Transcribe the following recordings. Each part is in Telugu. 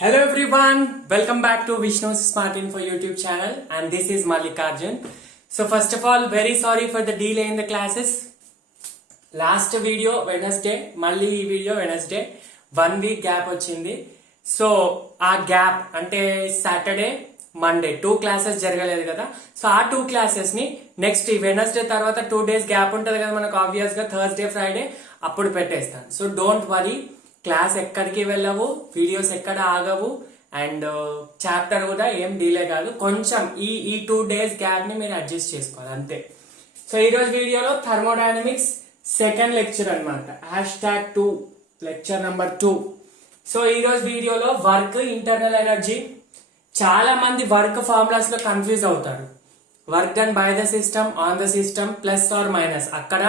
Hello everyone, welcome back to Vishnu's Smart Info YouTube channel and this is Mallikarjun. So first of all, very sorry for the delay in the classes. Last video Wednesday, Malli video Wednesday, 1 week gap వచ్చింది. సో ఆ గ్యాప్ అంటే సాటర్డే మండే 2 క్లాసెస్ జరగలేదు కదా. సో ఆ 2 క్లాసెస్ ని నెక్స్ట్ వెనస్డే తర్వాత 2 days గ్యాప్ ఉంటుంది కదా మనకు ఆబ్వియస్ గా థర్స్డే ఫ్రైడే అప్పుడు పెట్టేస్తాను. సో డోంట్ వరీ, క్లాస్ ఎక్కడికి వెళ్ళవు, వీడియోస్ ఎక్కడ ఆగవు అండ్ చాప్టర్ కూడా ఏం డిలే కాదు. కొంచెం ఈ 2 days గ్యాప్ ని మీరు అడ్జస్ట్ చేసుకోవాలి అంతే. సో ఈ రోజు వీడియోలో థర్మోడైనమిక్స్ సెకండ్ లెక్చర్ అనమాట, #2 లెక్చర్ నెంబర్ 2. సో ఈ రోజు వీడియోలో వర్క్, ఇంటర్నల్ ఎనర్జీ. చాలా మంది వర్క్ ఫార్ములాస్ లో కన్ఫ్యూజ్ అవుతారు. Work done by the system, on the system, plus or minus అక్కడ,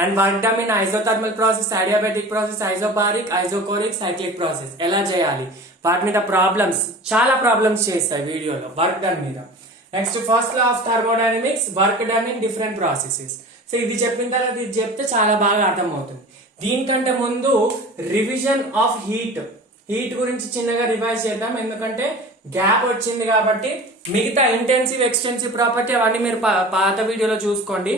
and work done in isothermal process, adiabatic process, isobaric, isochoric, cyclic process ఎలా చేయాలి, వాటి మీద ప్రాబ్లమ్స్, చాలా ప్రాబ్లమ్స్ చేస్తాయి వీడియోలో వర్క్ డన్ మీద. Next first law of thermodynamics, work done in different processes. So ఇది చెప్పిన తర్వాత ఇది చెప్తే చాలా బాగా అర్థమవుతుంది. దీనికంటే ముందు రివిజన్ ఆఫ్ హీట్ గురించి చిన్నగా రివైజ్ చేద్దాం, ఎందుకంటే గ్యాప్ వచ్చింది కాబట్టి. మిగతా ఇంటెన్సివ్, ఎక్స్టెన్సివ్ ప్రాపర్టీ అవన్నీ మీరు పాత వీడియోలో చూసుకోండి.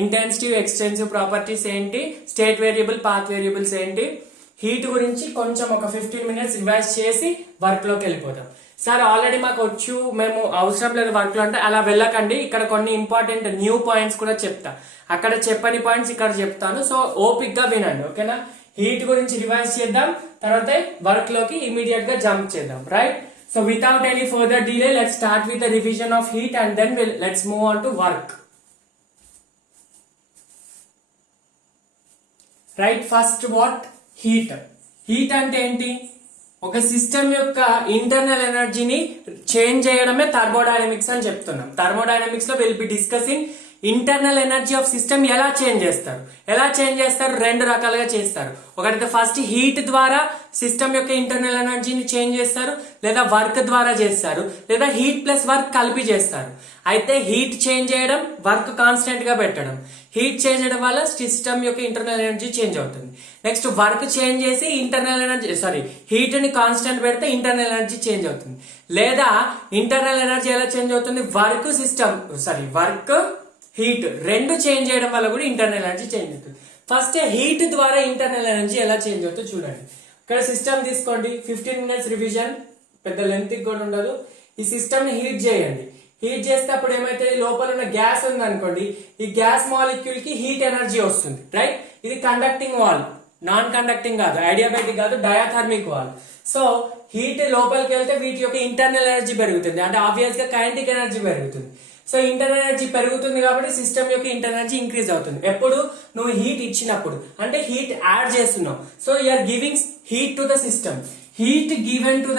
ఇంటెన్సివ్, ఎక్స్టెన్సివ్ ప్రాపర్టీస్ ఏంటి, స్టేట్ వేరియబుల్, పాత్ వేరియబుల్స్ ఏంటి, హీట్ గురించి కొంచెం ఒక 15 minutes రివైజ్ చేసి వర్క్ లోకి వెళ్ళిపోతాం. సార్ ఆల్రెడీ మాకు వచ్చు, మేము అవసరం లేదు వర్క్ లో అంటే అలా వెళ్ళకండి. ఇక్కడ కొన్ని ఇంపార్టెంట్ న్యూ పాయింట్స్ కూడా చెప్తా, అక్కడ చెప్పని పాయింట్స్ ఇక్కడ చెప్తాను. సో ఓపిక్ గా వినండి, ఓకేనా. హీట్ గురించి రివైజ్ చేద్దాం, తర్వాత వర్క్ లోకి ఇమీడియట్ గా జంప్ చేద్దాం, right. So without any further delay let's start with the revision of heat and then let's move on to work. Right, first what heat అంటే ఏంటి? ఒక సిస్టమ్ యొక్క ఇంటర్నల్ ఎనర్జీని చేంజ్ చేయడమే థర్మోడైనమిక్స్ అని చెప్తున్నాం. థర్మోడైనమిక్స్ లో will be discussing internal energy of system ఎలా చేంజ్ చేస్తారు, 2 రకాలుగా చేస్తారు. ఒకటైతే ఫస్ట్ హీట్ ద్వారా సిస్టమ్ యొక్క ఇంటర్నల్ ఎనర్జీని చేంజ్ చేస్తారు, లేదా వర్క్ ద్వారా చేస్తారు, లేదా హీట్ ప్లస్ వర్క్ కలిపి చేస్తారు. అయితే హీట్ చేంజ్ చేయడం, వర్క్ కాన్స్టెంట్ గా పెట్టడం. హీట్ చేంజ్ చేయడం వల్ల సిస్టమ్ యొక్క ఇంటర్నల్ ఎనర్జీ చేంజ్ అవుతుంది. నెక్స్ట్ వర్క్ చేంజ్ చేసి హీట్ ని కాన్స్టెంట్ పెడితే ఇంటర్నల్ ఎనర్జీ చేంజ్ అవుతుంది. లేదా ఇంటర్నల్ ఎనర్జీ ఎలా చేంజ్ అవుతుంది, వర్క్ హీట్ రెండు చేంజ్ చేయడం వల్ల కూడా ఇంటర్నల్ ఎనర్జీ చేంజ్ అవుతుంది. ఫస్ట్ హీట్ ద్వారా ఇంటర్నల్ ఎనర్జీ ఎలా చేంజ్ అవుతుందో చూడండి. ఇక్కడ సిస్టమ్ తీసుకోండి, 15 minutes రివిజన్, పెద్ద లెంత్ కూడా ఉండదు. ఈ సిస్టమ్ ని హీట్ చేయండి. హీట్ చేస్తే అప్పుడు ఏమైతే లోపల ఉన్న గ్యాస్ ఉంది అనుకోండి, ఈ గ్యాస్ మాలిక్యూల్ కి హీట్ ఎనర్జీ వస్తుంది, రైట్. ఇది కండక్టింగ్ వాల్, నాన్ కండక్టింగ్ కాదు, ఐడియాబెటిక్ కాదు, డయాథర్మిక్ వాల్. సో హీట్ లోపలికి వెళ్తే వీటి యొక్క ఇంటర్నల్ ఎనర్జీ పెరుగుతుంది, అంటే ఆబ్వియస్ గా కైనెటిక్ ఎనర్జీ పెరుగుతుంది. సో ఇంటర్నల్ ఎనర్జీ పెరుగుతుంది కాబట్టి సిస్టమ్ యొక్క ఇంటర్నల్ ఎనర్జీ ఇంక్రీజ్ అవుతుంది. ఎప్పుడు నువ్వు హీట్ ఇచ్చినప్పుడు, అంటే హీట్ యాడ్ చేస్తున్నావు. So you're giving heat to the system, heat given to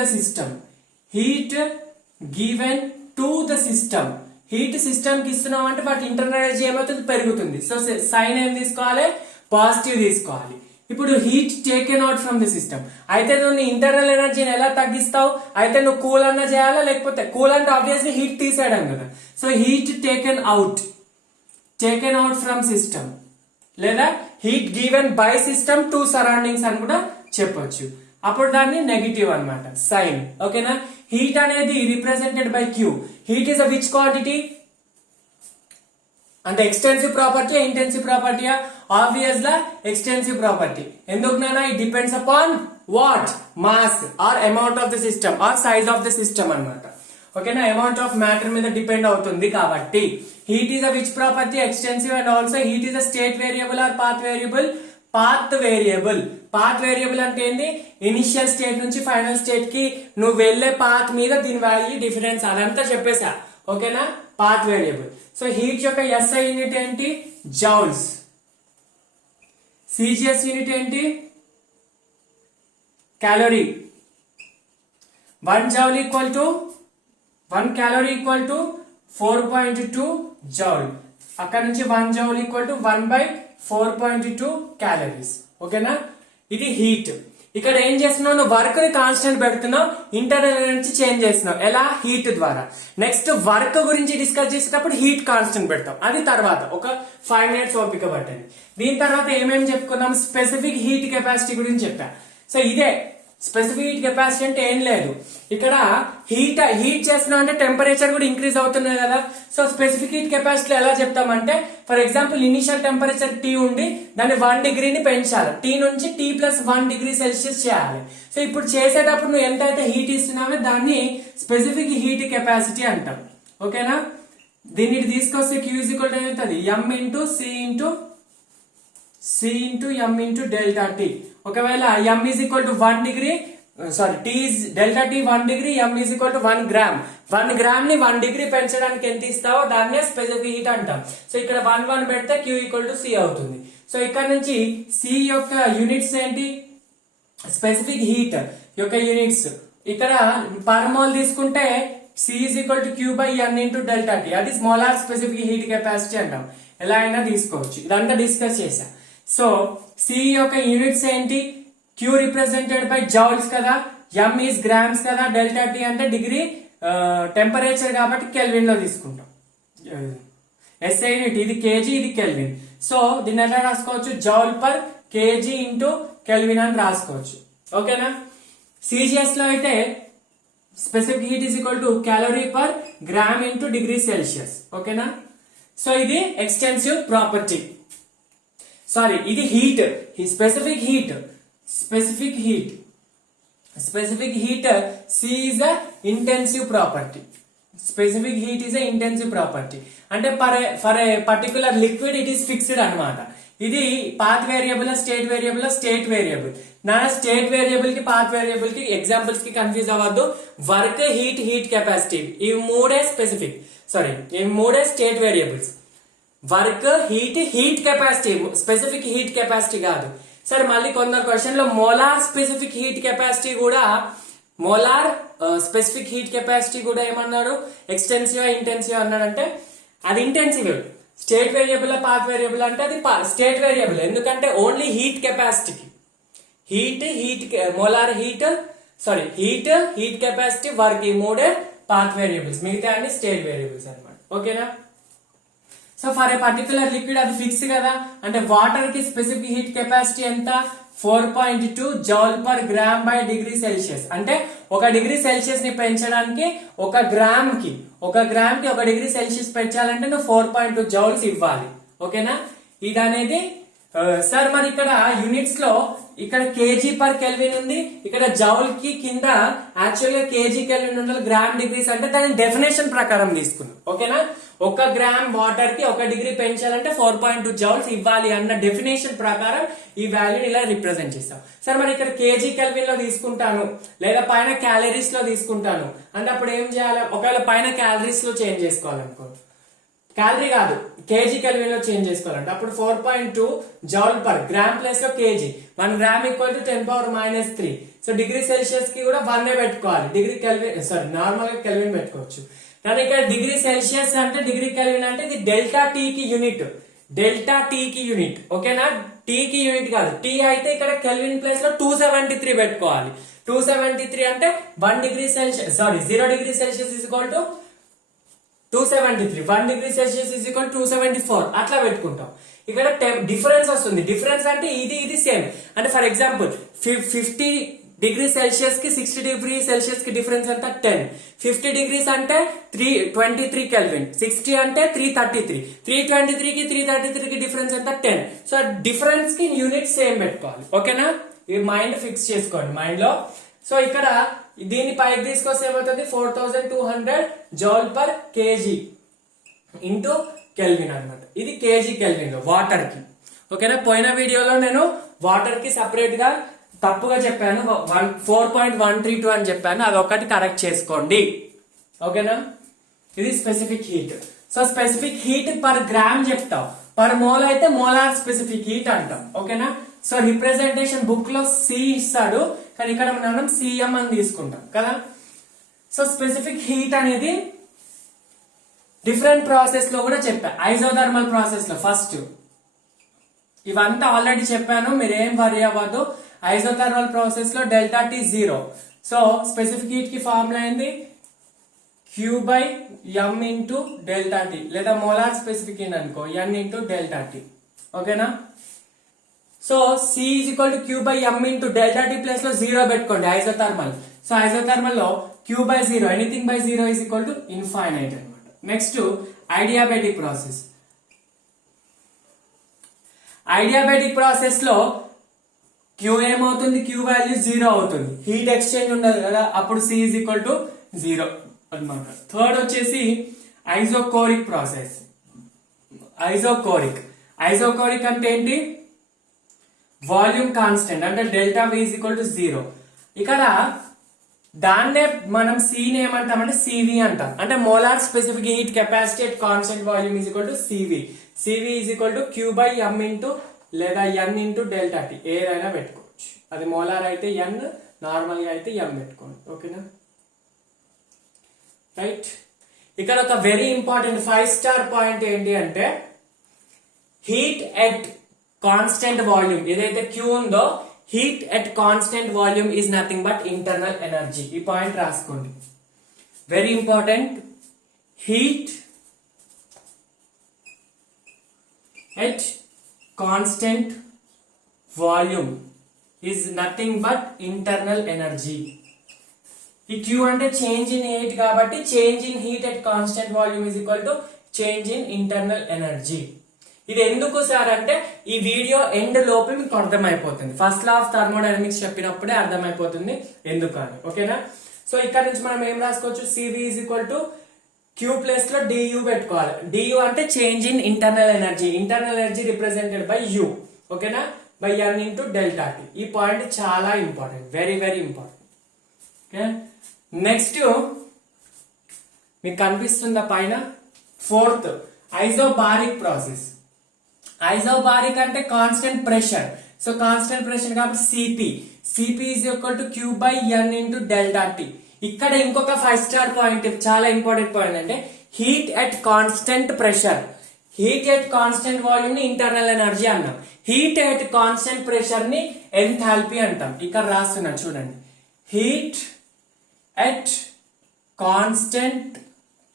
the system, heat system కి ఇస్తున్నావు అంటే వాటి ఇంటర్నల్ ఎనర్జీ ఏమవుతుంది, పెరుగుతుంది. సో సైన్ ఏం తీసుకోవాలి, పాజిటివ్ తీసుకోవాలి. ఇప్పుడు heat taken out from the system. అయితే నువ్వు ఇంటర్నల్ ఎనర్జీని ఎలా తగ్గిస్తావు, అయితే నువ్వు కూల్ అన్నా చేయాలా, లేకపోతే కూల్ అంటే ఆబ్వియస్లీ హీట్ తీసేయడం కదా. So heat taken out from system, లేదా heat given by system to surroundings అని కూడా చెప్పొచ్చు. అప్పుడు దాన్ని నెగిటివ్ అన్నమాట, సైన్, ఓకేనా. హీట్ అనేది represented by Q. Heat is a which quantity అంటే ఎక్స్టెన్సివ్ ప్రాపర్టీయా, ఇంటెన్సివ్ ప్రాపర్టీయా? ఆబ్వియస్ గా ఎక్స్టెన్సివ్ ప్రాపర్టీ. ఎందుకు నానా? It depends upon what, mass or amount of the system or size of the system అన్నమాట, ఓకేనా. అమౌంట్ ఆఫ్ మ్యాటర్ మీద డిపెండ్ అవుతుంది కాబట్టి heat is a which property, extensive, and also heat is a state variable or path variable. Path variable అంటే ఏంటి? ఇనిషియల్ స్టేట్ నుంచి ఫైనల్ స్టేట్ కి నువ్వు వెళ్లే పాత్ మీద దీని వాల్యూ డిఫరెన్స్, అదంతా చెప్పేసా, ఓకేనా. Path variable. సో హీట్ యొక్క ఎస్ఐ యూనిట్ ఏంటి? జౌల్స్. సిజిఎస్ యూనిట్ ఏంటి? Calorie. 1 joule equal to 1 calorie equal to 4.2 joule. అక్కడ నుంచి 1 joule ఈక్వల్ టు 1/4.2 calories, ఓకేనా. ఇది హీట్. ఇక్కడ ఏం చేస్తున్నావు, నువ్వు వర్క్ ని కాన్స్టెంట్ పెడుతున్నావు, ఇంటర్నల్ ఎనర్జీ చేంజ్ చేస్తున్నావు, ఎలా? హీట్ ద్వారా. నెక్స్ట్ వర్క్ గురించి డిస్కస్ చేసేటప్పుడు హీట్ కాన్స్టెంట్ పెడతాం, అది తర్వాత ఒక 5 minutes ఓపిక పట్టండి. దీని తర్వాత ఏమేమి చెప్పుకున్నాం, స్పెసిఫిక్ హీట్ కెపాసిటీ గురించి చెప్పా. సో ఇదే స్పెసిఫిక్ హీట్ కెపాసిటీ అంటే ఏం లేదు, ఇక్కడ హీట్ చేస్తున్నాం అంటే టెంపరేచర్ కూడా ఇంక్రీజ్ అవుతున్నాయి కదా. సో స్పెసిఫిక్ హీట్ కెపాసిటీ ఎలా చెప్తామంటే, for example initial temperature T ఉండి దాన్ని 1 డిగ్రీని పెంచాలి, T నుంచి T+1 డిగ్రీ సెల్సియస్ చేయాలి. సో ఇప్పుడు చేసేటప్పుడు నువ్వు ఎంత అయితే హీట్ ఇస్తున్నావో దాన్ని స్పెసిఫిక్ హీట్ కెపాసిటీ అంటాం. ఓకేనా, దీన్ని తీసుకొస్తే Q = ఏమవుతుంది, C into M into delta T. ఒకవేళ M = 1 degree, sorry delta T 1 degree, M = 1 gram. 1 gram ని 1 డిగ్రీ పెంచడానికి ఎంత ఇస్తావో దాన్నే స్పెసిఫిక్ హీట్ అంటాం. సో ఇక్కడ 1 పెడితే Q = C అవుతుంది. సో ఇక్కడ నుంచి C యొక్క యూనిట్స్ ఏంటి, స్పెసిఫిక్ హీట్ యొక్క యూనిట్స్. ఇక్కడ పర్ మోల్ తీసుకుంటే C = Q/N into delta T, అది మోలార్ స్పెసిఫిక్ హీట్ కెపాసిటీ అంటాం. ఎలా అయినా తీసుకోవచ్చు, ఇదంతా డిస్కస్ చేసా. సో C యొక్క యూనిట్స్ ఏంటి, Q రిప్రజెంటెడ్ బై జౌల్స్ కదా, M ఈస్ గ్రామ్స్ కదా, డెల్టా T అంటే డిగ్రీ టెంపరేచర్ కాబట్టి కెల్విన్ లో తీసుకుంటాం. SI యూనిట్, ఇది కేజీ, ఇది కెల్విన్. సో దీన్ని ఎలా రాసుకోవచ్చు, joule per KG into kelvin అని రాసుకోవచ్చు. ఓకేనా, CGS లో అయితే specific heat = calorie per gram into degree Celsius. ఓకేనా, సో ఇది ఎక్స్టెన్సివ్ ప్రాపర్టీ, సారీ ఇది heat, specific heat C is a intensive property. Specific heat is a intensive property. అంటే for a particular liquid it is fixed అన్నమాట. ఇది path variable, state variable, state variable. నా స్టేట్ వేరియబుల్ కి పాత్ వేరియబుల్ కి ఎగ్జాంపుల్స్ కి కన్ఫ్యూజ్ అవ్వద్దు. వర్క్, హీట్ కెపాసిటీ, ఇవి మూడే స్పెసిఫిక్, సారీ ఇవి మూడే state variables. Work, heat capacity, specific heat capacity కాదు. సరే, మళ్ళీ కొందరు క్వశ్చన్ లో మోలార్ స్పెసిఫిక్ హీట్ కెపాసిటీ కూడా, మోలార్ స్పెసిఫిక్ హీట్ కెపాసిటీ కూడా ఏమన్నాడు, ఎక్స్టెన్సివ్ ఇంటెన్సివ్ అన్నాడంటే అది intensive. State variable, path variable అంటే అది స్టేట్ వేరియబుల్, ఎందుకంటే ఓన్లీ హీట్ కెపాసిటీకి మోలార్ హీట్ కెపాసిటీ, వర్క్, ఈ మూడే పాత్ వేరియబుల్స్, మిగతా అన్ని స్టేట్ వేరియబుల్స్ అన్నమాట. ఓకేనా, so for a particular liquid అది ఫిక్స్ కదా, అంటే వాటర్ కి స్పెసిఫిక్ హీట్ కెపాసిటీ ఎంత, 4.2 joule per gram by degree Celsius. అంటే 1 డిగ్రీ సెల్సియస్ ని పెంచడానికి 1 గ్రామ్ కి 1 డిగ్రీ సెల్సియస్ పెంచాలంటే నువ్వు 4.2 జౌల్స్ ఇవ్వాలి. ఓకేనా, ఇది అనేది సార్ మరి ఇక్కడ యూనిట్స్ లో ఇక్కడ కేజీ పర్ కెల్విన్ ఉంది, ఇక్కడ జౌల్ కి కింద యాక్చువల్ గా కేజీ కెల్విన్ ఉండాలి, గ్రామ్ డిగ్రీస్ అంటే దాని డెఫినేషన్ ప్రకారం తీసుకున్నాం. ఓకేనా, 1 గ్రామ్ వాటర్ కి 1 డిగ్రీ పెంచాలంటే 4.2 జౌల్స్ ఇవ్వాలి అన్న డెఫినేషన్ ప్రకారం ఈ వాల్యూని ఇలా రిప్రజెంట్ చేస్తాం. సార్ మరి ఇక్కడ కేజీ కెల్విన్ లో తీసుకుంటాను లేదా పైన క్యాలరీస్ లో తీసుకుంటాను అంటే అప్పుడు ఏం చేయాలి, ఒకవేళ పైన క్యాలరీస్ లో చేంజ్ చేసుకోవాలనుకో, క్యాలరీ కాదు కేజీ కెల్విన్ లో చేంజ్ చేసుకోవాలంటే అప్పుడు 4.2 జౌల్ పర్ గ్రామ్ ప్లేస్ లో KG, 1 gram = 10⁻³ so degree Celsius కి కూడా 1 పెట్టుకోవాలి, డిగ్రీ కెల్విన్, సారీ నార్మల్ గా కెల్విన్ పెట్టుకోవచ్చు. కానీ ఇక్కడ డిగ్రీ సెల్సియస్ అంటే డిగ్రీ కెల్విన్ అంటే ఇది డెల్టా T కి యూనిట్. ఓకేనా, T కి యూనిట్ కాదు, T అయితే ఇక్కడ కెల్విన్ ప్లేస్ లో 273 పెట్టుకోవాలి. 273 అంటే 1 degree Celsius, sorry 0 degree Celsius = 273, 1 degree Celsius = 274 అట్లా పెట్టుకుంటాం. ఇక్కడ డిఫరెన్స్ వస్తుంది, డిఫరెన్స్ అంటే ఇది సేమ్. అంటే ఫర్ ఎగ్జాంపుల్ 50 డిగ్రీ సెల్సియస్ కి 60 డిగ్రీ సెల్సియస్ కి డిఫరెన్స్ ఎంత 10, 50 డిగ్రీస్ అంటే 323 కెల్విన్, 60 అంటే 333, 323 కి 333 కి డిఫరెన్స్ ఎంత 10. సో డిఫరెన్స్ కి యూనిట్ సేమ్ పెట్టుకోవాలి. ఓకేనా, ఈ మైండ్ ఫిక్స్ చేసుకోండి మైండ్ లో. సో ఇక్కడ దీన్ని పైకి తీసుకొస్తే ఏమవుతుంది, 4200 joule per KG into kelvin అనమాట. ఇది కేజీ కెల్విన్ లో వాటర్ కి. ఓకేనా, పోయిన వీడియోలో నేను వాటర్ కి సపరేట్ గా తప్పుగా చెప్పాను, 4.132 అని చెప్పాను, అది ఒకటి కరెక్ట్ చేసుకోండి. ఓకేనా, ఇది specific heat. So specific heat per gram చెప్తావు, పర్ మోల్ అయితే మోలార్ స్పెసిఫిక్ హీట్ అంటాం. ఓకేనా, సో రిప్రజెంటేషన్ బుక్ లో C ఇస్తాడు, కానీ ఇక్కడ మనం CM అని తీసుకుంటాం కదా. సో స్పెసిఫిక్ హీట్ అనేది డిఫరెంట్ ప్రాసెస్ లో కూడా చెప్పా, ఐసోథర్మల్ ప్రాసెస్ లో ఫస్ట్ ఇవంతా ఆల్రెడీ చెప్పాను, మీరేం వరీ అవ్వద్దు. ఐసోథర్మల్ ప్రాసెస్ లో delta T 0. So specific heat కి ఫార్ములా ఏంది, Q/M into delta T, లేదా మోలార్ స్పెసిఫిక్ హీట్ అనుకో N into delta T. ఓకేనా, so C is equal to Q by M into delta T place లో జీరో పెట్టుకోండి ఐసోథర్మల్. సో ఐసోథర్మల్ లో Q by zero, anything by zero is equal to infinite అనమాట. Next adiabatic process. Adiabatic process లో క్యూ ఏమవుతుంది, క్యూ వాల్యూ జీరో అవుతుంది, హీట్ ఎక్స్చేంజ్ ఉండదు కదా, అప్పుడు C is equal to zero అనమాట. థర్డ్ వచ్చేసి ఐసోకోరిక్ ప్రాసెస్. ఐసోకోరిక్ అంటే ఏంటి, వాల్యూమ్ కాన్స్టెంట్ అంటే delta V is equal to zero. ఇక్కడ దాన్నే మనం సీని ఏమంటామంటే సివి అంటాం, అంటే molar specific heat capacity at constant volume is equal to CV. CV is equal to Q by M into లేదా ఎన్ ఇంటూ డెల్టా టీ, ఏదైనా పెట్టుకోవచ్చు. అది మోలార్ అయితే ఎన్, నార్మల్ గా అయితే ఎం పెట్టుకోండి. ఓకేనా, రైట్. ఇక్కడ ఒక వెరీ ఇంపార్టెంట్ 5 స్టార్ పాయింట్ ఏంటి అంటే హీట్ ఎట్ కాన్స్టెంట్ వాల్యూమ్. ఏదైతే క్యూ ఉందో heat at constant volume is nothing but internal energy. ఈ పాయింట్ రాసుకోండి, very important. Heat at constant volume is nothing but internal energy. ఈ క్యూ అంటే చేంజ్ ఇన్ హీట్ కాబట్టి change in heat at constant volume is equal to change in internal energy. ఇది ఎందుకు సార్ అంటే ఈ వీడియో ఎండ్ లోపు మీకు అర్థమైపోతుంది. ఫస్ట్ లా ఆఫ్ థర్మోడైనమిక్స్ చెప్పినప్పుడే అర్థమైపోతుంది ఎందుకు అని. ఓకేనా, సో ఇక్కడ నుంచి మనం ఏం రాసుకోవచ్చు, CV is equal to Q place లో డియు పెట్టుకోవాలి. డియు అంటే change in internal energy. Internal energy represented by U. ఓకేనా, by N into delta T. ఈ పాయింట్ చాలా important, very very important. Okay, next మీకు కనిపిస్తుందా పైన, ఫోర్త్ ఐసోబారిక్ ప్రాసెస్. ఐసోబారిక్ అంటే constant pressure. So constant pressure కాబట్టి CP is equal to Q by N into delta T. ఇక్కడ ఇంకొక 5 స్టార్ పాయింట్, చాలా ఇంపార్టెంట్ పాయింట్ అంటే heat at constant pressure. Heat at constant volume ని ఇంటర్నల్ ఎనర్జీ అన్నాం. హీట్ ఎట్ కాన్స్టెంట్ ప్రెషర్ ని ఎంథాల్పీ అంటాం. ఇక్కడ రాస్తున్నాను చూడండి, heat at constant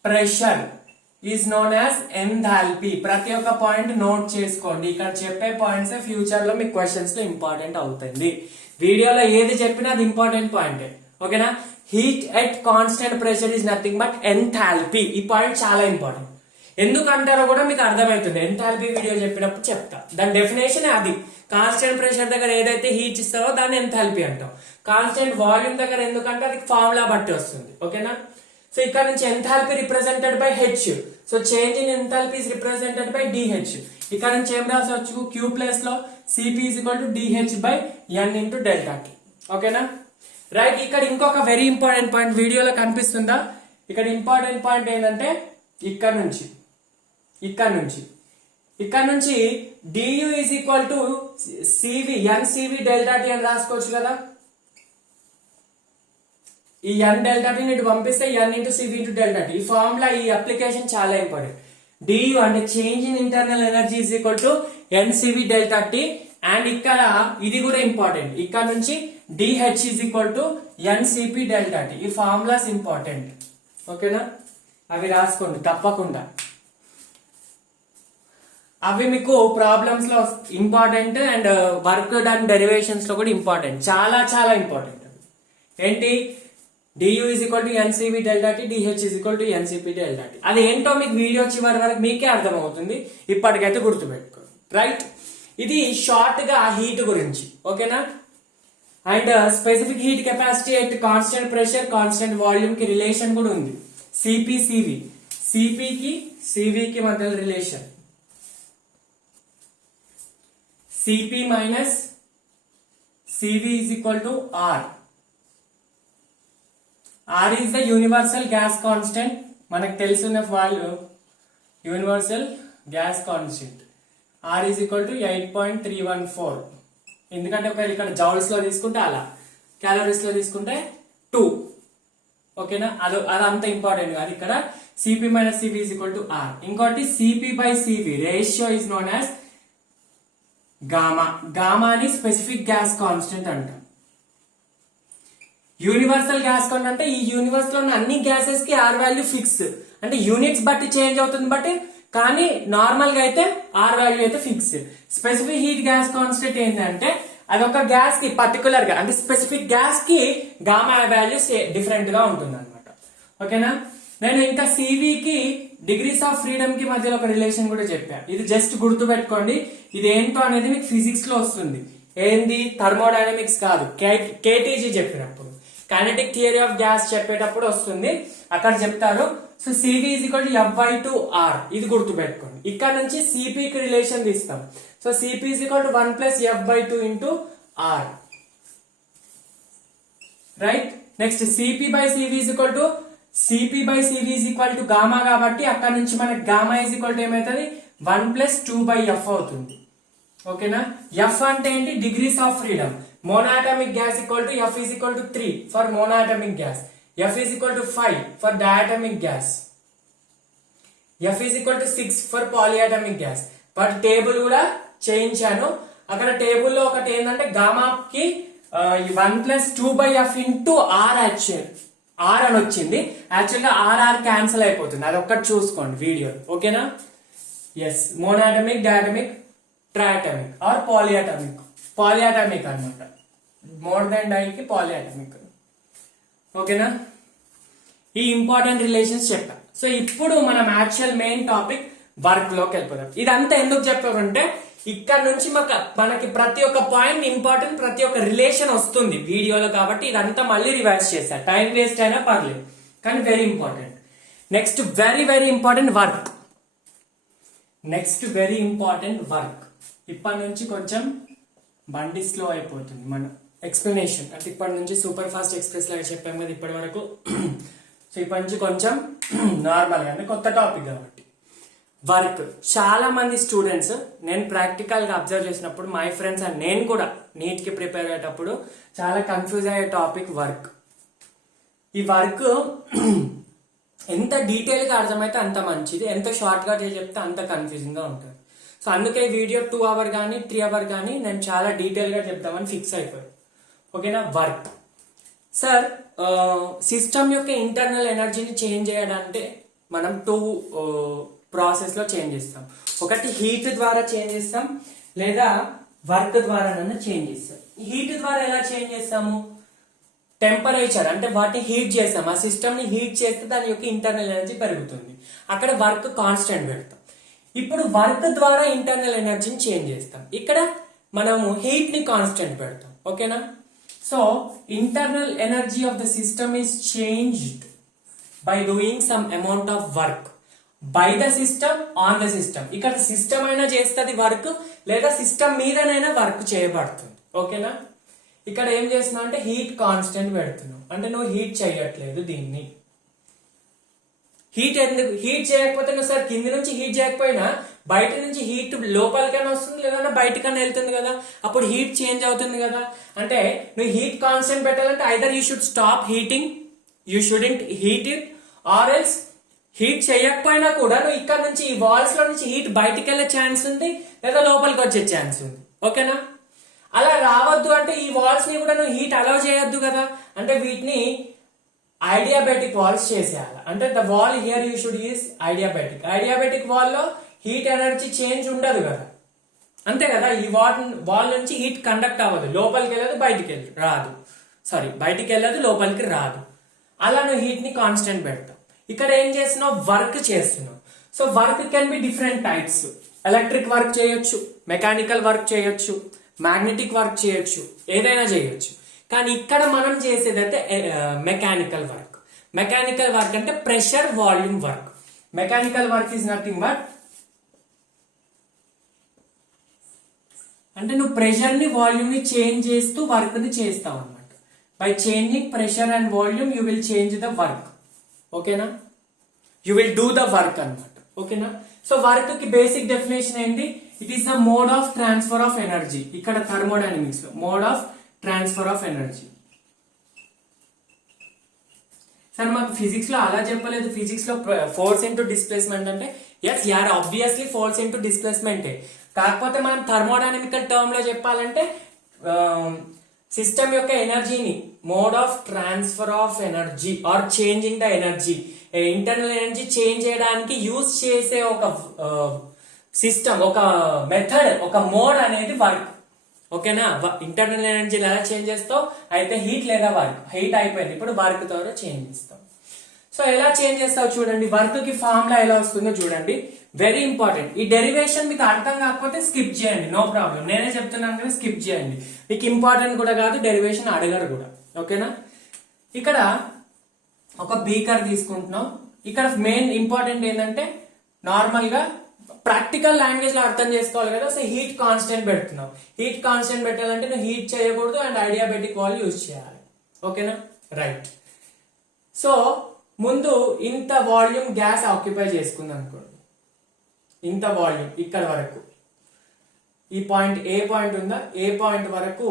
pressure is known as enthalpy. ప్రతి ఒక్క పాయింట్ నోట్ చేసుకోండి. ఇక్కడ చెప్పే పాయింట్స్ ఫ్యూచర్ లో మీకు క్వశ్చన్స్ లో ఇంపార్టెంట్ అవుతుంది. వీడియోలో ఏది చెప్పినా అది ఇంపార్టెంట్ పాయింట్. ఓకేనా, heat at constant pressure is nothing but enthalpy. ఈ పాయింట్ చాలా ఇంపార్టెంట్. ఎందుకంటారో కూడా మీకు అర్థమవుతుంది. ఎంథాల్పీ వీడియో చెప్పినప్పుడు చెప్తా. దాని డెఫినేషన్ అది. కాన్స్టెంట్ ప్రెషర్ దగ్గర ఏదైతే హీట్ ఇస్తారో దాన్ని ఎంథాల్పీ అంటాం. కాన్స్టెంట్ వాల్యూమ్ దగ్గర ఎందుకంటే అది ఫార్ములా బట్టి వస్తుంది. ఓకేనా, సో ఇక్కడ నుంచి enthalpy represented by H. So change in enthalpy is represented by DH. ఇక్కడ నుంచి ఏం రాసవచ్చు, క్యూ ప్లేస్ లో CP is equal to DH by N into delta T. ఓకేనా, రైట్. ఇక్కడ ఇంకొక వెరీ ఇంపార్టెంట్ పాయింట్ వీడియోలో కనిపిస్తుందా, ఇక్కడ ఇంపార్టెంట్ పాయింట్ ఏంటంటే ఇక్కడ నుంచి dU is equal to CV nCV delta T అని రాసుకోవచ్చు కదా. ఈ ఎన్ డెల్టా టీ ఇటు పంపిస్తే n into CV into delta T. ఈ ఫార్ములా, ఈ అప్లికేషన్ చాలా ఇంపార్టెంట్. డియు అంటే change in internal energy is equal to nCV delta T. And ఇక్కడ ఇది కూడా ఇంపార్టెంట్, ఇక్కడ నుంచి dH is equal to nCP delta T. ఈ ఫార్ములాస్ ఇంపార్టెంట్. ఓకేనా, అవి రాసుకోండి తప్పకుండా. అవి మీకు ప్రాబ్లమ్స్ లో important and work done derivations లో కూడా ఇంపార్టెంట్, చాలా చాలా ఇంపార్టెంట్. ఏంటి, DU is equal to nCV delta tea, DH is equal to nCP delta tea. అది ఏంటో మీకు వీడియో చివరి వరకు మీకే అర్థమవుతుంది. ఇప్పటికైతే గుర్తుపెట్టుకోండి, రైట్. ఇది షార్ట్ గా హీట్ గురించి. ఓకేనా, and specific heat capacity at constant pressure constant volume కి రిలేషన్ కూడా ఉంది. సిపి సివి, సిపికి సివికి మధ్య relation CP minus CV is equal to R. R is the universal gas constant. మనకు తెలిసిన value universal gas constant. R is equal to 8.314. ఎందుకంటే ఒకవేళ ఇక్కడ జౌల్స్ లో తీసుకుంటే అలా, క్యాలరీస్ లో తీసుకుంటే 2. ఓకేనా, అదంత ఇంపార్టెంట్ కాదు. ఇక్కడ CP minus CV is equal to R. ఇంకోటి CP by CV ratio is known as gamma. గామాని స్పెసిఫిక్ గ్యాస్ కాన్స్టెంట్ అంటాం. యూనివర్సల్ గ్యాస్ కాన్స్టెంట్ అంటే ఈ యూనివర్స్ లో ఉన్న అన్ని గ్యాసెస్ కి ఆర్ వాల్యూ ఫిక్స్, అంటే యూనిట్స్ బట్టి చేంజ్ అవుతుంది, బట్టి కానీ నార్మల్ గా అయితే ఆర్ వాల్యూ అయితే fix. Specific heat gas constant ఏంటంటే అదొక గ్యాస్ కి పర్టికులర్ గా అంటే స్పెసిఫిక్ గ్యాస్ కి గామా వాల్యూ డిఫరెంట్ గా ఉంటుంది అనమాట. ఓకేనా, నేను ఇంకా సివికి డిగ్రీస్ ఆఫ్ ఫ్రీడమ్ కి మధ్యలో ఒక రిలేషన్ కూడా చెప్పాను. ఇది జస్ట్ గుర్తు పెట్టుకోండి, ఇది ఏంటో అనేది మీకు ఫిజిక్స్ లో వస్తుంది. ఏంది, థర్మోడైనమిక్స్ కాదు, కేటీజీ చెప్పినప్పుడు కైనెటిక్ థియరీ ఆఫ్ గ్యాస్ చెప్పేటప్పుడు వస్తుంది, అక్కడ చెప్తారు. So CV is equal to F/R, ఇది గుర్తు పెట్టుకోండి. ఇక్కడ నుంచి సిపికి రిలేషన్ తీస్తాం. So CP is equal to 1 + F/2 into R, right. Next CP CV is equal to CP CV is equal to gamma, కాబట్టి అక్కడ నుంచి మనకి గామా ఈజ్ ఈక్వల్ టు ఏమవుతుంది, 1 + 2/F అవుతుంది. ఓకేనా, ఎఫ్ అంటే ఏంటి, degrees of freedom. Monoatomic gas equal to F is equal to 3 for monoatomic gas, F is equal to 5 for diatomic gas, F is equal to 6 for polyatomic gas. But table కూడా చేయించాను, అక్కడ టేబుల్లో ఒకటి ఏంటంటే గామాకి 1 + 2/F ఇంటూ R ఆర్ అని వచ్చింది. యాక్చువల్ గా ఆర్ఆర్ క్యాన్సిల్ అయిపోతుంది, అది ఒక్కటి చూసుకోండి వీడియో. ఓకేనా, ఎస్, మోనోఅటామిక్, డయాటమిక్, ట్రైఅటామిక్ ఆర్ పాలియాటమిక్ అన్నమాట. మోర్ దెన్ డై కి పాలియాటమిక్. ఓకేనా, ఈ ఇంపార్టెంట్ రిలేషన్స్ చెప్పా. సో ఇప్పుడు మనం యాక్చువల్ మెయిన్ టాపిక్ వర్క్ లోకి వెళ్ళిపోతాం. ఇదంతా ఎందుకు చెప్పామంటే ఇక్కడ నుంచి మనకి ప్రతి ఒక్క పాయింట్ ఇంపార్టెంట్, ప్రతి ఒక్క రిలేషన్ వస్తుంది వీడియోలో, కాబట్టి ఇదంతా మళ్ళీ రివైజ్ చేశా. టైం వేస్ట్ అయినా పర్లేదు, కానీ very important. Next very very important work. ఇప్పటి నుంచి కొంచెం బండి స్లో అయిపోతుంది మన ఎక్స్ప్లెనేషన్. అంటే ఇప్పటి నుంచి సూపర్ ఫాస్ట్ ఎక్స్ప్రెస్ లాగా చెప్పాము కదా ఇప్పటి వరకు. సో ఇప్పటి నుంచి కొంచెం నార్మల్ గా, కొత్త టాపిక్ కాబట్టి. వర్క్, చాలా మంది స్టూడెంట్స్ నేను ప్రాక్టికల్ గా అబ్జర్వ్ చేసినప్పుడు, మై ఫ్రెండ్స్ అండ్ నేను కూడా నీట్ కి ప్రిపేర్ అయ్యేటప్పుడు చాలా కన్ఫ్యూజ్ అయ్యే టాపిక్ వర్క్. ఈ వర్క్ ఎంత డీటెయిల్ గా అర్థమైతే అంత మంచిది, ఎంత షార్ట్ గా చెప్తే అంత కన్ఫ్యూజింగ్ గా ఉంటుంది. సో అందుకే వీడియో 2 hour కానీ 3 hour కానీ నేను చాలా డీటెయిల్ గా చెప్తామని ఫిక్స్ అయిపోయాను. ఓకేనా, వర్క్. సార్, సిస్టమ్ యొక్క ఇంటర్నల్ ఎనర్జీని చేంజ్ చేయడానికి మనం 2 ప్రాసెస్ లో చేంజ్ చేస్తాం. ఒకటి హీట్ ద్వారా చేంజ్ చేస్తాం, లేదా వర్క్ ద్వారా చేంజ్ చేస్తాం. హీట్ ద్వారా ఎలా చేంజ్ చేస్తాము, టెంపరేచర్ అంటే వాటిని హీట్ చేస్తాం, ఆ సిస్టమ్ ని హీట్ చేస్తే దాని యొక్క ఇంటర్నల్ ఎనర్జీ పెరుగుతుంది, అక్కడ వర్క్ కాన్స్టెంట్ పెడతాం. ఇప్పుడు వర్క్ ద్వారా ఇంటర్నల్ ఎనర్జీని చేంజ్ చేస్తాం, ఇక్కడ మనము హీట్ ని కాన్స్టెంట్ పెడతాం. ఓకేనా, so internal energy of the system is changed by doing some amount of work by the system on the system. ఇక్కడ సిస్టమ్ అయినా చేస్తుంది వర్క్, లేదా సిస్టమ్ మీదనైనా వర్క్ చేయబడుతుంది. ఓకేనా, ఇక్కడ ఏం చేస్తున్నావు అంటే హీట్ కాన్స్టెంట్ పెడుతున్నావు, అంటే నువ్వు హీట్ చేయట్లేదు దీన్ని. హీట్ చేయకపోతే నువ్వు సార్ కింది నుంచి హీట్ చేయకపోయినా బయట నుంచి హీట్ లోపలికైనా వస్తుంది, లేదంటే బయటకైనా వెళ్తుంది కదా, అప్పుడు హీట్ చేంజ్ అవుతుంది కదా. అంటే నువ్వు హీట్ కాన్స్టెంట్ పెట్టాలంటే either you should stop heating, you shouldn't heat it, or else heat చేయకపోయినా కూడా నువ్వు ఇక్కడ నుంచి ఈ వాల్స్ లో నుంచి హీట్ బయటికి వెళ్ళే ఛాన్స్ ఉంది, లేదా లోపలికి వచ్చే ఛాన్స్ ఉంది. ఓకేనా, అలా రావద్దు అంటే ఈ వాల్స్ ని కూడా నువ్వు హీట్ అలౌ చేయొద్దు కదా, అంటే వీటిని ఐడియాబెటిక్ వాల్స్ చేసేయాలి. అంటే the wall here you should use adiabatic wall లో హీట్ ఎనర్జీ చేంజ్ ఉండదు కదా, అంతే కదా. ఈ వాల్ నుంచి హీట్ కండక్ట్ అవ్వదు, లోపలికి వెళ్ళదు, బయటికి వెళ్ళదు, లోపలికి రాదు. అలా నువ్వు హీట్ ని కాన్స్టెంట్ పెడతావు. ఇక్కడ ఏం చేస్తున్నావు, వర్క్ చేస్తున్నావు. So work can be different types. Electric work చేయొచ్చు, మెకానికల్ వర్క్ చేయొచ్చు, మ్యాగ్నెటిక్ వర్క్ చేయొచ్చు, ఏదైనా చేయొచ్చు. కానీ ఇక్కడ మనం చేసేదైతే మెకానికల్ వర్క్. మెకానికల్ వర్క్ అంటే pressure volume work. Mechanical work is nothing but అంటే నువ్వు ప్రెషర్ ని వాల్యూమ్ ని చేంజ్ చేస్తూ వర్క్ ని చేస్తావు అనమాట. By changing pressure and volume you will change the work. ఓకేనా, you will do the work అనమాట. ఓకేనా, సో వర్క్ కి బేసిక్ డెఫినేషన్ ఏంటి, it is the mode of transfer of energy. ఇక్కడ థర్మోడైనమిక్స్ లో mode of transfer of energy. Sir మాకు ఫిజిక్స్ లో అలా చెప్పలేదు, ఫిజిక్స్ లో ఫోర్స్ ఇంటూ డిస్ప్లేస్మెంట్ అంటే ఎస్ యార్ ఆబ్వియస్లీ ఫోర్స్ ఇంటూ డిస్ప్లేస్మెంటే. కాకపోతే మనం థర్మోడైనమికల్ టర్మ్ లో చెప్పాలంటే సిస్టమ్ యొక్క ఎనర్జీని mode of transfer of energy or changing the energy, internal energy change చేయడానికి యూజ్ చేసే ఒక సిస్టమ్, ఒక మెథడ్, ఒక మోడ్ అనేది వర్క్. ఓకేనా? ఇంటర్నల్ ఎనర్జీ ఎలా చేంజ్ చేస్తావు అయితే హీట్ లేదా వర్క్. హీట్ అయిపోయింది, ఇప్పుడు వర్క్ ద్వారా చేంజ్ చేస్తాం. సో ఎలా చేంజ్ చేస్తావు చూడండి. వర్క్ కి ఫార్ములా ఎలా వస్తుందో చూడండి, వెరీ ఇంపార్టెంట్. ఈ డెరివేషన్ మీకు అర్థం కాకపోతే స్కిప్ చేయండి, నో ప్రాబ్లం. నేనే చెప్తున్నాను కదా, స్కిప్ చేయండి. మీకు ఇంపార్టెంట్ కూడా కాదు, డెరివేషన్ అడగరు కూడా. ఓకేనా? ఇక్కడ ఒక బీకర్ తీసుకుంటున్నాం. ఇక్కడ మెయిన్ ఇంపార్టెంట్ ఏంటంటే నార్మల్ గా ప్రాక్టికల్ లాంగ్వేజ్ లో అర్థం చేసుకోవాలి కదా. సో హీట్ కాన్స్టెంట్ పెడుతున్నాం. హీట్ కాన్స్టెంట్ పెట్టాలంటే నువ్వు హీట్ చేయకూడదు అండ్ ఐడియాబెటిక్ వాల్ యూజ్ చేయాలి. ఓకేనా? రైట్. సో ముందు ఇంత వాల్యూమ్ గ్యాస్ ఆక్యుపై చేసుకుంది అనుకోండి. ఇంత వాల్యూమ్ ఇక్కడ వరకు, ఈ పాయింట్ ఏ పాయింట్ ఉందా, ఏ పాయింట్ వరకు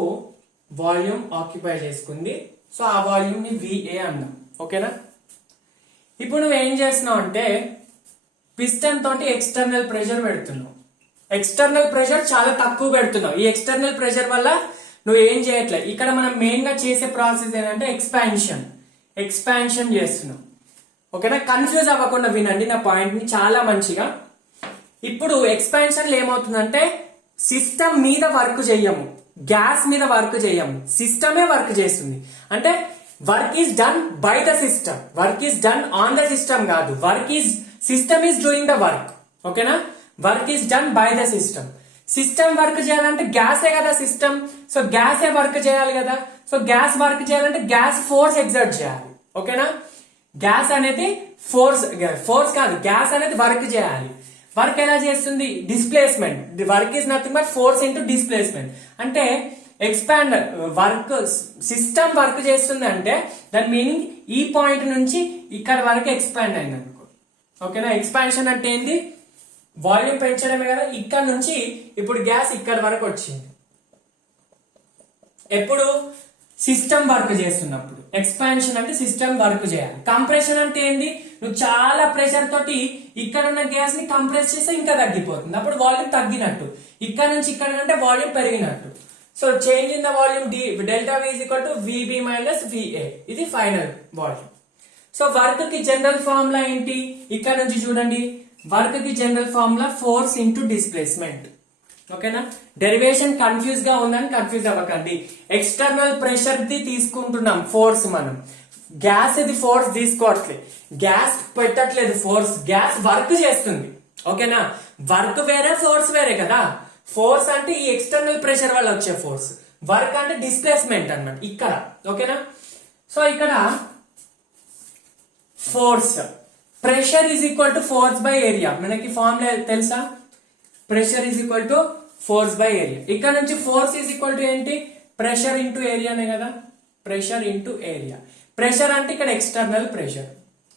వాల్యూమ్ ఆక్యుపై చేసుకుంది. సో ఆ వాల్యూమ్ ని VA అన్నాం. ఓకేనా? ఇప్పుడు నువ్వు ఏం చేస్తున్నావు అంటే పిస్టన్ తోటి ఎక్స్టర్నల్ ప్రెషర్ పెడుతున్నావు. ఎక్స్టర్నల్ ప్రెషర్ చాలా తక్కువ పెడుతున్నావు. ఈ ఎక్స్టర్నల్ ప్రెషర్ వల్ల నువ్వు ఏం చేయట్లేదు. ఇక్కడ మనం మెయిన్ గా చేసే ప్రాసెస్ ఏంటంటే ఎక్స్పాన్షన్ చేస్తున్నాం. ఓకేనా? కన్ఫ్యూజ్ అవ్వకుండా వినండి నా పాయింట్ ని చాలా మంచిగా. ఇప్పుడు ఎక్స్పాన్షన్ లో ఏమవుతుందంటే సిస్టమ్ మీద వర్క్ చెయ్యము, గ్యాస్ మీద వర్క్ చెయ్యము, సిస్టమే వర్క్ చేస్తుంది. అంటే work is done by the system, work is done on the system కాదు. System is doing the work. ఓకేనా? Work is done by the system. System work చేయాలంటే గ్యాసే కదా సిస్టమ్. సో గ్యాసే వర్క్ చేయాలి కదా. సో గ్యాస్ వర్క్ చేయాలంటే గ్యాస్ ఫోర్స్ ఎగ్జర్ట్ చేయాలి. ఓకేనా? గ్యాస్ అనేది ఫోర్స్ కాదు, గ్యాస్ అనేది వర్క్ చేయాలి. వర్క్ ఎలా చేస్తుంది? Displacement. Work is nothing but force into displacement. అంటే ఎక్స్పాండ్ వర్క్, సిస్టమ్ వర్క్ చేస్తుంది అంటే దాని మీనింగ్ ఈ పాయింట్ నుంచి ఇక్కడ వరకు ఎక్స్పాండ్ అయింది అనుకో. ఓకేనా? ఎక్స్పాన్షన్ అంటే ఏంది? వాల్యూమ్ పెంచడమే కదా. ఇక్కడ నుంచి ఇప్పుడు గ్యాస్ ఇక్కడ వరకు వచ్చింది. ఎప్పుడు? సిస్టమ్ వర్క్ చేస్తున్నప్పుడు. ఎక్స్పాన్షన్ అంటే సిస్టమ్ వర్క్ చేయాలి. కంప్రెషన్ అంటే ఏంది? నువ్వు చాలా ప్రెషర్ తోటి ఇక్కడ ఉన్న గ్యాస్ ని కంప్రెస్ చేస్తే ఇంకా తగ్గిపోతుంది, అప్పుడు వాల్యూమ్ తగ్గినట్టు. ఇక్కడ నుంచి ఇక్కడ అంటే వాల్యూమ్ పెరిగినట్టు. So change in the volume delta V is equal to VB minus VA. ఇది ఫైనల్ వాల్యూమ్. సో వర్క్ కి జనరల్ ఫార్ములా ఏంటి? ఇక్కడ నుంచి చూడండి, వర్క్ కి general formula force into displacement. ఓకేనా? డెరివేషన్ కన్ఫ్యూజ్ గా ఉందని కన్ఫ్యూజ్ అవ్వకండి. ఎక్స్టర్నల్ ప్రెషర్ ది తీసుకుంటున్నాం ఫోర్స్, మనం గ్యాస్ ఇది ఫోర్స్ తీసుకోవట్లేదు, గ్యాస్ పెట్టట్లేదు ఫోర్స్, గ్యాస్ వర్క్ చేస్తుంది. ఓకేనా? వర్క్ వేరే, ఫోర్స్ వేరే కదా. ఫోర్స్ అంటే ఈ ఎక్స్టర్నల్ ప్రెషర్ వల్ల వచ్చే ఫోర్స్, వర్క్ అంటే డిస్ప్లేస్మెంట్ అన్నమాట ఇక్కడ. ఓకేనా? సో ఇక్కడ force, pressure is equal to force by area. మనకి ఫార్ములా తెలుసా? Pressure is equal to force by area. ఇక్కడ నుంచి ఫోర్స్ ఈజ్ ఈక్వల్ టు ఏంటి? ప్రెషర్ ఇంటూ ఏరియానే కదా. Pressure into area. ప్రెషర్ అంటే ఇక్కడ ఎక్స్టర్నల్ ప్రెషర్.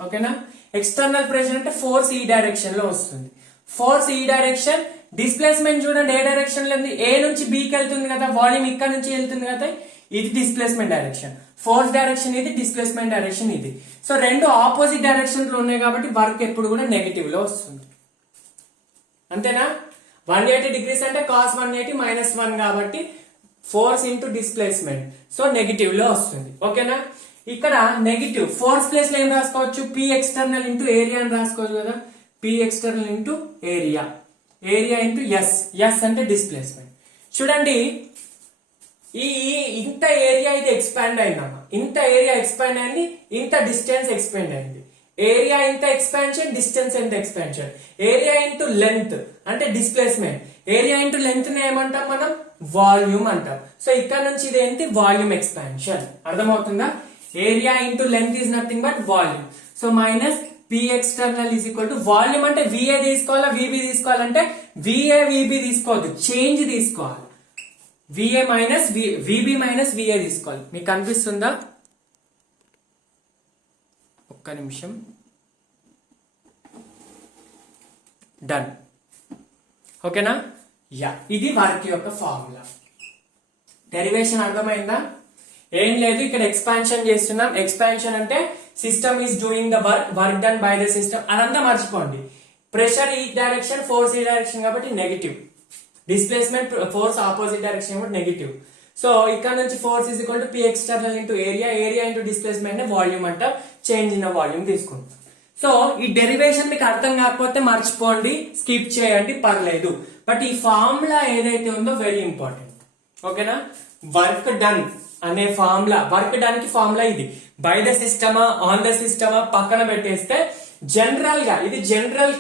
ఓకేనా? ఎక్స్టర్నల్ ప్రెషర్ అంటే ఫోర్స్ ఈ డైరెక్షన్ లో వస్తుంది. ఫోర్స్ ఈ డైరెక్షన్. డిస్ప్లేస్మెంట్ చూడండి ఏ డైరెక్షన్ లో ఉంది? ఏ నుంచి B కి వెళ్తుంది కదా, వాల్యూమ్ ఇక్కడ నుంచి వెళ్తుంది కదా, ఇది డిస్ప్లేస్మెంట్ డైరెక్షన్. ఫోర్స్ డైరెక్షన్ ఇది, డిస్ప్లేస్మెంట్ డైరెక్షన్ ఇది. సో రెండు ఆపోజిట్ డైరెక్షన్ లో ఉన్నాయి కాబట్టి వర్క్ ఎప్పుడు కూడా నెగటివ్ లో వస్తుంది. అంతేనా? 180 degrees అంటే cos 180 మైనస్ 1 కాబట్టి force into displacement, so negative లో వస్తుంది. ఓకేనా? ఇక్కడ నెగిటివ్ ఫోర్స్ ప్లేస్ లో ఏం రాసుకోవచ్చు? P ఎక్స్టర్నల్ ఇంటూ ఏరియా అని రాసుకోవచ్చు కదా. P external into area, area into S అంటే డిస్ప్లేస్మెంట్. చూడండి, ఈ ఇంత ఏరియా ఇది ఎక్స్పాండ్ అయిందమ్మా, ఇంత ఏరియా ఎక్స్పాండ్ అయింది, ఇంత డిస్టెన్స్ ఎక్స్పాండ్ అయింది. ఏరియా ఇంత ఎక్స్పాన్షన్, డిస్టెన్స్ ఎంత ఎక్స్పాన్షన్. ఏరియా ఇంటూ లెంత్ అంటే డిస్ప్లేస్మెంట్. ఏరియా ఇంటూ లెంత్ ని ఏమంటాం మనం? వాల్యూమ్ అంటాం. సో ఇక్కడ నుంచి ఇది ఏంటి? Volume expansion. అర్థమవుతుందా? Area into length is nothing but volume. So minus P external is equal to volume అంటే VA తీసుకోవాలా, VB తీసుకోవాలంటే VA VB తీసుకోవద్దు, చేంజ్ తీసుకోవాలి. VA minus VB minus VA తీసుకోవాలి. మీకు కనిపిస్తుందా? ఒక్క నిమిషం. డన్. ఓకేనా? యా, ఇది వర్క్ యొక్క ఫార్ములా. డెరివేషన్ అర్థమైందా? ఏం లేదు, ఇక్కడ ఎక్స్పాన్షన్ చేస్తున్నాం. ఎక్స్పాన్షన్ అంటే system is doing the work done by the system. అదంతా మర్చిపోండి. ప్రెషర్ ఈ డైరెక్షన్, ఫోర్స్ ఈ డైరెక్షన్ కాబట్టి negative. Displacement force opposite direction కాబట్టి నెగిటివ్. సో ఇక్కడ నుంచి force is equal to P external into area, area into displacement volume అంట. చేంజ్ ఇన్ వాల్యూమ్ తీసుకుంటాం. సో ఈ డెరివేషన్ మీకు అర్థం కాకపోతే మర్చిపోండి, స్కిప్ చేయండి, పర్లేదు. బట్ ఈ ఫార్ములా ఏదైతే ఉందో వెరీ ఇంపార్టెంట్. ఓకేనా? వర్క్ డన్ అనే ఫార్ములా, వర్క్ డన్ కి ఫార్ములా ఇది. బై ద సిస్టమా, ఆన్ ద సిస్టమా పక్కన పెట్టేస్తే జనరల్ గా ఇది జనరల్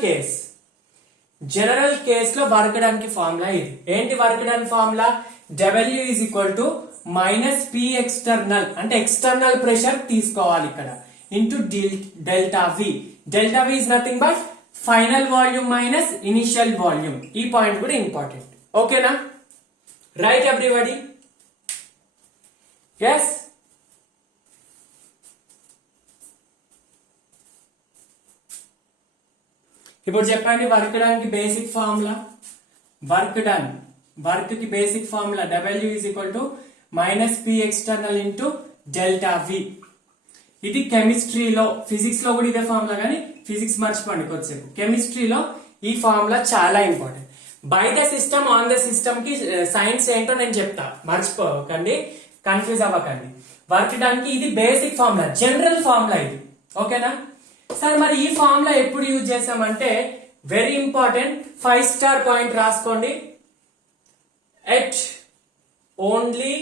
కేస్ లో వర్క్ డన్ కి ఫార్ములా ఇది. ఏంటి work done formula? W is equal to minus P external, అంటే ఎక్స్టర్నల్ ప్రెషర్ తీసుకోవాలి ఇక్కడ, into delta V. Delta V is nothing but final volume minus initial volume. ఈ పాయింట్ కూడా ఇంపార్టెంట్. ఓకేనా? Right everybody? ఎస్. ఇప్పుడు చెప్పండి వర్క్ డన్ కి బేసిక్ ఫార్ములా. వర్క్ కి basic formula W is equal to minus P external into delta V. ఇది కెమిస్ట్రీలో, ఫిజిక్స్ లో కూడా ఇదే ఫార్ములా, కానీ ఫిజిక్స్ మర్చిపోండి కొద్దిసేపు. కెమిస్ట్రీలో ఈ ఫార్ములా చాలా important. By the system, on the system కి సైన్స్ ఏంటో నేను చెప్తా, మర్చిపోకండి, కన్ఫ్యూజ్ అవ్వకండి. వర్క్ డన్ కి ఇది బేసిక్ ఫార్ములా, జనరల్ ఫార్ములా ఇది. ఓకేనా? సార్ మరి ఈ ఫార్ములా ఎప్పుడు యూజ్ చేసామంటే వెరీ ఇంపార్టెంట్, 5 స్టార్ పాయింట్ రాసుకోండి. At only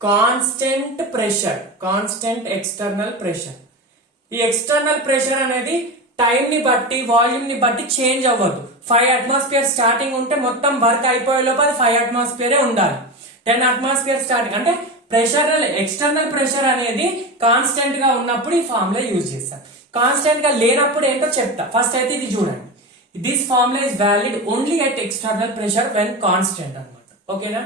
constant pressure, constant external pressure. ఈ ఎక్స్టర్నల్ ప్రెషర్ అనేది టైం ని బట్టి, వాల్యూమ్ ని బట్టి చేంజ్ అవ్వదు. 5 అట్మాస్ఫియర్ స్టార్టింగ్ ఉంటే మొత్తం వర్క్ అయిపోయే లోపు అది 5 అట్మాస్ఫియరే ఉండాలి. 10 అట్మాస్ఫియర్ స్టార్టింగ్ అంటే ప్రెషర్, ఎక్స్టర్నల్ ప్రెషర్ అనేది కాన్స్టెంట్ గా ఉన్నప్పుడు ఈ ఫార్ములా యూజ్ చేస్తాం. కాన్స్టెంట్ గా లేనప్పుడు ఏంటో చెప్తా. ఫస్ట్ అయితే ఇది చూడండి. This formula is valid only at external pressure when constant అన్నమాట. ఓకేనా?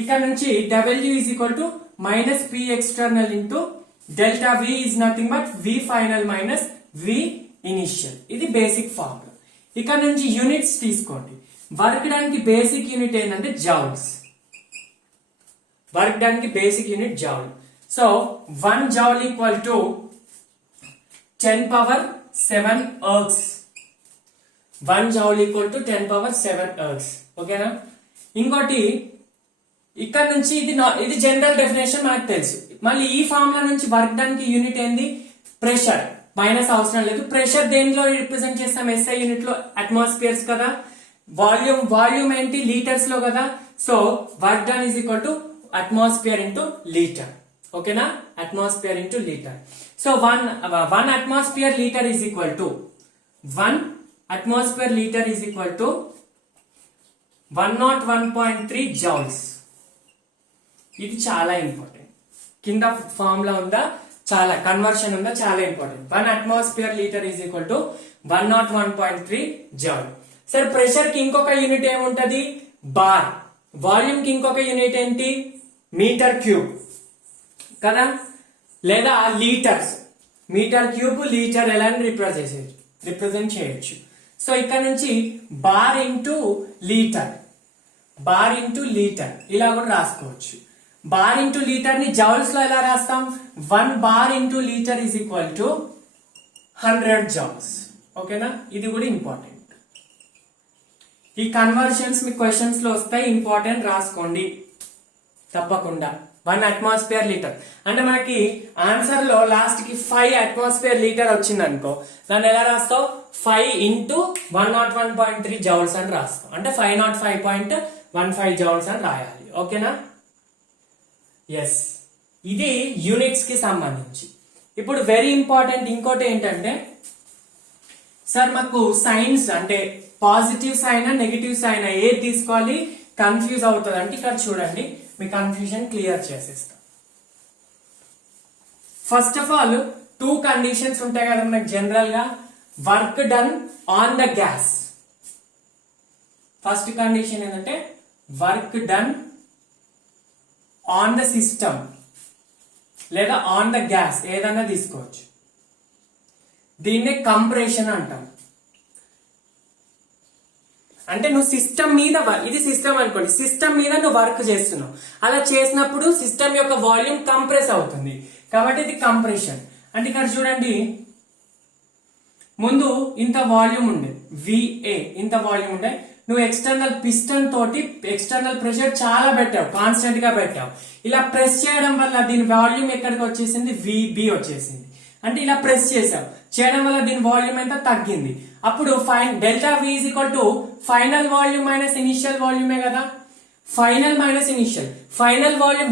ఇక్కడ నుంచి W is equal to minus P external into delta V is nothing but V final minus V initial. ఇది బేసిక్ ఫార్ములా. ఇక్కడ నుంచి యూనిట్స్ తీసుకోండి. వర్క్ డన్ కి బేసిక్ యూనిట్ ఏంటంటే జౌల్స్. వర్క్ డన్ కి basic unit joule. So 1 joule equal to 10 power 7 ergs. 1 joule equal to 10 power 7 ergs. ఓకేనా? ఇంకోటి ఇక్కడ నుంచి ఇది జనరల్ డెఫినేషన్ మనకు తెలుసు. మళ్ళీ ఈ ఫార్ములా నుంచి వర్క్ డన్ కి యూనిట్ ఏంది? ప్రెషర్. మైనస్ అవసరం లేదు. ప్రెషర్ దేనిలో రిప్రజెంట్ చేస్తాం? SI యూనిట్ లో అట్మాస్ఫియర్స్ కదా. వాల్యూమ్ ఏంటి? లీటర్స్ లో కదా. So work done is equal to atmosphere into litre. ఓకేనా? Atmosphere into litre. So 1 atmosphere liter is equal to 1 atmosphere liter is equal to 101.3 joules. ఇది చాలా ఇంపార్టెంట్. కింద ఫార్ములా ఉందా, చాలా కన్వర్షన్ ఉందా, చాలా important. 1 atmosphere liter is equal to 101.3 joule. సరే, ప్రెషర్ కి ఇంకొక యూనిట్ ఏముంటది? బార్. వాల్యూమ్ కి ఇంకొక యూనిట్ ఏంటి? మీటర్ క్యూబ్ కదా, లేదా లీటర్స్. మీటర్ క్యూబ్, లీటర్ ఎలా రిప్రజెంట్ చేయొచ్చు. సో ఇక్కడ నుంచి bar into litre, bar into litre ఇలా కూడా రాసుకోవచ్చు. బార్ ఇంటూ లీటర్ ని జౌల్స్ లో ఎలా రాస్తాం? 1 bar into litre is equal to 100 joules. ఓకేనా? ఇది కూడా ఇంపార్టెంట్. ఈ కన్వర్షన్స్ మీ క్వశ్చన్స్ లో వస్తాయి, ఇంపార్టెంట్, రాసుకోండి తప్పకుండా. 1 atmosphere liter అంటే మనకి ఆన్సర్ లో లాస్ట్ కి 5 atmosphere liter వచ్చింది అనుకో, దాన్ని ఎలా రాస్తావు? 5 ఇంటూ 101.3 జౌల్స్ అని రాస్తాం. అంటే 505.15 జౌల్స్ అని రాయాలి. ఓకేనా? ఎస్, ఇది యూనిట్స్ కి సంబంధించి. ఇప్పుడు వెరీ ఇంపార్టెంట్ ఇంకోటి ఏంటంటే, సార్ మాకు సైన్స్ అంటే పాజిటివ్ సైన్ నెగిటివ్ సైన్ ఏది తీసుకోవాలి కన్ఫ్యూజ్ అవుతుంది అంటే ఇక్కడ చూడండి, మీ కన్ఫ్యూజన్ క్లియర్ చేసేస్తా. ఫస్ట్ ఆఫ్ ఆల్ 2 కండిషన్స్ ఉంటాయి కదా మనకి జనరల్ గా. Work done on the gas. First condition ఏంటంటే work done on the system లేదా ఆన్ ద గ్యాస్, ఏదన్నా తీసుకోవచ్చు. దీన్నే కంప్రెషన్ అంటాం. అంటే నువ్వు సిస్టమ్ మీద, ఇది సిస్టమ్ అనుకోండి, సిస్టమ్ మీద నువ్వు వర్క్ చేస్తున్నావు. అలా చేసినప్పుడు సిస్టమ్ యొక్క వాల్యూమ్ కంప్రెస్ అవుతుంది, కాబట్టి ఇది కంప్రెషన్. అంటే ఇక్కడ చూడండి, ముందు ఇంత వాల్యూమ్ ఉండే VA, ఇంత వాల్యూమ్ ఉండే, నువ్వు ఎక్స్టర్నల్ పిస్టన్ తోటి ఎక్స్టర్నల్ ప్రెషర్ చాలా పెట్టావు, కాన్స్టెంట్ గా పెట్టావు. ఇలా ప్రెస్ చేయడం వల్ల దీని వాల్యూమ్ ఎక్కడికి వచ్చేసింది? VB వచ్చేసింది. అంటే ఇలా ప్రెస్ చేసాం, చేయడం వల్ల దీని వాల్యూమ్ ఎంత తగ్గింది. అప్పుడు delta V is equal to final volume minus initial వాల్యూమే కదా. Final minus initial, final volume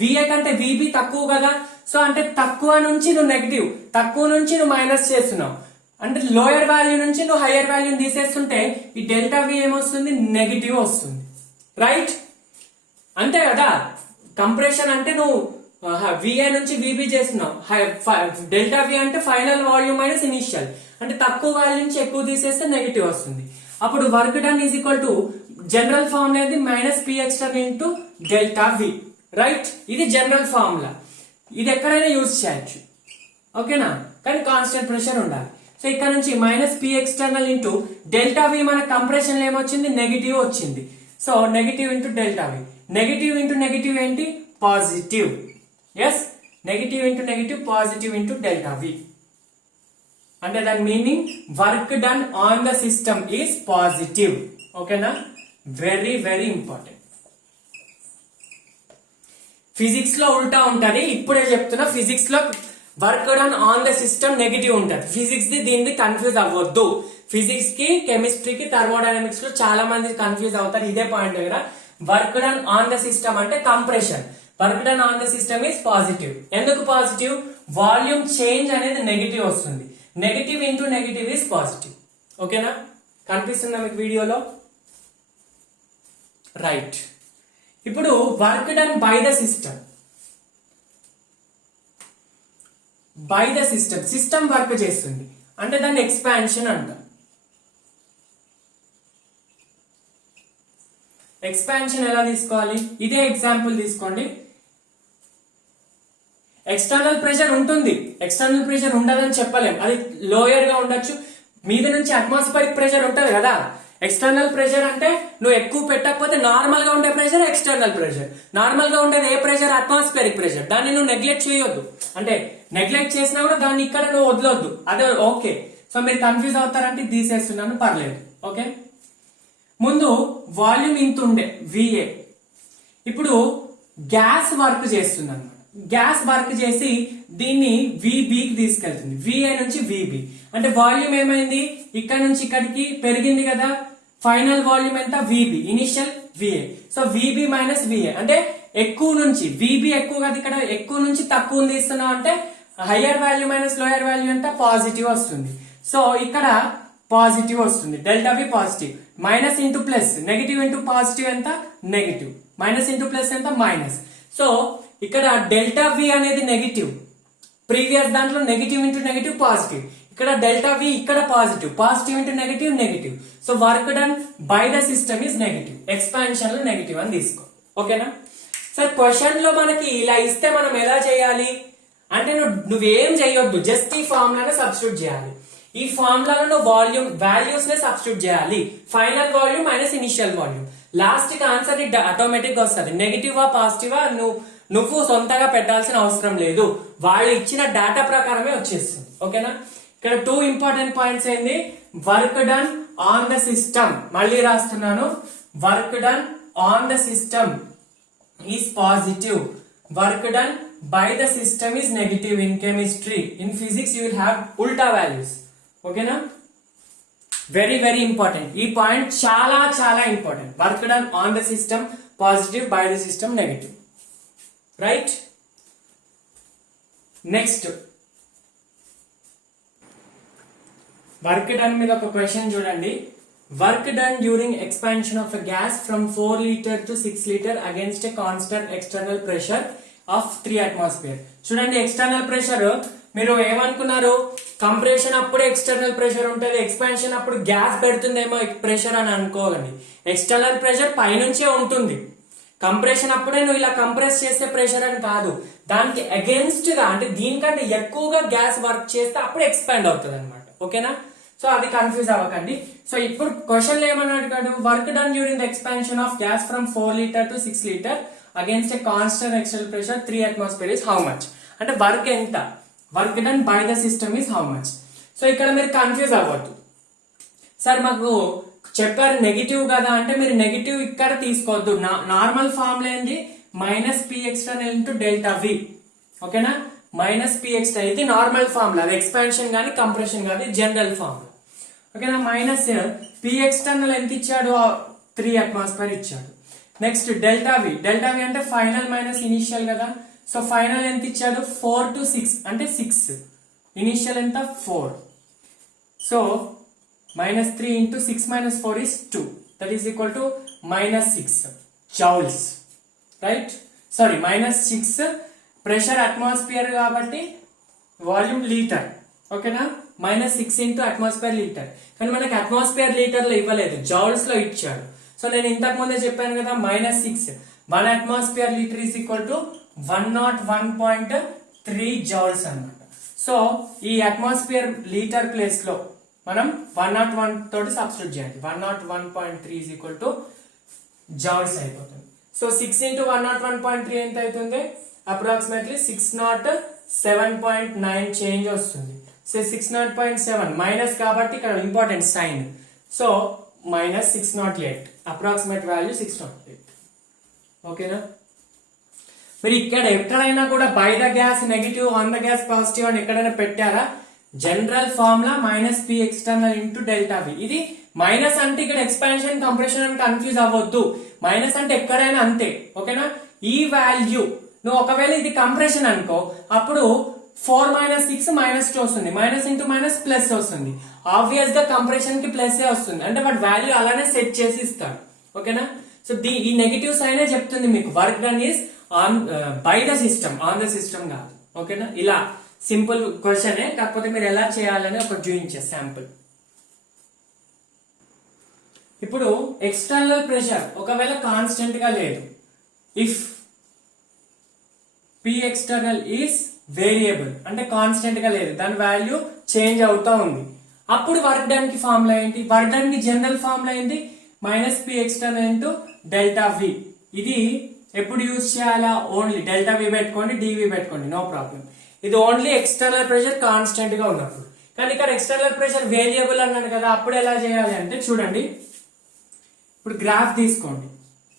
VA కంటే విబి తక్కువ కదా. సో అంటే తక్కువ నుంచి నువ్వు నెగిటివ్, తక్కువ నుంచి నువ్వు మైనస్ చేస్తున్నావు, అంటే లోయర్ వాల్యూ నుంచి నువ్వు హయ్యర్ వాల్యూని తీసేస్తుంటే ఈ డెల్టా వి ఏమొస్తుంది, నెగిటివ్ వస్తుంది. రైట్, అంతే కదా. కంప్రెషన్ అంటే నువ్వు విఏ నుంచి విబి చేస్తున్నావు, డెల్టా వి అంటే ఫైనల్ వాల్యూమ్ మైనస్ ఇనిషియల్, అంటే తక్కువ వాల్యూ నుంచి ఎక్కువ తీసేస్తే నెగిటివ్ వస్తుంది. అప్పుడు work done is equal to general formula అనేది minus P external into delta V. Right, ఇది జనరల్ ఫార్ములా, ఇది ఎక్కడైనా యూజ్ చేయొచ్చు. ఓకేనా, కానీ కాన్స్టెంట్ ప్రెషర్ ఉండాలి. సో ఇక్కడ నుంచి minus P external into delta V, మన కంప్రెషన్ ఏమొచ్చింది, నెగిటివ్ వచ్చింది. So negative into delta V, negative into negative ఏంటి, positive. Yes, negative into negative, positive into delta V. అంటే దాని meaning work done on the system is positive. ఓకేనా, వెరీ వెరీ ఇంపార్టెంట్. ఫిజిక్స్ లో ఉల్టా ఉంటది, ఇప్పుడే చెప్తున్నా. ఫిజిక్స్ లో work done on the system negative ఉంటది. ఫిజిక్స్ ది దీన్ని కన్ఫ్యూజ్ అవ్వద్దు. ఫిజిక్స్ కి, కెమిస్ట్రీకి, థర్మోడైనమిక్స్ లో చాలా మంది కన్ఫ్యూజ్ అవుతారు ఇదే పాయింట్ దగ్గర. Work done on the system అంటే compression, work done on the system is positive. ఎందుకు పాజిటివ్, వాల్యూమ్ చేంజ్ అనేది నెగిటివ్ వస్తుంది. Negative into negative is positive. ఓకేనా, కనిపిస్తుందా మీకు వీడియోలో. రైట్, ఇప్పుడు work done by the system, by the system, system work చేస్తుంది అంటే దాన్ని ఎక్స్పాన్షన్ అంటాం. ఎక్స్పాన్షన్ ఎలా తీసుకోవాలి, ఇదే ఎగ్జాంపుల్ తీసుకోండి. ఎక్స్టర్నల్ ప్రెషర్ ఉంటుంది, ఎక్స్టర్నల్ ప్రెషర్ ఉండదని చెప్పలేం, అది లోయర్ గా ఉండొచ్చు. మీద నుంచి అట్మాస్ఫియరిక్ ప్రెషర్ ఉంటది కదా. ఎక్స్టర్నల్ ప్రెషర్ అంటే నువ్వు ఎక్కువ పెట్టకపోతే నార్మల్ గా ఉండే ప్రెషర్ ఎక్స్టర్నల్ ప్రెషర్. నార్మల్ గా ఉండేది ఏ ప్రెషర్, అట్మాస్ఫియరిక్ ప్రెషర్. దాన్ని నువ్వు నెగ్లెక్ట్ చేయొద్దు, అంటే నెగ్లెక్ట్ చేసినా కూడా దాన్ని ఇక్కడ నువ్వు వదలొద్దు. అదే ఓకే. సో మీరు కన్ఫ్యూజ్ అవుతారంటే తీసేస్తున్నాను, పర్లేదు. ఓకే, ముందు వాల్యూమ్ ఇంత ఉండే విఏ, ఇప్పుడు గ్యాస్ వర్క్ చేస్తుంది అనమాట. గ్యాస్ వర్క్ చేసి దీన్ని విబికి తీసుకెళ్తుంది, విఏ నుంచి విబి. అంటే వాల్యూమ్ ఏమైంది, ఇక్కడ నుంచి ఇక్కడికి పెరిగింది కదా. ఫైనల్ వాల్యూమ్ ఎంత, VB, initial VA. So VB minus VA అంటే ఎక్కువ నుంచి, విబి ఎక్కువ కదా, ఇక్కడ ఎక్కువ నుంచి తక్కువ తీస్తున్నావు అంటే higher value minus lower value ఎంత, పాజిటివ్ వస్తుంది. సో ఇక్కడ పాజిటివ్ వస్తుంది, delta V positive. Minus into plus, negative into positive ఎంత, నెగిటివ్. మైనస్ ఇంటూ ప్లస్ ఎంత, మైనస్. సో ఇక్కడ డెల్టా వి అనేది నెగిటివ్, ప్రీవియస్ దాంట్లో నెగిటివ్ ఇంటూ నెగిటివ్ పాజిటివ్. ఇక్కడ డెల్టా వి ఇక్కడ positive, positive into negative negative. So work done by the system is negative, expansion లో నెగిటివ్ అని తీసుకో. ఓకేనా సార్, క్వశ్చన్ లో మనకి ఇలా ఇస్తే మనం ఎలా చేయాలి అంటే నువ్వేం చేయొద్దు, జస్ట్ ఈ ఫార్ములానే సబ్స్టిట్యూట్ చేయాలి. ఈ ఫార్ములాలో వాల్యూమ్ వాల్యూస్ నే సబ్స్టిట్యూట్ చేయాలి. Final volume minus initial volume. Last కి ఆన్సర్ ఆటోమేటిక్ గా వస్తుంది. నెగిటివా పాజిటివా నువ్వు సొంతగా పెట్టాల్సిన అవసరం లేదు, వాళ్ళు ఇచ్చిన డేటా ప్రకారమే వచ్చేస్తుంది. ఓకేనా, ఇక్కడ 2 ఇంపార్టెంట్ పాయింట్స్ ఏంది, work done on the system, మళ్ళీ రాస్తున్నాను, work done on the system is positive, work done by the system is negative in chemistry. In physics you will have ulta values. ఓకేనా, వెరీ వెరీ ఇంపార్టెంట్. ఈ పాయింట్ చాలా చాలా important. Work done on the system positive, by the system negative. Right, next work done మీద ఒక క్వశ్చన్ చూడండి. Work done during expansion of a gas from 4 litre to 6 litre against a constant external pressure of 3 atmosphere. చూడండి, ఎక్స్టర్నల్ ప్రెషర్ మీరు ఏమనుకున్నారు, కంప్రెషన్ అప్పుడే ఎక్స్టర్నల్ ప్రెషర్ ఉంటుంది, ఎక్స్పాన్షన్ అప్పుడు గ్యాస్ పెడుతుందేమో ప్రెషర్ అని అనుకోకండి. ఎక్స్టర్నల్ ప్రెషర్ పైనుంచే ఉంటుంది, కంప్రెషన్ అప్పుడే నువ్వు ఇలా కంప్రెస్ చేస్తే ప్రెషర్ అని కాదు, దానికి అగేన్స్ట్ గా అంటే దీనికంటే ఎక్కువగా గ్యాస్ వర్క్ చేస్తే అప్పుడు ఎక్స్పాండ్ అవుతుంది అనమాట. ఓకేనా, సో అది కన్ఫ్యూజ్ అవ్వకండి. సో ఇప్పుడు క్వశ్చన్ ఏమని అడిగాడు, work done during the expansion of gas from 4 litre to 6 litre against a constant external pressure 3 atmosphere is how much. అంటే వర్క్ ఎంత, work done by the system is how much. So ఇక్కడ మీరు కన్ఫ్యూజ్ అవ్వద్దు. సార్ మాకు చెప్పారు నెగిటివ్ కదా అంటే మీరు నెగిటివ్ ఇక్కడ తీసుకోవద్దు. నార్మల్ ఫార్ములా ఏంది, minus P external into delta V. ఓకేనా, మైనస్ పి ఎక్స్టర్నల్, ఇది నార్మల్ ఫార్ములా, అది ఎక్స్పాన్షన్ కానీ కంప్రెషన్ కానీ జనరల్ ఫార్ములా. ఓకేనా, మైనస్ పి ఎక్స్టర్నల్ ఎంత ఇచ్చాడు, 3 atmosphere ఇచ్చాడు. నెక్స్ట్ డెల్టా వి అంటే ఫైనల్ మైనస్ ఇనిషియల్ కదా, సో ఫైనల్ ఎంత ఇచ్చాడు 4 to 6 అంటే 6, ఇనిషియల్ ఎంత 4, so -3 into 6 minus 4 is 2, that is equal to -6 joules, right? Sorry, -6 pressure atmosphere కాబట్టి వాల్యూమ్ లీటర్. ఓకేనా, -6 into అట్మాస్ఫియర్ లీటర్, కానీ మనకి అట్మాస్ఫియర్ లీటర్ లో ఇవ్వలేదు, జౌల్స్ లో ఇచ్చాడు. సో నేను ఇంతకు ముందే చెప్పాను కదా, -6 1 atmosphere liter is equal to 101.3 joules అన్నమాట. సో ఈ అట్మాస్ఫియర్ లీటర్ ప్లేస్ లో మనం 101 తోటి సబ్స్టిట్యూట్ చేయాలి, 101.3 is equal to joules అయిపోతుంది. సో 6 into 101.3 ఎంత అవుతుంది, అప్రాక్సిమేట్లీ 607.9 చేంజ్ వస్తుంది. సో 607 మైనస్ కాబట్టి ఇక్కడ important sign, so -608, approximate value 608. ఓకేనా, మీరు ఇక్కడ ఎక్కడైనా కూడా by the gas negative, on the gas positive అని ఎక్కడైనా పెట్టారా, general formula -P external into delta V. ఇది మైనస్ అంటే ఇక్కడ ఎక్స్పాన్షన్ కంప్రెషన్ అని కన్ఫ్యూజ్ అవ్వద్దు, మైనస్ అంటే ఎక్కడైనా అంతే. ఓకేనా, ఈ వాల్యూ నువ్వు ఒకవేళ ఇది కంప్రెషన్ అనుకో, అప్పుడు 4 - 6 -2 వస్తుంది, మైనస్ ఇంటూ మైనస్ ప్లస్ వస్తుంది, ఆబ్వియస్ గా కంప్రెషన్ కి ప్లస్ వస్తుంది, అంటే వాటి వాల్యూ అలానే సెట్ చేసి ఇస్తాడు. ఓకేనా, సో ఈ నెగిటివ్ సైన్ చెప్తుంది మీకు work done is on by the system, on the system కాదు. ఓకేనా, ఇలా సింపుల్ క్వశ్చన్, కాకపోతే మీరు ఎలా చేయాలని ఒక చూపించే శాంపుల్. ఇప్పుడు ఎక్స్టర్నల్ ప్రెషర్ ఒకవేళ కాన్స్టెంట్ గా లేదు, if P external is variable అంటే కాన్స్టెంట్ గా లేదు, దాని వాల్యూ చేంజ్ అవుతా ఉంది, అప్పుడు వర్క్ డన్ కి ఫార్ములా ఏంటి, వర్క్ డన్ కి జనరల్ ఫార్ములా ఏంటి, -P external into delta V. ఇది ఎప్పుడు యూజ్ చేయాలా, ఓన్లీ డెల్టా వి పెట్టుకోండి, డివి పెట్టుకోండి, నో ప్రాబ్లం. ఇది ఓన్లీ ఎక్స్టర్నల్ ప్రెషర్ కాన్స్టెంట్ గా ఉన్నప్పుడు. కానీ ఇక్కడ ఎక్స్టర్నల్ ప్రెషర్ వేరియబుల్ అన్నాడు కదా, అప్పుడు ఎలా చేయాలి అంటే చూడండి, ఇప్పుడు గ్రాఫ్ తీసుకోండి,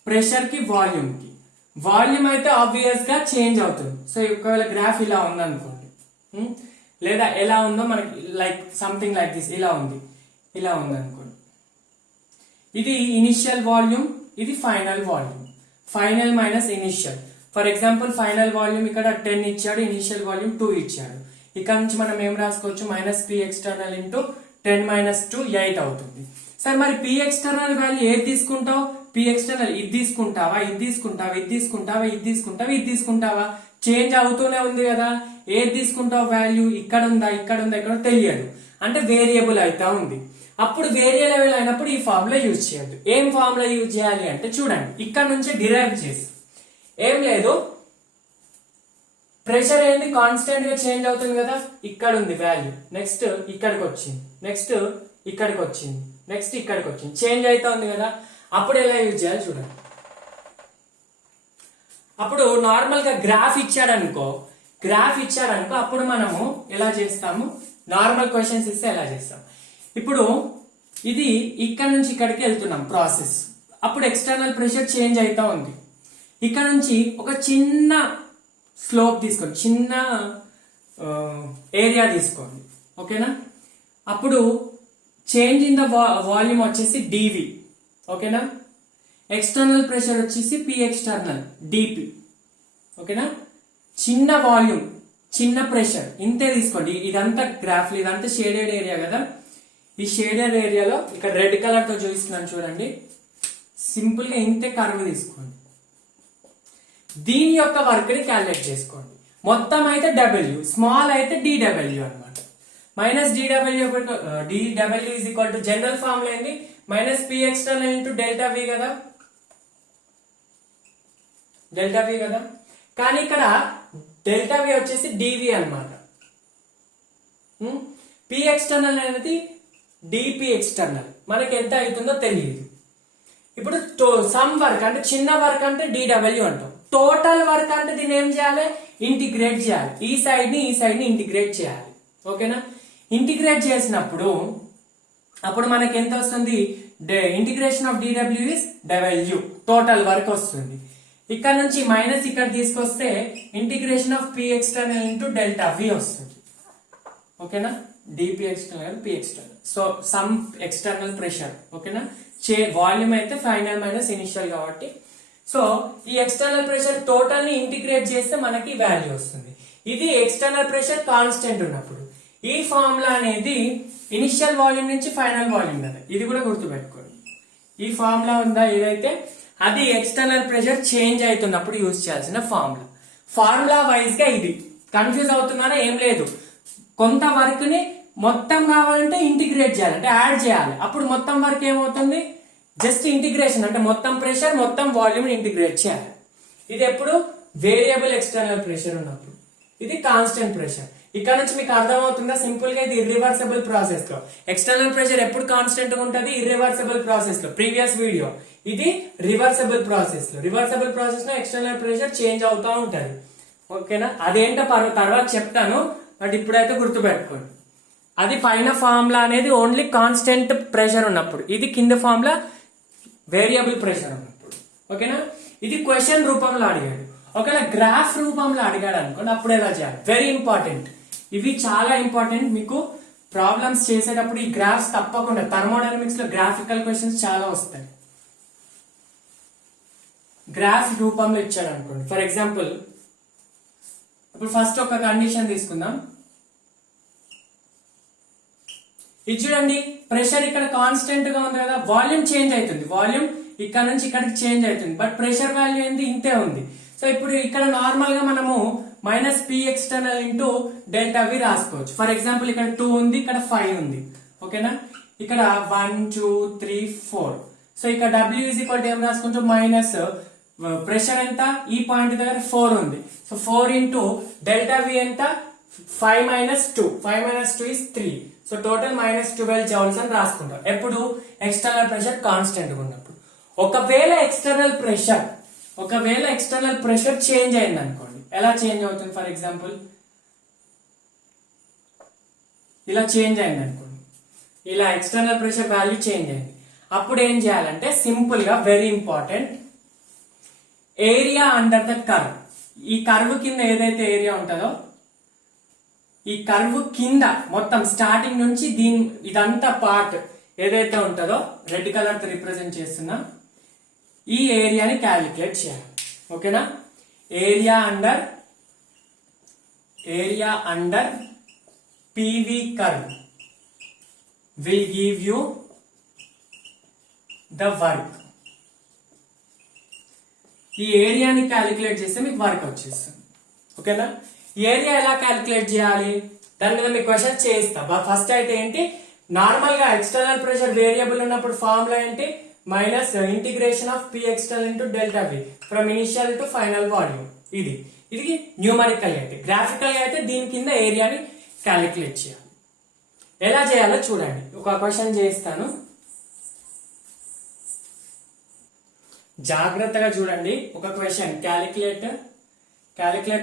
ప్రెషర్ కి వాల్యూమ్ కి, వాల్యూమ్ అయితే ఆబ్వియస్ గా చేంజ్ అవుతుంది. సో ఒకవేళ గ్రాఫ్ ఇలా ఉంది అనుకోండి, లేదా ఎలా ఉందో మనకి లైక్ సంథింగ్ లైక్ దిస్, ఇలా ఉంది అనుకోండి, ఇది ఇనిషియల్ వాల్యూమ్, ఇది final volume, final minus initial. For example final volume ఇక్కడ 10 ఇచ్చాడు, ఇనిషియల్ వాల్యూమ్ 2 ఇచ్చాడు. ఇక్కడ నుంచి మనం ఏం రాసుకోవచ్చు, -P external into 10 - 2 8 అవుతుంది. సరే మరి P external వాల్యూ ఏది తీసుకుంటావు, P external ఇది తీసుకుంటావా, ఇది తీసుకుంటావా, ఇది తీసుకుంటావా, ఇది తీసుకుంటావా, ఇది తీసుకుంటావా, చేంజ్ అవుతూనే ఉంది కదా, ఏది తీసుకుంటావు వాల్యూ, ఇక్కడ ఉందా, ఇక్కడ ఉందా, ఇక్కడ తెలియదు, అంటే వేరియబుల్ అవుతా ఉంది. అప్పుడు వేరియబుల్ అయినప్పుడు ఈ ఫార్ములా యూజ్ చేయొద్దు. ఏం ఫార్ములా యూజ్ చేయాలి అంటే చూడండి, ఇక్కడ నుంచి డిరైవ్ చేసి, ఏం లేదు, ప్రెషర్ ఏంది కాన్స్టెంట్ గా చేంజ్ అవుతుంది కదా, ఇక్కడ ఉంది వాల్యూ, నెక్స్ట్ ఇక్కడికి వచ్చింది, నెక్స్ట్ ఇక్కడికి వచ్చింది, నెక్స్ట్ ఇక్కడికి వచ్చింది, చేంజ్ అవుతా ఉంది కదా, అప్పుడు ఎలా యూజ్ చేయాలి చూడండి. అప్పుడు నార్మల్ గా గ్రాఫ్ ఇచ్చాడనుకో, అప్పుడు మనము ఎలా చేస్తాము, నార్మల్ క్వశ్చన్స్ ఇస్తే ఎలా చేస్తాం. ఇప్పుడు ఇది ఇక్కడ నుంచి ఇక్కడికి వెళ్తున్నాం ప్రాసెస్, అప్పుడు ఎక్స్టర్నల్ ప్రెషర్ చేంజ్ అవుతా ఉంది, ఇక్కడ నుంచి ఒక చిన్న స్లోప్ తీసుకోండి, చిన్న ఏరియా తీసుకోండి. ఓకేనా, అప్పుడు చేంజ్ ఇన్ ద వాల్యూమ్ వచ్చేసి డివి. ఓకేనా, ఎక్స్టర్నల్ ప్రెషర్ వచ్చేసి పి ఎక్స్టర్నల్ డిపి. ఓకేనా, చిన్న వాల్యూమ్ చిన్న ప్రెషర్ ఇంతే తీసుకోండి. ఇదంతా గ్రాఫ్, ఇదంతా షేడెడ్ ఏరియా కదా, ఈ షేడెడ్ ఏరియాలో ఇక్కడ రెడ్ కలర్ తో చూపిస్తున్నాను చూడండి, సింపుల్ గా ఇంతే కర్వ్ తీసుకోండి, దీని యొక్క వర్క్ ని క్యాలిక్యులేట్ చేసుకోండి. మొత్తం అయితే డబ్ల్యూ, స్మాల్ అయితే డిడబ్ల్యూ అనమాట. DW is equal to general formula ఏంది, -P external into delta V కదా, కానీ ఇక్కడ డెల్టా వి వచ్చేసి డివి అనమాట. పి ఎక్స్టర్నల్ అనేది డిపి ఎక్స్టర్నల్, మనకి ఎంత అవుతుందో తెలియదు. ఇప్పుడు సమ్ వర్క్ అంటే చిన్న వర్క్ అంటే డిడబ్ల్యూ అంటాం, టోటల్ వర్క్ అంటే దీన్ని ఏం చేయాలి, ఇంటిగ్రేట్ చేయాలి, ఈ సైడ్ ని ఇంటిగ్రేట్ చేయాలి. ఓకేనా, ఇంటిగ్రేట్ చేసినప్పుడు అప్పుడు మనకి ఎంత వస్తుంది, ఇంటిగ్రేషన్ ఆఫ్ డిడబ్ల్యూ ఇస్ డబ్ల్యూ, టోటల్ వర్క్ వస్తుంది. ఇక్కడ నుంచి మైనస్ ఇక్కడ తీసుకొస్తే integration of P external into delta V వస్తుంది. ఓకేనా, dP external P external. So sum external pressure. ఓకేనా, వాల్యూమ్ అయితే ఫైనల్ మైనస్ ఇనిషియల్ కాబట్టి. సో ఈ ఎక్స్టర్నల్ ప్రెషర్ టోటల్ ని ఇంటిగ్రేట్ చేస్తే మనకి వాల్యూ వస్తుంది. ఇది ఎక్స్టర్నల్ ప్రెషర్ కాన్స్టెంట్ ఉన్నప్పుడు. ఈ ఫార్ములా అనేది ఇనిషియల్ వాల్యూమ్ నుంచి ఫైనల్ వాల్యూమ్ కదా, ఇది కూడా గుర్తుపెట్టుకోండి. ఈ ఫార్ములా ఉందా ఏదైతే, అది ఎక్స్టర్నల్ ప్రెషర్ చేంజ్ అవుతున్నప్పుడు యూజ్ చేయాల్సిన ఫార్ములా. ఫార్ములా వైజ్ గా ఇది కన్ఫ్యూజ్ అవుతున్నారా, ఏం లేదు. కొంత వర్క్ ని మొత్తం కావాలంటే ఇంటిగ్రేట్ చేయాలి, అంటే యాడ్ చేయాలి. అప్పుడు మొత్తం వర్క్ ఏమవుతుంది, జస్ట్ ఇంటిగ్రేషన్, అంటే మొత్తం ప్రెషర్ మొత్తం వాల్యూమ్ ఇంటిగ్రేట్ చేయాలి. ఇది ఎప్పుడు వేరియబుల్ ఎక్స్టర్నల్ ప్రెషర్ ఉన్నప్పుడు. ఇది కాన్స్టెంట్ ప్రెషర్. ఇక్కడ నుంచి మీకు అర్థమవుతుందా, సింపుల్ గా ఇది ఇర్రివర్సిబుల్ ప్రాసెస్ లో ఎక్స్టర్నల్ ప్రెషర్ ఎప్పుడు కాన్స్టెంట్ గా ఉంటుంది, ఇర్రివర్సిబుల్ ప్రాసెస్ లో. ప్రీవియస్ వీడియో ఇది రివర్సిబుల్ ప్రాసెస్ లో. రివర్సిబుల్ ప్రాసెస్ లో ఎక్స్టర్నల్ ప్రెషర్ చేంజ్ అవుతా ఉంటది. ఓకేనా, అదేంటో తర్వాత చెప్తాను, బట్ ఇప్పుడైతే గుర్తుపెట్టుకోండి. అది పైన ఫార్ములా అనేది ఓన్లీ కాన్స్టెంట్ ప్రెషర్ ఉన్నప్పుడు, ఇది కింద ఫార్ములా వేరియబుల్ ప్రెషర్ ఉన్నప్పుడు. ఓకేనా, ఇది క్వశ్చన్ రూపంలో అడిగాడు. ఒకవేళ గ్రాఫ్ రూపంలో అడిగాడు అనుకోండి, అప్పుడు ఎలా చేయాలి, వెరీ ఇంపార్టెంట్. ఇవి చాలా ఇంపార్టెంట్. మీకు ప్రాబ్లమ్స్ చేసేటప్పుడు ఈ గ్రాఫ్స్ తప్పకుండా, థర్మోడైనమిక్స్ లో గ్రాఫికల్ క్వశ్చన్స్ చాలా వస్తాయి. గ్రాఫ్ రూపంలో ఇచ్చాడు అనుకోండి. ఫర్ ఎగ్జాంపుల్ ఇప్పుడు ఫస్ట్ ఒక కండిషన్ తీసుకుందాం. ఇది చూడండి, ప్రెషర్ ఇక్కడ కాన్స్టెంట్ గా ఉంది కదా, వాల్యూమ్ చేంజ్ అవుతుంది. వాల్యూమ్ ఇక్కడ నుంచి ఇక్కడికి చేంజ్ అవుతుంది, బట్ ప్రెషర్ వాల్యూ ఏంది, ఇంతే ఉంది. సో ఇప్పుడు ఇక్కడ నార్మల్ గా మనము minus P external into delta V రాసుకోవచ్చు. ఫర్ ఎగ్జాంపుల్ ఇక్కడ 2 ఉంది, ఇక్కడ 5 ఉంది. ఓకేనా, ఇక్కడ 1 2 3 4. సో ఇక్కడ డబ్ల్యూ ఈజ్ ఈక్వల్ టు ఏం రాసుకుంటూ మైనస్ ప్రెషర్ ఎంత, ఈ పాయింట్ దగ్గర 4 ఉంది. సో 4 ఇంటూ డెల్టా వి ఎంత, 5 minus 2. 5 minus 2 is 3. So total minus 12 joules అని రాసుకుంటాం. ఎప్పుడు ఎక్స్టర్నల్ ప్రెషర్ కాన్స్టెంట్ ఉన్నప్పుడు. ఒకవేళ ఎక్స్టర్నల్ ప్రెషర్ చేంజ్ అయింది అనుకోండి, ఎలా చేంజ్ అవుతుంది, ఫర్ ఎగ్జాంపుల్ ఇలా చేంజ్ అయింది అనుకోండి, ఇలా ఎక్స్టర్నల్ ప్రెషర్ వాల్యూ చేంజ్ అయింది. అప్పుడు ఏం చేయాలంటే సింపుల్ గా, very important, area under the curve. ఈ కర్వ్ కింద ఏదైతే ఏరియా ఉంటుందో, ఈ కర్వ్ కింద మొత్తం స్టార్టింగ్ నుంచి ఇదంతా పార్ట్ ఏదైతే ఉంటుందో, రెడ్ కలర్ తో రిప్రజెంట్ చేస్తున్నా, ఈ ఏరియాని క్యాలిక్యులేట్ చేయాలి. ఓకేనా, area under PV curve will give you the work. ఈ ఏరియాని క్యాలిక్యులేట్ చేస్తే మీకు వర్క్ వచ్చేస్తుంది. ఓకేనా, ఏరియా ఎలా క్యాలిక్యులేట్ చేయాలి, దాని మీద మీకు క్వశ్చన్ చేయిస్తా. ఫస్ట్ అయితే ఏంటి, నార్మల్ గా ఎక్స్టర్నల్ ప్రెషర్ వేరియబుల్ ఉన్నప్పుడు ఫార్ములా ఏంటి, minus integration of P external into delta V from initial to final volume. ఇది న్యూమరికల్ అయితే. గ్రాఫికల్ గా అయితే దీని కింద ఏరియాని క్యాలిక్యులేట్ చేయాలి. ఎలా చేయాలో చూడండి, ఒక క్వశ్చన్ చేయిస్తాను, జాగ్రత్తగా చూడండి. ఒక question, calculate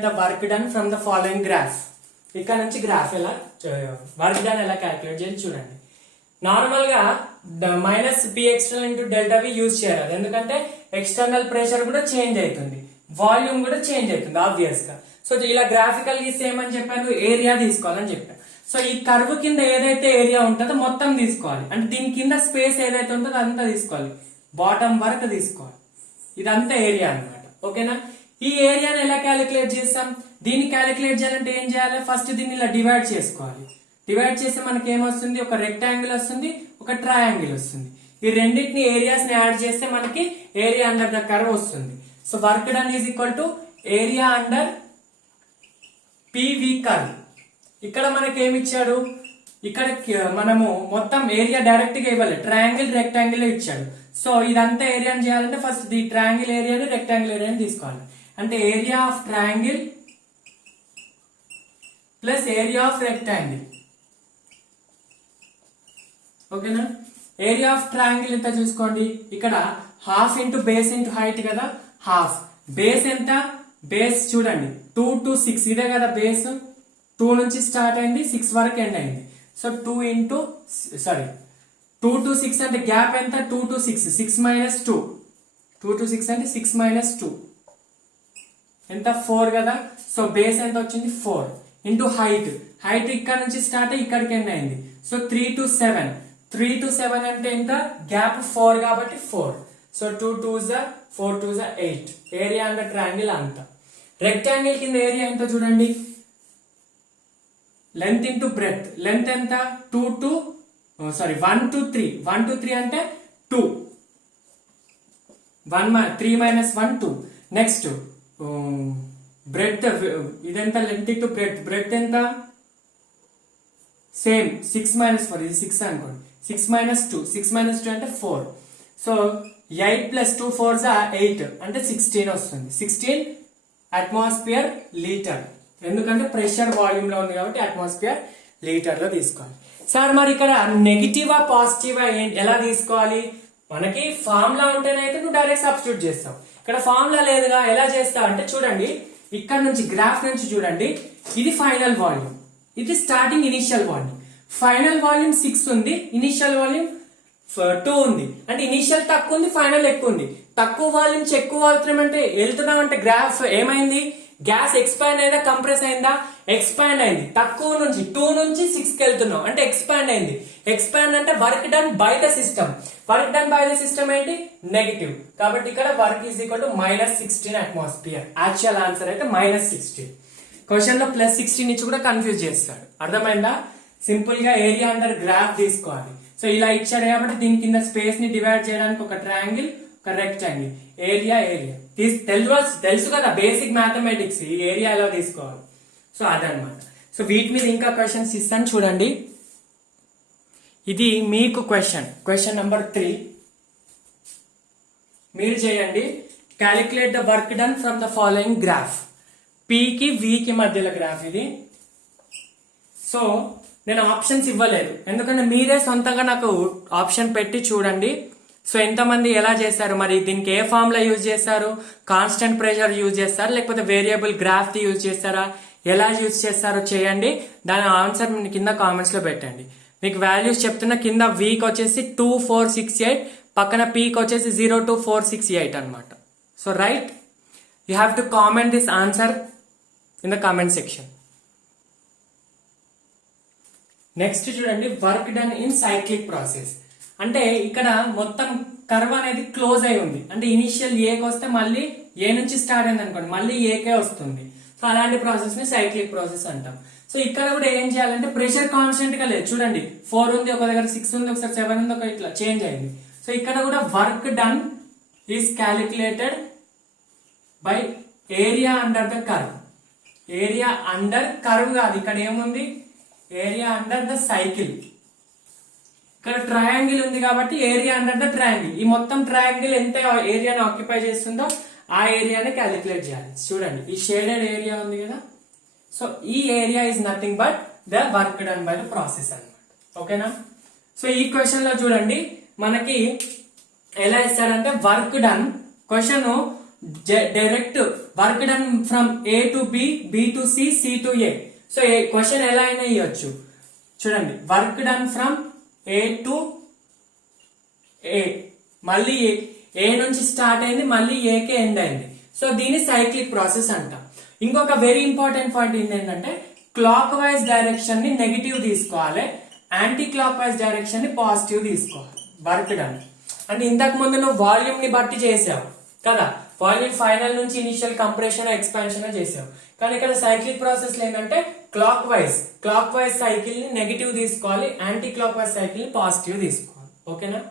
the work done from the following graph. ఇక్కడ నుంచి గ్రాఫ్ ఎలా వర్క్ డన్ ఎలా క్యాలిక్యులేట్ చేయాలి చూడండి. నార్మల్ గా minus P external into delta V use చేయాలి, ఎందుకంటే ఎక్స్టర్నల్ ప్రెషర్ కూడా చేంజ్ అవుతుంది, వాల్యూమ్ కూడా చేంజ్ అవుతుంది ఆబ్వియస్ గా. సో ఇలా గ్రాఫికల్ గీస్తే ఏమని చెప్పాను, ఏరియా తీసుకోవాలని చెప్పాను. సో ఈ కర్వ్ కింద ఏదైతే ఏరియా ఉంటుందో మొత్తం తీసుకోవాలి, అంటే దీని కింద స్పేస్ ఏదైతే ఉంటుందో అంతా తీసుకోవాలి, బాటమ్ వరకు తీసుకోవాలి. ఇదంతా ఏరియా అన్నమాట. ఓకేనా, ఈ ఏరియాని ఎలా క్యాలిక్యులేట్ చేస్తాం, దీన్ని క్యాలిక్యులేట్ చేయాలంటే ఏం చేయాలి, ఫస్ట్ దీన్ని ఇలా డివైడ్ చేసుకోవాలి. డివైడ్ చేస్తే మనకి ఏమొస్తుంది, ఒక రెక్టాంగిల్ వస్తుంది, ఒక ట్రయాంగిల్ వస్తుంది. ఈ రెండింటిని ఏరియాస్ ని యాడ్ చేస్తే మనకి ఏరియా అండర్ ద కర్వ్ వస్తుంది. So work done is equal to area under PV curve. ఇక్కడ మనకి ఏమి ఇచ్చాడు, ఇక్కడ మనము మొత్తం ఏరియా డైరెక్ట్ గా ఇవ్వాలి, ట్రయాంగిల్ రెక్టాంగిల్ ఇచ్చాడు. సో ఇదంతా ఏరియాని చేయాలంటే ఫస్ట్ ఈ ట్రయాంగిల్ ఏరియాని రెక్టాంగిల్ ఏరియాని తీసుకోవాలి. అంటే area of triangle plus area of rectangle. ఓకేనా, ఏరియా ఆఫ్ ట్రయాంగిల్ ఎంత చూసుకోండి, ఇక్కడ half into base into height కదా, హాఫ్. బేస్ ఎంత, బేస్ చూడండి 2 to 6, ఇదే కదా బేస్. 2 నుంచి స్టార్ట్ అయింది, 6 వరకు ఎండ్ అయింది. సో 2 to 6 అంటే గ్యాప్ ఎంత, 2 to 6, 6 minus 2. 2 to 6 అంటే 6 minus 2. ఎంత 4 కదా. సో బేస్ ఎంత వచ్చింది 4 ఇంటూ హైట్. హైట్ ఇక్కడ నుంచి స్టార్ట్ అయ్యి ఇక్కడికి ఎండ్ అయింది. So 3 to 7. 3 to 7 అంటే ఎంత, గ్యాప్ 4 కాబట్టి 4. So 2 2s 4 2s 8. Area under triangle అంత. రెక్టాంగిల్ కింద ఏరియా ఎంత చూడండి, లెంత్ ఇంటూ బ్రెడ్త్. లెంత్ ఎంత 1 to 3. 1 to 3 అంటే 2. 3 minus 1 2. నెక్స్ట్ బ్రెడ్త్ ఇదెంత, లెంత్ ఇంటూ బ్రెడ్త్ ఎంత, సేమ్ 6 minus 4. ఇది 6 అనుకోండి. 6 minus 2. 6 minus 2 అంటే 4. సో 8 plus 2 4s 8 అంటే 16 వస్తుంది. 16 అట్మాస్ఫియర్ లీటర్. ఎందుకంటే ప్రెషర్ వాల్యూమ్ లో ఉంది కాబట్టి అట్మాస్ఫియర్ లీటర్ లో తీసుకోవాలి. సార్ మరి ఇక్కడ నెగిటివా పాజిటివా ఎలా తీసుకోవాలి, మనకి ఫార్ములా ఉంటేనైతే నువ్వు డైరెక్ట్ సబ్స్టిట్యూట్ చేస్తావు. ఇక్కడ ఫార్ములా లేదుగా, ఎలా చేస్తావు అంటే చూడండి, ఇక్కడ నుంచి గ్రాఫ్ నుంచి చూడండి, ఇది ఫైనల్ వాల్యూమ్, ఇది starting initial volume. Final volume 6 ఉంది, ఇనిషియల్ వాల్యూమ్ 2 ఉంది. అంటే ఇనిషియల్ తక్కువ ఉంది, ఫైనల్ ఎక్కువ ఉంది. తక్కువ వాల్యూమ్ ఎక్కువ వెళ్తున్నామంటే వెళ్తున్నామంటే గ్రాఫ్ ఏమైంది, గ్యాస్ ఎక్స్పాండ్ అయిందా కంప్రెస్ అయిందా, ఎక్స్పాండ్ అయింది. తక్కువ నుంచి 2 నుంచి 6 కి వెళ్తున్నాం అంటే ఎక్స్పాండ్ అయింది. ఎక్స్పాండ్ అంటే work done by the system. Work done by the system ఏంటి, నెగిటివ్. కాబట్టి ఇక్కడ work is equal to -16 atmosphere. Actual answer అయితే -16. క్వశ్చన్ లో +16 నుంచి కూడా కన్ఫ్యూజ్ చేస్తాడు. అర్థమైందా? సింపుల్ గా ఏరియా అండర్ గ్రాఫ్ తీసుకోవాలి. సో ఇలా ఇచ్చాడు కాబట్టి దీని కింద స్పేస్ ని డివైడ్ చేయడానికి ఒక ట్రయాంగిల్, ఒక రెక్టాంగిల్. ఏరియా తెలుసు కదా బేసిక్ మ్యాథమెటిక్స్, ఈ ఏరియా ఎలా తీసుకోవాలి. సో అదనమాట. సో వీటి మీద ఇంకా క్వశ్చన్స్ ఇస్తాను చూడండి. ఇది మీకు క్వశ్చన్ నెంబర్ 3 మీరు చేయండి. Calculate the work done from the following graph. P కి V కి మధ్యలో గ్రాఫ్ ఇది. సో నేను ఆప్షన్స్ ఇవ్వలేదు, ఎందుకంటే మీరే సొంతంగా నాకు ఆప్షన్ పెట్టి చూడండి. సో ఎంతమంది ఎలా చేస్తారు, మరి దీనికి ఏ ఫార్ములా యూజ్ చేస్తారు, కాన్స్టెంట్ ప్రెషర్ యూజ్ చేస్తారు లేకపోతే వేరియబుల్ గ్రాఫ్ ది యూజ్ చేస్తారా, ఎలా యూజ్ చేస్తారో చేయండి. దాని ఆన్సర్ కింద కామెంట్స్ లో పెట్టండి. మీకు వాల్యూస్ చెప్తున్నా, కింద వీక్ వచ్చేసి 2468, పక్కన పీక్ వచ్చేసి 02468 అనమాట. So right, you have to comment this answer in the comment section. Next చూడండి, work done in cyclic process. అంటే ఇక్కడ మొత్తం కర్వ్ అనేది క్లోజ్ అయి ఉంది. అంటే ఇనిషియల్ ఏకి వస్తే మళ్ళీ ఏ నుంచి స్టార్ట్ అయింది అనుకోండి, మళ్ళీ ఏకే వస్తుంది. సో అలాంటి ప్రాసెస్ ని సైక్లిక్ ప్రాసెస్ అంటాం. సో ఇక్కడ కూడా ఏం చేయాలంటే ప్రెషర్ కాన్స్టెంట్ గా లేదు. చూడండి 4 ఉంది, ఒక దగ్గర 6 ఉంది, ఒకసారి 7 ఉంది, ఒక ఇట్లా చేంజ్ అయింది. సో ఇక్కడ కూడా work done is calculated by area under the curve. Area under curve కాదు, ఇక్కడ ఏముంది, ఏరియా అండర్ ద సైకిల్. ఇక్కడ ట్రయాంగిల్ ఉంది కాబట్టి ఏరియా అండర్ ద ట్రయాంగిల్. ఈ మొత్తం ట్రయాంగిల్ ఎంత ఏరియాని ఆక్యుపై చేస్తుందో ఆ ఏరియాని క్యాలిక్యులేట్ చేయాలి. చూడండి ఈ షేడెడ్ ఏరియా ఉంది కదా, సో ఈ area is nothing but the work done by the process అన్నమాట. ఓకేనా? సో ఈ క్వశ్చన్ లో చూడండి మనకి ఎలా ఇస్తాడంటే work done, question direct work done from A to B, B to C, C to A. So question ఎలా అయినా ఇవ్వచ్చు. చూడండి work done from A to A, మళ్ళీ ఏ నుంచి స్టార్ట్ అయింది, మళ్ళీ ఏకే ఎండ్ అయింది. సో దీన్ని సైక్లిక్ ప్రాసెస్ అంటాం. ఇంకొక వెరీ ఇంపార్టెంట్ పాయింట్ ఏంటంటే క్లాక్ వైజ్ డైరెక్షన్ ని నెగిటివ్ తీసుకోవాలి, యాంటీ క్లాక్ వైజ్ డైరెక్షన్ ని పాజిటివ్ తీసుకోవాలి. వర్క్ డన్ అంటే ఇంతకు ముందు నువ్వు వాల్యూమ్ ని బట్టి చేసావు కదా, వాల్యూమ్ ఫైనల్ నుంచి ఇనిషియల్ కంప్రెషన్ ఎక్స్పాన్షన్ చేసావు. కానీ ఇక్కడ సైక్లిక్ ప్రాసెస్ ఏంటంటే క్లాక్ వైజ్ సైకిల్ ని నెగిటివ్ తీసుకోవాలి, యాంటీ క్లాక్ వైజ్ సైకిల్ ని పాజిటివ్ తీసుకోవాలి. ఓకేనా?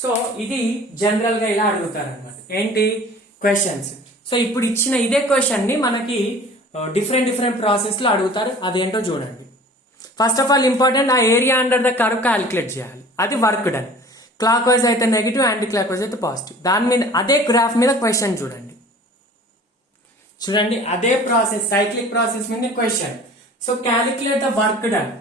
సో ఇది జనరల్ గా ఇలా అడుగుతారు అనమాట ఏంటి క్వశ్చన్స్. సో ఇప్పుడు ఇచ్చిన ఇదే క్వశ్చన్ ని మనకి డిఫరెంట్ ప్రాసెస్ లో అడుగుతారు. అదేంటో చూడండి. ఫస్ట్ ఆఫ్ ఆల్ ఇంపార్టెంట్, ఆ area under the curve calculate చేయాలి. అది వర్క్ డన్. క్లాక్ వైజ్ అయితే నెగిటివ్, యాంటీ క్లాక్ వైజ్ అయితే పాజిటివ్. దాని మీద అదే గ్రాఫ్ మీద క్వశ్చన్ చూడండి అదే ప్రాసెస్, సైక్లిక్ ప్రాసెస్ మీద question. So calculate the work done.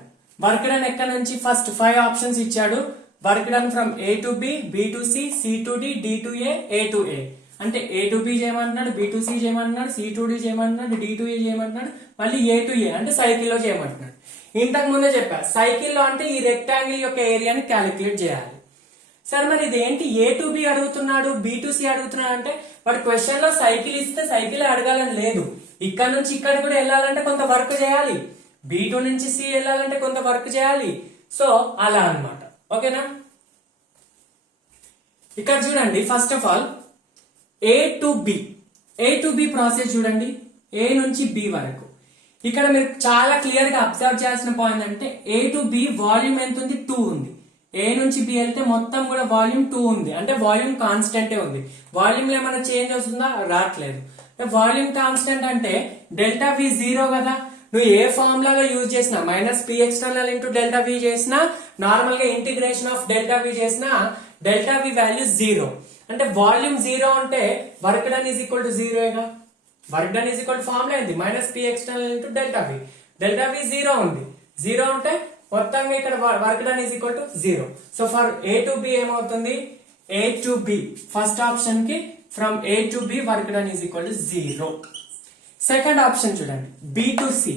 Work done ఎక్కడ నుంచి, ఫస్ట్ 5 ఆప్షన్స్ ఇచ్చాడు. Work done from A to B, B to C, C to D, D to A, A to A. అంటే A to B చేయమంటున్నాడు, B to C చేయమంటున్నాడు, C to D చేయమంటున్నాడు, D to A చేయమంటున్నాడు, మళ్ళీ A to A అంటే సైకిల్ లో చేయమంటున్నాడు. ఇంతకు ముందే చెప్పా, సైకిల్ లో అంటే ఈ రెక్టాంగిల్ యొక్క ఏరియాని క్యాలిక్యులేట్ చేయాలి. సార్ మరి ఇదేంటి ఏ టు బి అడుగుతున్నాడు బి టు సి అడుగుతున్నాడు అంటే వాడు క్వశ్చన్ లో సైకిల్ ఇస్తే సైకిల్ అడగాలని లేదు. ఇక్కడ నుంచి ఇక్కడ కూడా వెళ్ళాలంటే కొంత వర్క్ చేయాలి, B2 నుంచి సి వెళ్ళాలంటే కొంత వర్క్ చేయాలి. సో అలా అన్నమాట. ఓకేనా? ఇక్కడ చూడండి, first of all A to B process చూడండి, ఏ నుంచి బి వరకు. ఇక్కడ మీరు చాలా క్లియర్ గా అబ్జర్వ్ చేయాల్సిన పాయింట్ అంటే ఏ టు బి వాల్యూమ్ ఎంత ఉంది, 2 ఉంది. ఏ నుంచి బి వెళ్తే మొత్తం కూడా వాల్యూమ్ 2 ఉంది, అంటే వాల్యూమ్ కాన్స్టెంటే ఉంది. వాల్యూమ్ లో ఏమైనా చేంజ్ వస్తుందా? రావట్లేదు. వాల్యూమ్ కాన్స్టెంట్ అంటే డెల్టా వి 0 కదా. నువ్వు ఏ ఫార్ములాలో యూజ్ చేసినా -p external ఇంటూ డెల్టా వి చేసినా, నార్మల్ గా ఇంటిగ్రేషన్ ఆఫ్ డెల్టా వి చేసినా డెల్టా వి వాల్యూ 0. అంటే వాల్యూమ్ 0 అంటే work done is equal to 0. Work done is equal to formula ఏంది? -p external into delta V. Delta V 0 ఉంది. 0 అంటే మొత్తంగా ఇక్కడ work done is equal to 0. So for a to B ఏమవుతుంది? ఏ టు బి ఫస్ట్ ఆప్షన్ కి from A to B work done is equal to 0. Second option చూడండి, బి టు సి.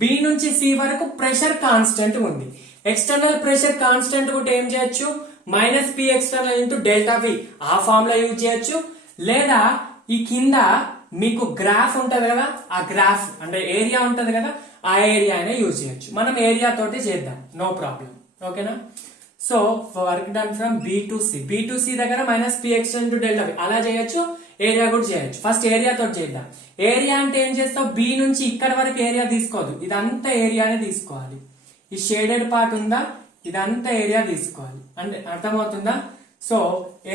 బి నుంచి సి వరకు ప్రెషర్ కాన్స్టెంట్ ఉంది. ఎక్స్టర్నల్ ప్రెషర్ కాన్స్టెంట్ కూడా ఏం చేయొచ్చు? -p external ఇంటూ డెల్టా వి ఆ ఫార్ములా యూజ్ చేయొచ్చు. లేదా ఈ కింద మీకు గ్రాఫ్ ఉంటది కదా, ఆ గ్రాఫ్ అంటే ఏరియా ఉంటది కదా, ఆ ఏరియా అయినా యూజ్ చేయొచ్చు. మనం ఏరియా తోటి చేద్దాం, నో ప్రాబ్లం. ఓకేనా? So work done from B to C. B to C దగ్గర -p external into delta V అలా చేయొచ్చు, ఏరియా కూడా చేయొచ్చు. ఫస్ట్ ఏరియా తోటి చేద్దాం. ఏరియా అంటే ఏం చేస్తావు? బి నుంచి ఇక్కడ వరకు ఏరియా తీసుకోవద్దు, ఇదంతా ఏరియానే తీసుకోవాలి. ఈ షేడెడ్ పార్ట్ ఉందా, ఇదంతా ఏరియా తీసుకోవాలి. అంటే అర్థమవుతుందా? సో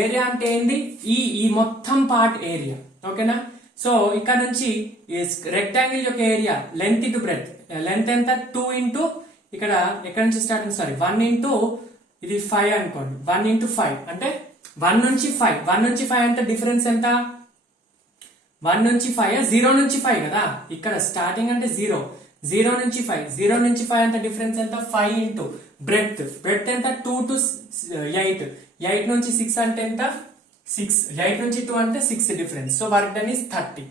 ఏరియా అంటే ఏంది? ఈ మొత్తం పార్ట్ ఏరియా. ఓకేనా? సో ఇక్కడ నుంచి రెక్టాంగిల్ యొక్క area length into breadth. Length ఎంత? 2 ఇంటూ ఇక్కడ ఎక్కడ నుంచి స్టార్ట్? సారీ 1 ఇంటూ ఇది 5 అనుకోండి. 1 ఇంటూ 5 అంటే 1 నుంచి 5. 1 నుంచి 5 అంటే డిఫరెన్స్ ఎంత? 1 నుంచి 5 0 నుంచి 5 కదా. ఇక్కడ స్టార్టింగ్ అంటే 0 నుంచి 5. 0 నుంచి 5 అంటే డిఫరెన్స్ ఎంత? 5 ఇంటూ బ్రెడ్త్. బ్రెడ్త్ ఎంత? 2 టు 8. 8 నుంచి 6 అంటే ఎంత? 6. 8 నుంచి 2 అంటే 6 difference. So work done is 30.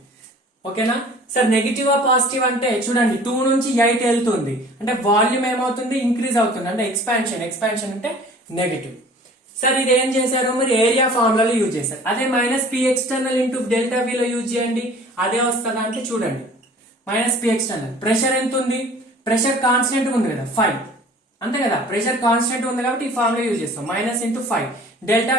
ఓకేనా సార్? నెగిటివ్ పాజిటివ్ అంటే చూడండి, 2 నుంచి 8 వెళ్తుంది అంటే వాల్యూమ్ ఏమవుతుంది? ఇంక్రీజ్ అవుతుంది, అంటే ఎక్స్పాన్షన్ అంటే నెగిటివ్. సార్ ఇది ఏం చేశారు? మీరు ఏరియా ఫార్ములాలో యూజ్ చేశారు. అదే -p external ఇంటూ డెల్టా వి లో యూజ్ చేయండి, అదే వస్తుందా అంటే చూడండి. -p external ప్రెషర్ ఎంత ఉంది? ప్రెషర్ కాన్స్టెంట్ ఉంది కదా, 5. అంతే కదా, ప్రెషర్ కాన్స్టెంట్ ఉంది కాబట్టి ఈ ఫార్ములా యూజ్ చేస్తాం. -5 డెల్టా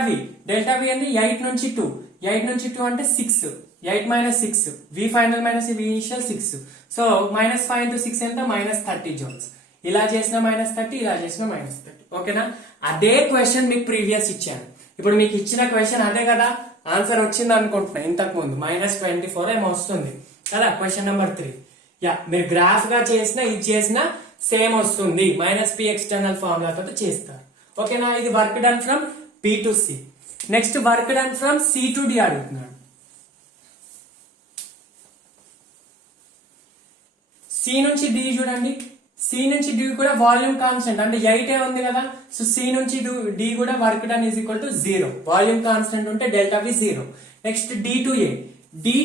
వి అనేది 8 నుంచి 2. 8 నుంచి 2 అంటే 6. 8 - 6 వి ఫైనల్ - వి ఇనిషియల్ 6. సో -5 ఇంటూ 6 ఎంత? -30 జౌల్స్. ఇలా చేసిన -30, ఇలా చేసిన -30. ఓకేనా? అదే క్వశ్చన్ మీకు ప్రీవియస్ ఇచ్చాను. ఇప్పుడు మీకు ఇచ్చిన క్వశ్చన్ అదే కదా, ఆన్సర్ వచ్చింది అనుకుంటున్నా. ఇంతకు ముందు -24 ఏమో వస్తుంది కదా, క్వశ్చన్ నెంబర్ 3. యా, మీరు గ్రాఫ్ గా చేసిన ఇది చేసిన సేమ్ వస్తుంది. -p external ఫార్ములా తోటి చేస్తారు. ఓకేనా? ఇది work done from B to C. Next work done from C to D అడుగుతున్నాడు. సి నుంచి డి చూడండి. సి నుంచి డి కూడా వాల్యూమ్ కాన్స్టెంట్ అంటే 8 ఉంది కదా. సో సి నుంచి డి కూడా work done is equal to 0. Volume constant ఉంటే delta V 0. Next D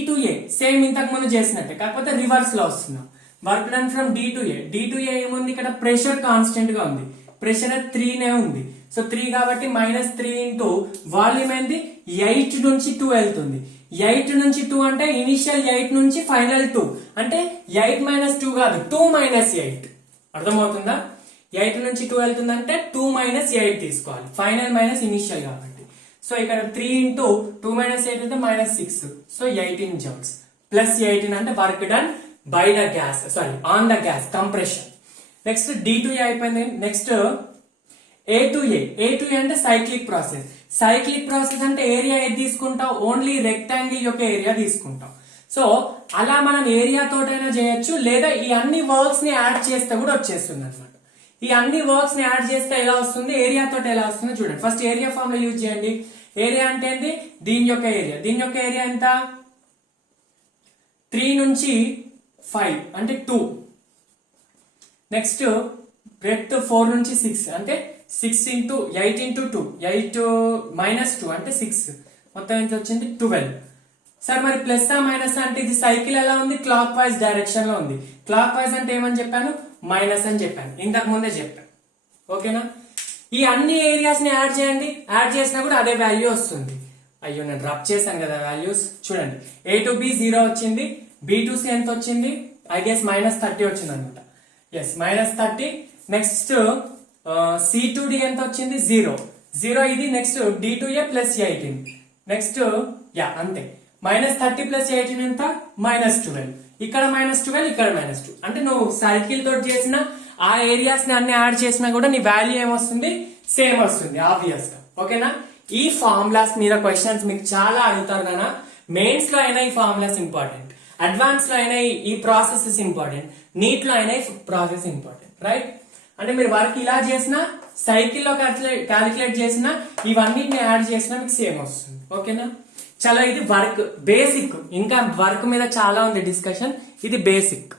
to A same ఇంతకు ముందు చేసినట్టే, కాకపోతే రివర్స్ లో వస్తున్నాం. Work done from D to A ఏముంది? ఇక్కడ ప్రెషర్ కాన్స్టెంట్ గా ఉంది. ప్రెషర్ 3 ఉంది. సో 3 కాబట్టి -3 ఇంటూ వాల్యూమ్ ఏంది? 8 నుంచి 2 వెళ్తుంది. 8 నుంచి 2 అంటే ఇనిషియల్ 8 నుంచి ఫైనల్ 2 అంటే 8 - 2 కాదు, 2 - 8. అర్థమవుతుందా? 8 నుంచి 2 వెళ్తుంది అంటే 2 - 8 తీసుకోవాలి, ఫైనల్ మైనస్ ఇనిషియల్ కాబట్టి. సో ఇక్కడ 3 ఇంటూ 2 - 8 అంటే -6. సో 18 జౌల్స్ ప్లస్ 18 అంటే work done by the gas, sorry on the gas compression. Next D to A అయిపోయింది. నెక్స్ట్ ఏ టు ఏ అంటే సైక్లిక్ ప్రాసెస్. సైక్లిక్ ప్రాసెస్ అంటే ఏరియా ఏది తీసుకుంటాం? ఓన్లీ రెక్టాంగిల్ యొక్క ఏరియా తీసుకుంటాం. సో అలా మనం ఏరియా తోటైనా చేయొచ్చు, లేదా ఈ అన్ని వర్క్స్ ని యాడ్ చేస్తే కూడా వచ్చేస్తుంది అనమాట. ఈ అన్ని వర్క్స్ ని యాడ్ చేస్తే ఎలా వస్తుంది? ఏరియా తోటి ఎలా వస్తుంది చూడండి. ఫస్ట్ ఏరియా ఫార్మ్ లో యూజ్ చేయండి. ఏరియా అంటే ఏంటి? దీని యొక్క ఏరియా ఎంత? 3 నుంచి 5 అంటే 2. నెక్స్ట్ బ్రెడ్త్ 4 నుంచి 6 అంటే 6 ఇంటూ 8 ఇంటూ 2, 8 - 2 అంటే 6. మొత్తం ఎంత వచ్చింది? 12. సార్ మరి ప్లస్ మైనస్ అంటే ఇది సైకిల్ ఎలా ఉంది? క్లాక్ వైజ్ డైరెక్షన్ లో ఉంది. క్లాక్ వైజ్ అంటే ఏమని చెప్పాను? మైనస్ అని చెప్పాను, ఇంతకు ముందే చెప్పాను. ఓకేనా? ఈ అన్ని ఏరియాస్ ని యాడ్ చేయండి, యాడ్ చేసినా కూడా అదే వాల్యూ వస్తుంది. అయ్యో నేను రబ్ చేశాను కదా వాల్యూస్. చూడండి A to B 0 వచ్చింది, B to C ఎంత వచ్చింది, ఐ గెస్ -30 వచ్చింది అనమాట. Yes -30. Next C to D ఎంత వచ్చింది, 0 ఇది. Next D to A plus 18. Next అంతే. -30 ప్లస్ 18 ఎంత, -12. ఇక్కడ -12, ఇక్కడ -2. అంటే నువ్వు సైకిల్ తోటి చేసిన ఆ ఏరియాస్ ని అన్ని యాడ్ చేసినా కూడా నీ వాల్యూ ఏమొస్తుంది, సేమ్ వస్తుంది ఆబ్వియస్ గా. ఓకేనా? ఈ ఫార్ములాస్ మీద క్వశ్చన్స్ మీకు చాలా అడుగుతారు కదా. మెయిన్స్ లో అయినా ఈ ఫార్ములాస్ ఇంపార్టెంట్, అడ్వాన్స్ లో అయినా ఈ ప్రాసెసెస్ ఇంపార్టెంట్, నీట్ లో అయినా ఈ ప్రాసెస్ ఇంపార్టెంట్. రైట్? అంటే మీరు వర్క్ ఇలా చేసినా, సైకిల్ లో క్యాలిక్యులేట్ చేసినా, ఇవన్నిటిని యాడ్ చేసినా మీకు సేమ్ వస్తుంది. ఓకేనా? చలో ఇది వర్క్ బేసిక్. ఇంకా వర్క్ మీద చాలా ఉంది డిస్కషన్, ఇది బేసిక్.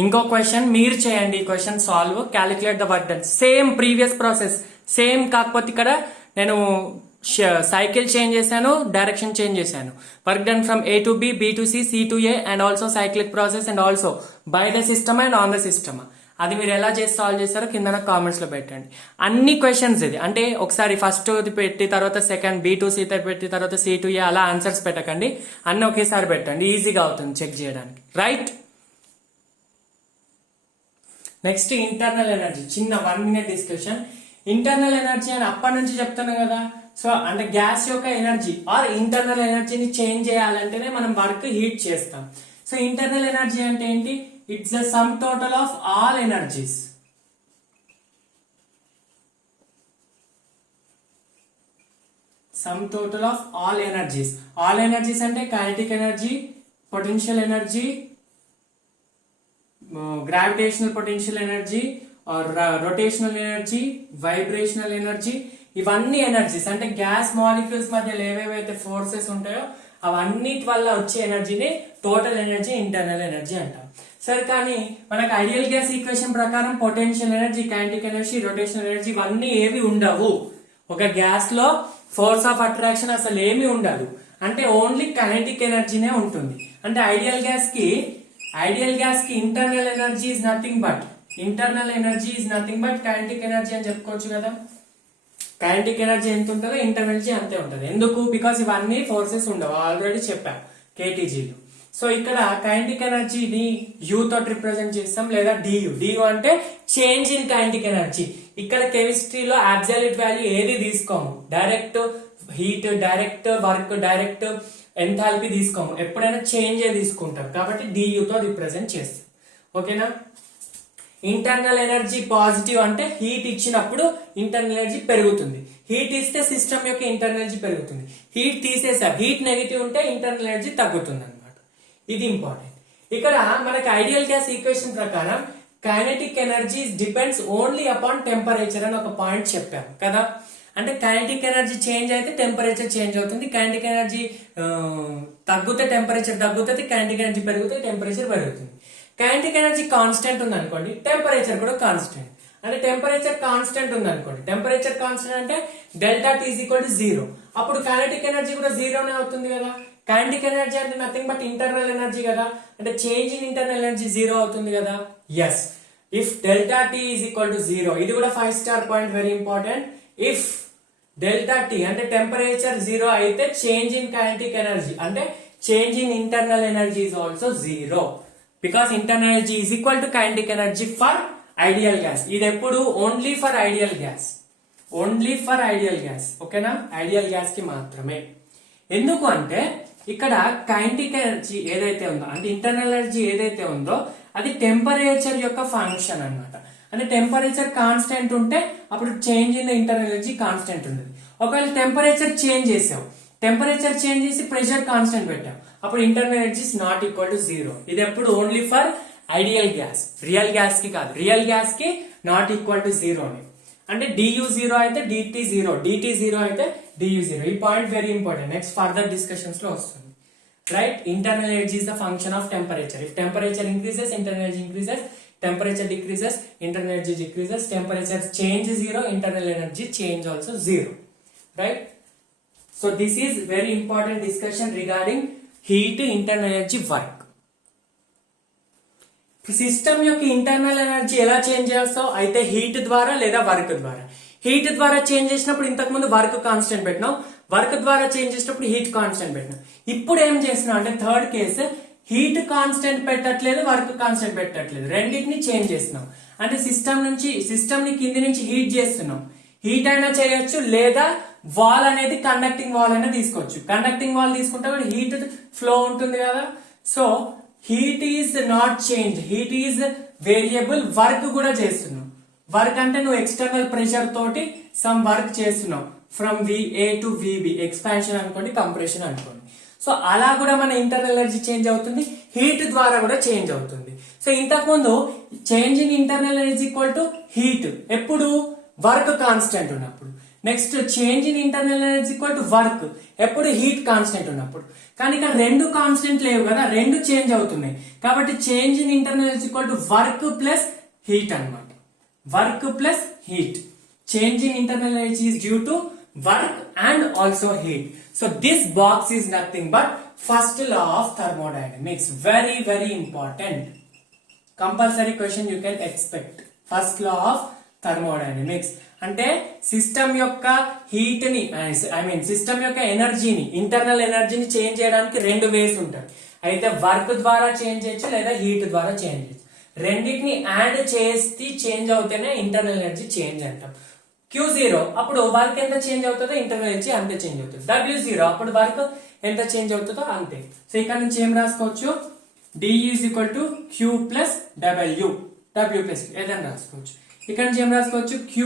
ఇంకో క్వశ్చన్ మీరు చేయండి. ఈ question solve, calculate the work done. Same previous process same, కాకపోతే ఇక్కడ నేను సైకిల్ చేంజ్ చేశాను, డైరెక్షన్ చేంజ్ చేశాను. Work done from A to B, B to C, C to A, and also cyclic process, and also by the system and on the system. అది మీరు ఎలా చేసి సాల్వ్ చేస్తారో కింద కామెంట్స్ లో పెట్టండి. అన్ని క్వశ్చన్స్ ఇది అంటే ఒకసారి ఫస్ట్ పెట్టి తర్వాత సెకండ్ B to C పెట్టి తర్వాత C to A అలా ఆన్సర్స్ పెట్టకండి, అన్ని ఒకేసారి పెట్టండి, ఈజీగా అవుతుంది చెక్ చేయడానికి. రైట్? నెక్స్ట్ ఇంటర్నల్ ఎనర్జీ, చిన్న 1 minute డిస్కషన్. ఇంటర్నల్ ఎనర్జీ అని అప్పటి నుంచి చెప్తాను కదా. సో అంటే గ్యాస్ యొక్క ఎనర్జీ ఆర్ ఇంటర్నల్ ఎనర్జీని చేంజ్ చేయాలంటేనే మనం వర్క్ హీట్ చేస్తాం. సో ఇంటర్నల్ ఎనర్జీ అంటే ఏంటి? It's the sum total of all energies. Sum total of all energies. All energies అంటే kinetic energy, potential energy, gravitational potential energy, rotational energy, vibrational energy. ఇవన్నీ ఎనర్జీస్ అంటే గ్యాస్ మాలిక్యూల్స్ మధ్య ఏవేవైతే ఫోర్సెస్ ఉంటాయో అవన్నిటి వల్ల వచ్చే ఎనర్జీని టోటల్ ఎనర్జీ, ఇంటర్నల్ ఎనర్జీ అంటాం. సరే, కానీ మనకు ఐడియల్ గ్యాస్ ఈక్వేషన్ ప్రకారం potential energy, kinetic energy, rotational energy ఇవన్నీ ఏవి ఉండవు. ఒక గ్యాస్ లో ఫోర్స్ ఆఫ్ అట్రాక్షన్ అసలు ఏమి ఉండదు. అంటే ఓన్లీ కైనెటిక్ ఎనర్జీనే ఉంటుంది. అంటే ఐడియల్ గ్యాస్ కి internal energy is nothing but kinetic energy అని చెప్పుకోవచ్చు కదా. కైనెటిక్ ఎనర్జీ ఎంత ఉంటుందో ఇంటర్నల్ ఎనర్జీ అంతే ఉంటుంది. ఎందుకు? బికాస్ ఇవన్నీ ఫోర్సెస్ ఉండవు, ఆల్రెడీ చెప్పాం కేటీజీలు. సో ఇక్కడ కైనెటిక్ ఎనర్జీని యూ తోటి రిప్రజెంట్ చేస్తాం, లేదా డియు అంటే చేంజ్ ఇన్ కైనెటిక్ ఎనర్జీ. ఇక్కడ కెమిస్ట్రీలో అబ్సల్యూట్ వాల్యూ ఏది తీసుకోము, direct heat, direct work, direct enthalpy తీసుకోము, ఎప్పుడైనా చేంజ్ తీసుకుంటాం. కాబట్టి డియుతో రిప్రజెంట్ చేస్తాం. ఓకేనా? ఇంటర్నల్ ఎనర్జీ పాజిటివ్ అంటే హీట్ ఇచ్చినప్పుడు ఇంటర్నల్ ఎనర్జీ పెరుగుతుంది, హీట్ ఇస్తే సిస్టమ్ యొక్క ఇంటర్నల్ ఎనర్జీ పెరుగుతుంది. హీట్ తీసేసాం, హీట్ నెగిటివ్ ఉంటే ఇంటర్నల్ ఎనర్జీ తగ్గుతుంది అనమాట. ఇది ఇంపార్టెంట్. ఇక్కడ మనకి ఐడియల్ గ్యాస్ ఈక్వేషన్ ప్రకారం kinetic energy depends only upon temperature అని ఒక పాయింట్ చెప్పాం కదా. అంటే కైనెటిక్ ఎనర్జీ చేంజ్ అయితే టెంపరేచర్ చేంజ్ అవుతుంది, కైనెటిక్ ఎనర్జీ తగ్గితే టెంపరేచర్ తగ్గుతుంది, కైనెటిక్ ఎనర్జీ పెరిగితే టెంపరేచర్ పెరుగుతుంది. కైనెటిక్ ఎనర్జీ కాన్స్టెంట్ ఉంది అనుకోండి, టెంపరేచర్ కూడా కాన్స్టెంట్. అంటే టెంపరేచర్ కాన్స్టెంట్ ఉంది అనుకోండి, టెంపరేచర్ కాన్స్టెంట్ అంటే డెల్టా T = 0. అప్పుడు కైనెటిక్ ఎనర్జీ కూడా 0నే అవుతుంది కదా. కైనెటిక్ ఎనర్జీ అంటే నథింగ్ బట్ ఇంటర్నల్ ఎనర్జీ కదా, అంటే చేంజ్ ఇన్ ఇంటర్నల్ ఎనర్జీ 0 అవుతుంది కదా. ఎస్, ఇఫ్ డెల్టా T = 0, ఇది కూడా 5 star point, very important. If delta T అంటే టెంపరేచర్ 0 అయితే చేంజ్ ఇన్ కైనెటిక్ ఎనర్జీ అంటే change in internal energy is also 0. Because internal energy is equal to kinetic energy for ideal gas. ఇది ఎప్పుడు ఓన్లీ ఫర్ ఐడియల్ గ్యాస్, ఓకేనా? ఐడియల్ గ్యాస్ కి మాత్రమే. ఎందుకు అంటే ఇక్కడ కైనెటిక్ ఎనర్జీ ఏదైతే ఉందో అంటే ఇంటర్నల్ ఎనర్జీ ఏదైతే ఉందో అది టెంపరేచర్ యొక్క ఫంక్షన్ అన్నమాట. అంటే టెంపరేచర్ కాన్స్టెంట్ ఉంటే అప్పుడు change in internal energy constant ఉంటుంది. ఒకవేళ టెంపరేచర్ చేంజ్ చేసావు, టెంపరేచర్ చేంజ్ చేసి ప్రెషర్ కాన్స్టెంట్ పెట్టాం, అప్పుడు internal energy is not equal to 0. ఇది ఎప్పుడు only for ideal gas, real gas కి కాదు. రియల్ గ్యాస్ కి నాట్ ఈక్వల్ టు 0 అంటే du 0 అయితే dt 0, dt 0 అయితే du 0. ఈ point very important, next further discussions లో వస్తుంది. Right? Internal energy is the function of temperature. If temperature increases, internal energy increases. Temperature decreases, internal energy decreases. Temperature change 0, internal energy change also 0. Right? So this is very important discussion regarding heat, internal energy, work. System యొక్క ఇంటర్నల్ ఎనర్జీ ఎలా చేంజ్ చేస్తావు అయితే హీట్ ద్వారా లేదా వర్క్ ద్వారా. హీట్ ద్వారా చేంజ్ చేసినప్పుడు ఇంతకు ముందు వర్క్ కాన్స్టెంట్ పెట్టినావు, వర్క్ ద్వారా చేంజ్ చేసినప్పుడు హీట్ కాన్స్టెంట్ పెట్టినావు. ఇప్పుడు ఏం చేస్తున్నావు అంటే థర్డ్ కేసు హీట్ కాన్స్టెంట్ పెట్టట్లేదు, వర్క్ కాన్స్టెంట్ పెట్టట్లేదు, రెండింటిని చేంజ్ చేస్తున్నావు. అంటే సిస్టమ్ ని కింది నుంచి హీట్ చేస్తున్నావు. హీట్ అయినా చేయొచ్చు లేదా వాల్ అనేది కండక్టింగ్ వాల్ అయినా తీసుకోవచ్చు. కండక్టింగ్ వాల్ తీసుకుంటే కూడా హీట్ ఫ్లో ఉంటుంది కదా. So heat is not change, heat is variable. Work కూడా చేస్తున్నావు. వర్క్ అంటే నువ్వు ఎక్స్టర్నల్ ప్రెషర్ తోటి సమ్ వర్క్ చేస్తున్నావు. From VA to VB, expansion అనుకోండి, కంప్రెషన్ అనుకోండి. సో అలా కూడా మన ఇంటర్నల్ ఎనర్జీ చేంజ్ అవుతుంది, హీట్ ద్వారా కూడా చేంజ్ అవుతుంది. సో ఇంతకుముందు change in internal energy equal to heat ఎప్పుడు వర్క్ కాన్స్టెంట్ ఉన్నప్పుడు. Next change in internal energy equal to work ఎప్పుడు హీట్ కాన్స్టెంట్ ఉన్నప్పుడు. కానీ ఇక్కడ రెండు కాన్స్టెంట్ లేవు కదా, రెండు చేంజ్ అవుతున్నాయి. కాబట్టి change in internal energy equal to work plus heat అన్నమాట. Work plus heat. Change in internal energy is due to work and also heat. So this box is nothing but first law of thermodynamics. Very very important. Compulsory question you can expect. First law of thermodynamics. అంటే సిస్టమ్ యొక్క హీట్ ని సిస్టమ్ యొక్క ఎనర్జీని, ఇంటర్నల్ ఎనర్జీని చేంజ్ చేయడానికి రెండు వేస్ ఉంటాయి. అయితే వర్క్ ద్వారా చేంజ్ చేయొచ్చు లేదా హీట్ ద్వారా చేంజ్ చేయొచ్చు. రెండింటిని యాడ్ చేసి చేంజ్ అవుతేనే ఇంటర్నల్ ఎనర్జీ చేంజ్ అంటాం. Q0 అప్పుడు వర్క్ ఎంత చేంజ్ అవుతుందో ఇంటర్నల్ ఎనర్జీ అంతే చేంజ్ అవుతుంది. W0 అప్పుడు వర్క్ ఎంత చేంజ్ అవుతుందో అంతే. సో ఇక్కడ నుంచి ఏం రాసుకోవచ్చు, D is equal to Q plus W, W plus ఏదైనా రాసుకోవచ్చు. ఇక్కడ నుంచి ఏం రాసుకోవచ్చు, Q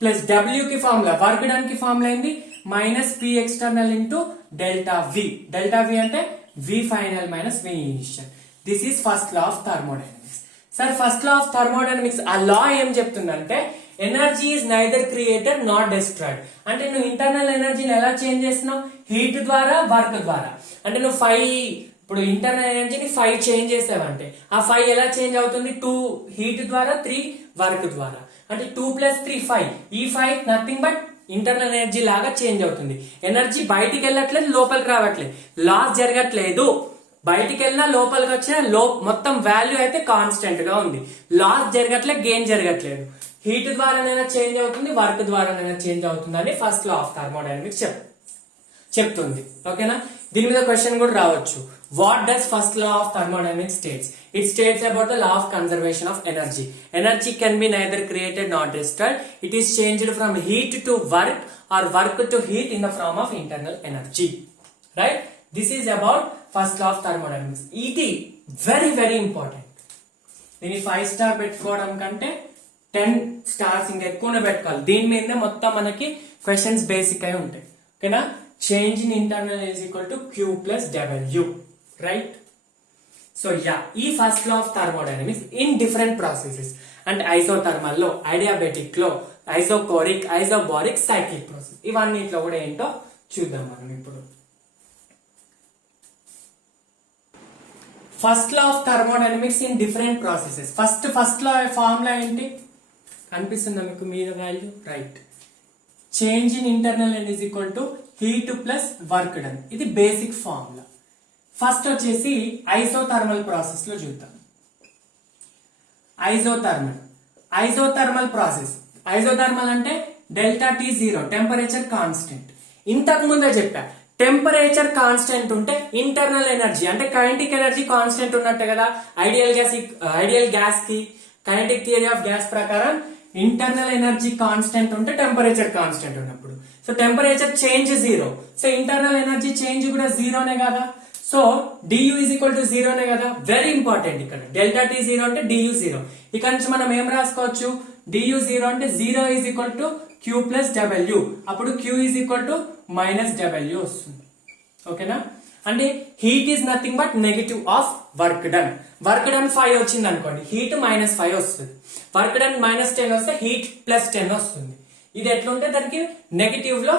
ప్లస్ W కి ఫార్ములా, వర్క్ డన్ కి ఫార్ములా ఏంది, minus P external into delta V. Delta V అంటే V final minus V initial. This is first law of thermodynamics. Sir first law of thermodynamics ఆ లా ఏం చెప్తుందంటే energy is neither created not destroyed. అంటే నువ్వు ఇంటర్నల్ ఎనర్జీని ఎలా చేంజ్ చేస్తున్నావు, హీట్ ద్వారా వర్క్ ద్వారా. అంటే నువ్వు 5 ఇప్పుడు ఇంటర్నల్ ఎనర్జీని 5 చేంజ్ చేసావంటే ఆ 5 ఎలా చేంజ్ అవుతుంది, 2 హీట్ ద్వారా 3 వర్క్ ద్వారా. అంటే 2 + 3 5. ఈ 5 నథింగ్ బట్ ఇంటర్నల్ ఎనర్జీ లాగా చేంజ్ అవుతుంది. ఎనర్జీ బయటికి వెళ్ళట్లేదు, లోపలికి రావట్లేదు, లాస్ జరగట్లేదు. బయటికి వెళ్ళినా లోపలికి వచ్చినా మొత్తం వాల్యూ అయితే కాన్స్టెంట్ గా ఉంది. లాస్ జరగట్లేదు, గెయిన్ జరగట్లేదు. హీట్ ద్వారానైనా చేంజ్ అవుతుంది, వర్క్ ద్వారానైనా చేంజ్ అవుతుంది అని ఫస్ట్ లా ఆఫ్ థర్మోడైనమిక్స్ చెప్తుంది. ఓకేనా, దీని మీద క్వశ్చన్ కూడా రావచ్చు. What does first law of thermodynamics states? It states about the law of conservation of energy. Energy can be neither created not destroyed. It is changed from heat to work or work to heat in the form of internal energy. Right, this is about first law of thermodynamics. ఇది వెరీ వెరీ ఇంపార్టెంట్. దీన్ని 5 స్టార్ పెట్టుకోవడం కంటే 10 స్టార్స్ ఇంకా ఎక్కువనే పెట్టుకోవాలి. దీని మీద మొత్తం మనకి క్వశ్చన్స్ బేసిక్ అయి ఉంటాయి. ఓకేనా, change in internal is equal to Q plus W. Right, so ఈ first law of thermodynamics in different processes అంటే ఐసోథర్మల్ లో, అడియాబెటిక్ లో, ఐసోకోరిక్, ఐసోబారిక్, సైక్లిక్ ప్రాసెస్, ఇవన్నిట్లో కూడా ఏంటో చూద్దాం మనం ఇప్పుడు. First law of thermodynamics in different processes. First law formula ఏంటి కనిపిస్తుందా మీకు మీద value? Right, change in internal energy is equal to heat plus work done. ఇది బేసిక్ ఫార్ములా. ఫస్ట్ వచ్చేసి ఐసోథర్మల్ ప్రాసెస్ లో చూద్దాం. Isothermal process. ఐసోథర్మల్ అంటే డెల్టా T 0, టెంపరేచర్ కాన్స్టెంట్. ఇంతకు ముందే చెప్పా, టెంపరేచర్ కాన్స్టెంట్ ఉంటే ఇంటర్నల్ ఎనర్జీ అంటే కైనెటిక్ ఎనర్జీ కాన్స్టెంట్ ఉన్నట్టే కదా. ఐడియల్ గ్యాస్ కి కైనెటిక్ థియరీ ఆఫ్ గ్యాస్ ప్రకారం ఇంటర్నల్ ఎనర్జీ కాన్స్టెంట్ ఉంటే టెంపరేచర్ కాన్స్టెంట్ ఉన్నప్పుడు. So temperature change 0, so internal energy change కూడా 0నే కదా. So du is equal to 0నే కదా. వెరీ ఇంపార్టెంట్, ఇక్కడ డెల్టా T 0 అంటే du 0. ఇక్కడ నుంచి మనం ఏం రాసుకోవచ్చు, du 0 అంటే 0 is equal to Q plus W. అప్పుడు Q is equal to minus W వస్తుంది. ఓకేనా, అంటే heat is nothing but negative of work done. Work done 5 వచ్చింది అనుకోండి, హీట్ -5 వస్తుంది. వర్క్ డన్ -10 వస్తే హీట్ +10 వస్తుంది. ఇది ఎట్లుంటే దానికి నెగటివ్ లో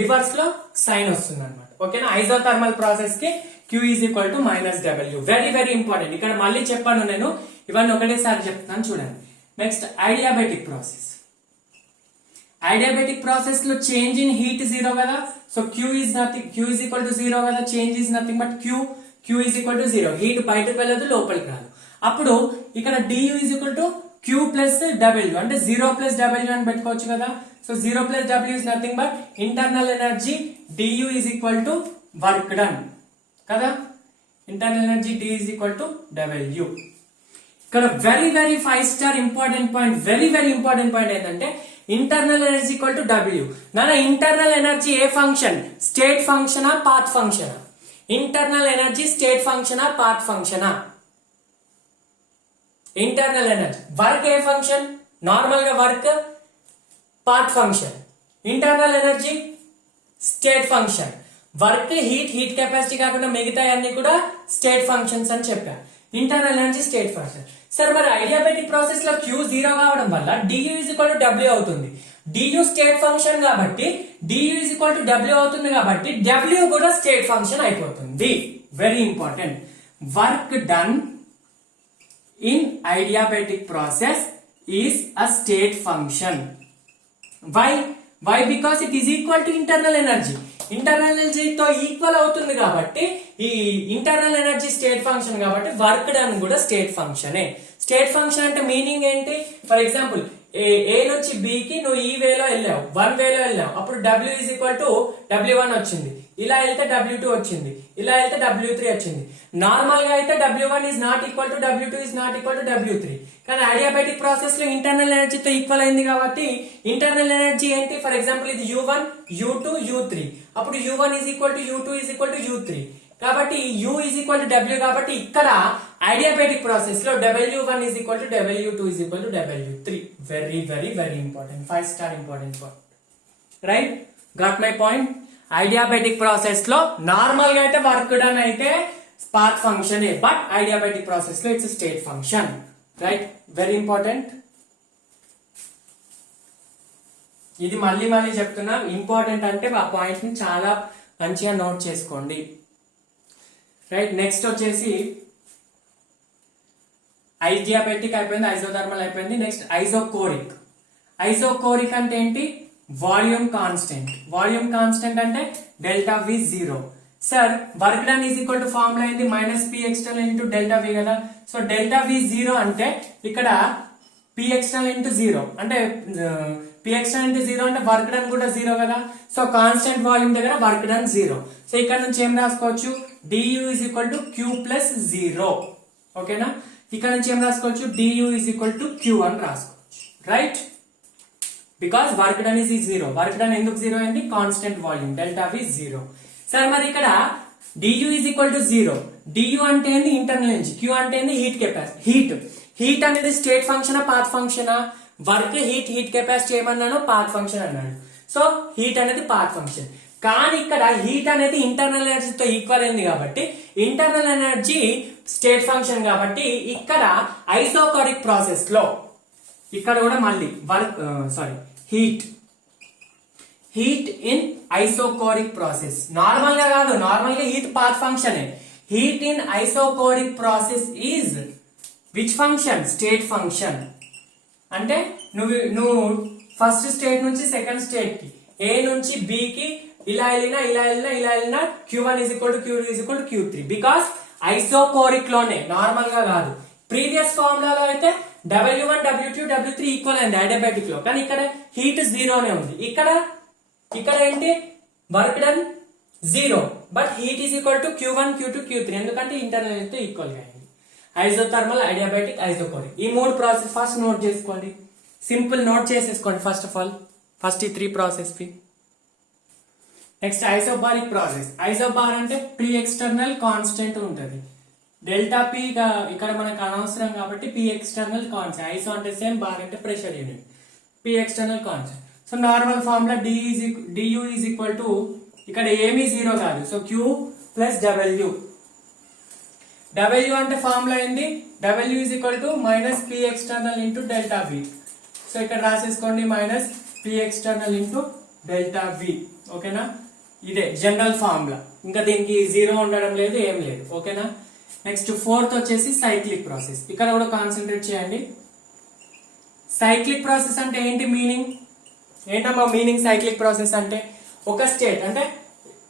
రివర్స్ లో సైన్ వస్తుంది అనమాట. ఓకేనా, ఐసోథర్మల్ ప్రాసెస్ కి Q is equal to -W. Very very important. ఇక్కడ మళ్ళీ చెప్పాను నేను, ఇవన్నీ ఒకటేసారి చెప్తాను చూడండి. Next adiabatic process. Adiabatic process లో చేంజ్ ఇన్ హీట్ 0 కదా. So Q is equal to 0 కదా. Change is nothing but Q is equal to 0. Heat బయటకు వెళ్ళదు, లోపలికి రాదు. అప్పుడు ఇక్కడ du is equal to q plus W, అంటే 0 ప్లస్ డబ్ల్యూ అని పెట్టుకోవచ్చు కదా. So 0 plus W is nothing but internal energy du is equal to work done కదా. Internal energy d is equal to W. ఇక్కడ very very 5 star important point, very very important point ఏంటంటే internal energy equal to W. నాన్న ఇంటర్నల్ ఎనర్జీ ఏ ఫంక్షన్, స్టేట్ ఫంక్షనా పాత్ ఫంక్షనా? ఇంటర్నల్ ఎనర్జీ స్టేట్ ఫంక్షనా పాత్ ఫంక్షనా? Internal energy. వర్క్ ఏ ఫంక్షన్? నార్మల్ గా work path function. Internal energy state function. Work heat capacity కాకుండా మిగతా అన్ని కూడా స్టేట్ ఫంక్షన్స్ అని చెప్పారు. Internal energy state function. సరే మరి ఐడియాబెటిక్ ప్రాసెస్ లో Q 0 కావడం వల్ల du is equal to W అవుతుంది. du స్టేట్ ఫంక్షన్ కాబట్టి du is equal to W అవుతుంది కాబట్టి W కూడా స్టేట్ ఫంక్షన్ అయిపోతుంది. Very important. Work done in adiabatic process is a state function. Why because it is equal to internal energy. Internal ఎనర్జీతో ఈక్వల్ అవుతుంది కాబట్టి ఈ ఇంటర్నల్ ఎనర్జీ స్టేట్ ఫంక్షన్ కాబట్టి వర్క్ డన్ కూడా స్టేట్ ఫంక్షనే. స్టేట్ ఫంక్షన్ అంటే మీనింగ్ ఏంటి? ఫర్ ఎగ్జాంపుల్ ఏ నుంచి B కి నువ్వు ఈ వేలో వెళ్ళావు, 1 వేలో వెళ్ళావు, అప్పుడు W is equal to W1 వచ్చింది, ఇలా వెళ్తే W2 వచ్చింది, ఇలా వెళ్తే W3 వచ్చింది. నార్మల్ గా అయితే W1 is not equal to W2 is not equal to W3. కానీ ఐడియాబెటిక్ ప్రాసెస్ లో ఇంటర్నల్ ఎనర్జీతో ఈక్వల్ అయింది కాబట్టి ఇంటర్నల్ ఎనర్జీ ఏంటి? ఫర్ ఎగ్జాంపుల్ ఇది U1, U2, U3, అప్పుడు U1 is equal to U2 is equal to U3 కాబట్టి U is equal to W కాబట్టి ఇక్కడ ఐడియాబెటిక్ ప్రాసెస్ లో W1 is equal to W2 is equal to W3. Very very very important, 5 star important point. Right, got my point. Adiabatic process లో నార్మల్ గా అయితే వర్క్ డన్ అయితే path function, but adiabatic process లో it's state function. Right, very important. ఇది మళ్ళీ మళ్ళీ చెప్తున్నా, ఇంపార్టెంట్ అంటే ఆ పాయింట్ ని చాలా మంచిగా నోట్ చేసుకోండి. రైట్, నెక్స్ట్ వచ్చేసి ఐడియాబెటిక్ అయిపోయింది, ఐజోథర్మల్ అయిపోయింది. నెక్స్ట్ ఐజోకోరిక్. ఐజోకోరిక్ అంటే ఏంటి? Volume constant. వాల్యూమ్ కాన్స్టెంట్ అంటే delta V 0. Sir work done is equal to formula ఏంది? Minus P external into delta V కదా. సో డెల్టా V 0 అంటే ఇక్కడ P ఎక్స్టర్నల్ ఇంటూ 0 అంటే P ఎక్స్టర్నల్ ఇంటూ 0 అంటే వర్క్ డన్ కూడా 0 కదా. సో కాన్స్టెంట్ వాల్యూమ్ దగ్గర వర్క్ డన్ 0. సో ఇక్కడ నుంచి ఏం రాసుకోవచ్చు? du is equal to Q plus 0. ఓకేనా? ఇక్కడ నుంచి ఏం రాసుకోవచ్చు? du is equal to Q అని రాసుకోవచ్చు. Right, because work done is 0. Work done ఎందుకు 0 అయింది? Constant volume delta V 0. సరే మరి ఇక్కడ du is equal to 0. du అంటే ఏంది? Internal energy. Q అంటే ఏంది? Heat capacity. హీట్ అనేది స్టేట్ ఫంక్షనా పాత్ ఫంక్షనా? వర్క్ హీట్ కెపాసిటీ ఏమన్నాను? పాత్ ఫంక్షన్ అన్నాడు. సో హీట్ అనేది పాత్ ఫంక్షన్. కానీ ఇక్కడ హీట్ అనేది ఇంటర్నల్ ఎనర్జీతో ఈక్వల్ అయింది కాబట్టి ఇంటర్నల్ ఎనర్జీ స్టేట్ ఫంక్షన్ కాబట్టి ఇక్కడ ఐసోకోరిక్ ప్రాసెస్ లో ఇక్కడ కూడా మళ్ళీ heat in isochoric process. Normal గా కాదు, నార్మల్ గా heat path function. Heat in isochoric process is which function? State function. అంటే నువ్వు ఫస్ట్ స్టేట్ నుంచి సెకండ్ స్టేట్ కి, ఏ నుంచి B కి ఇలా వెళ్ళినా Q1 is equal to Q2 is equal to Q3 because isochoric లోనే, నార్మల్ గా కాదు. ప్రీవియస్ ఫార్ములాలో అయితే W1, W2, W3 ఈక్వల్ అయింది ఐడియాబెటిక్ లో, కానీ ఇక్కడ హీట్ 0నే ఉంది. ఇక్కడ ఏంటి? Work done 0 but heat is equal to Q1, Q2, Q3 ఎందుకంటే ఇంటర్నల్ అయితే ఈక్వల్ గా అయింది. ఐజోథర్మల్, ఐడియాబెటిక్, ఐసోకోరిక్ ఈ 3 ప్రాసెస్ ఫస్ట్ నోట్ చేసుకోండి. సింపుల్ నోట్ చేసేసుకోండి ఫస్ట్ ఆఫ్ ఆల్, ఫస్ట్ ఈ 3 ప్రాసెస్ కి. Next isobaric process. ఐసోబార్ అంటే ప్రీ ఎక్స్టర్నల్ కాన్స్టెంట్ ఉంటది. డెల్టా P ఇక్కడ మనకు అనవసరం కాబట్టి P ఎక్స్టర్నల్ కాన్స్టెంట్. ఐసో అంటే సేమ్, బార్ అంటే pressure unit. P external constant. So normal formula du is equal to ఇక్కడ ఏమీ 0 కాదు. So Q plus W. W అంటే ఫార్ములా ఏంది? W is equal to minus P external into delta V. So ఇక్కడ రాసేసుకోండి minus P external into delta V. ఓకేనా? ఇదే జనరల్ ఫార్ములా, ఇంకా దీనికి 0 ఉండడం లేదు, ఏం లేదు. ఓకేనా? నెక్స్ట్ 4th వచ్చేసి సైక్లిక్ ప్రాసెస్. ఇక్కడ కూడా కాన్సన్ట్రేట్ చేయండి. సైక్లిక్ ప్రాసెస్ అంటే ఏంటి మీనింగ్? ఏంటమ్మా మీనింగ్ సైక్లిక్ ప్రాసెస్ అంటే? ఒక స్టేట్ అంటే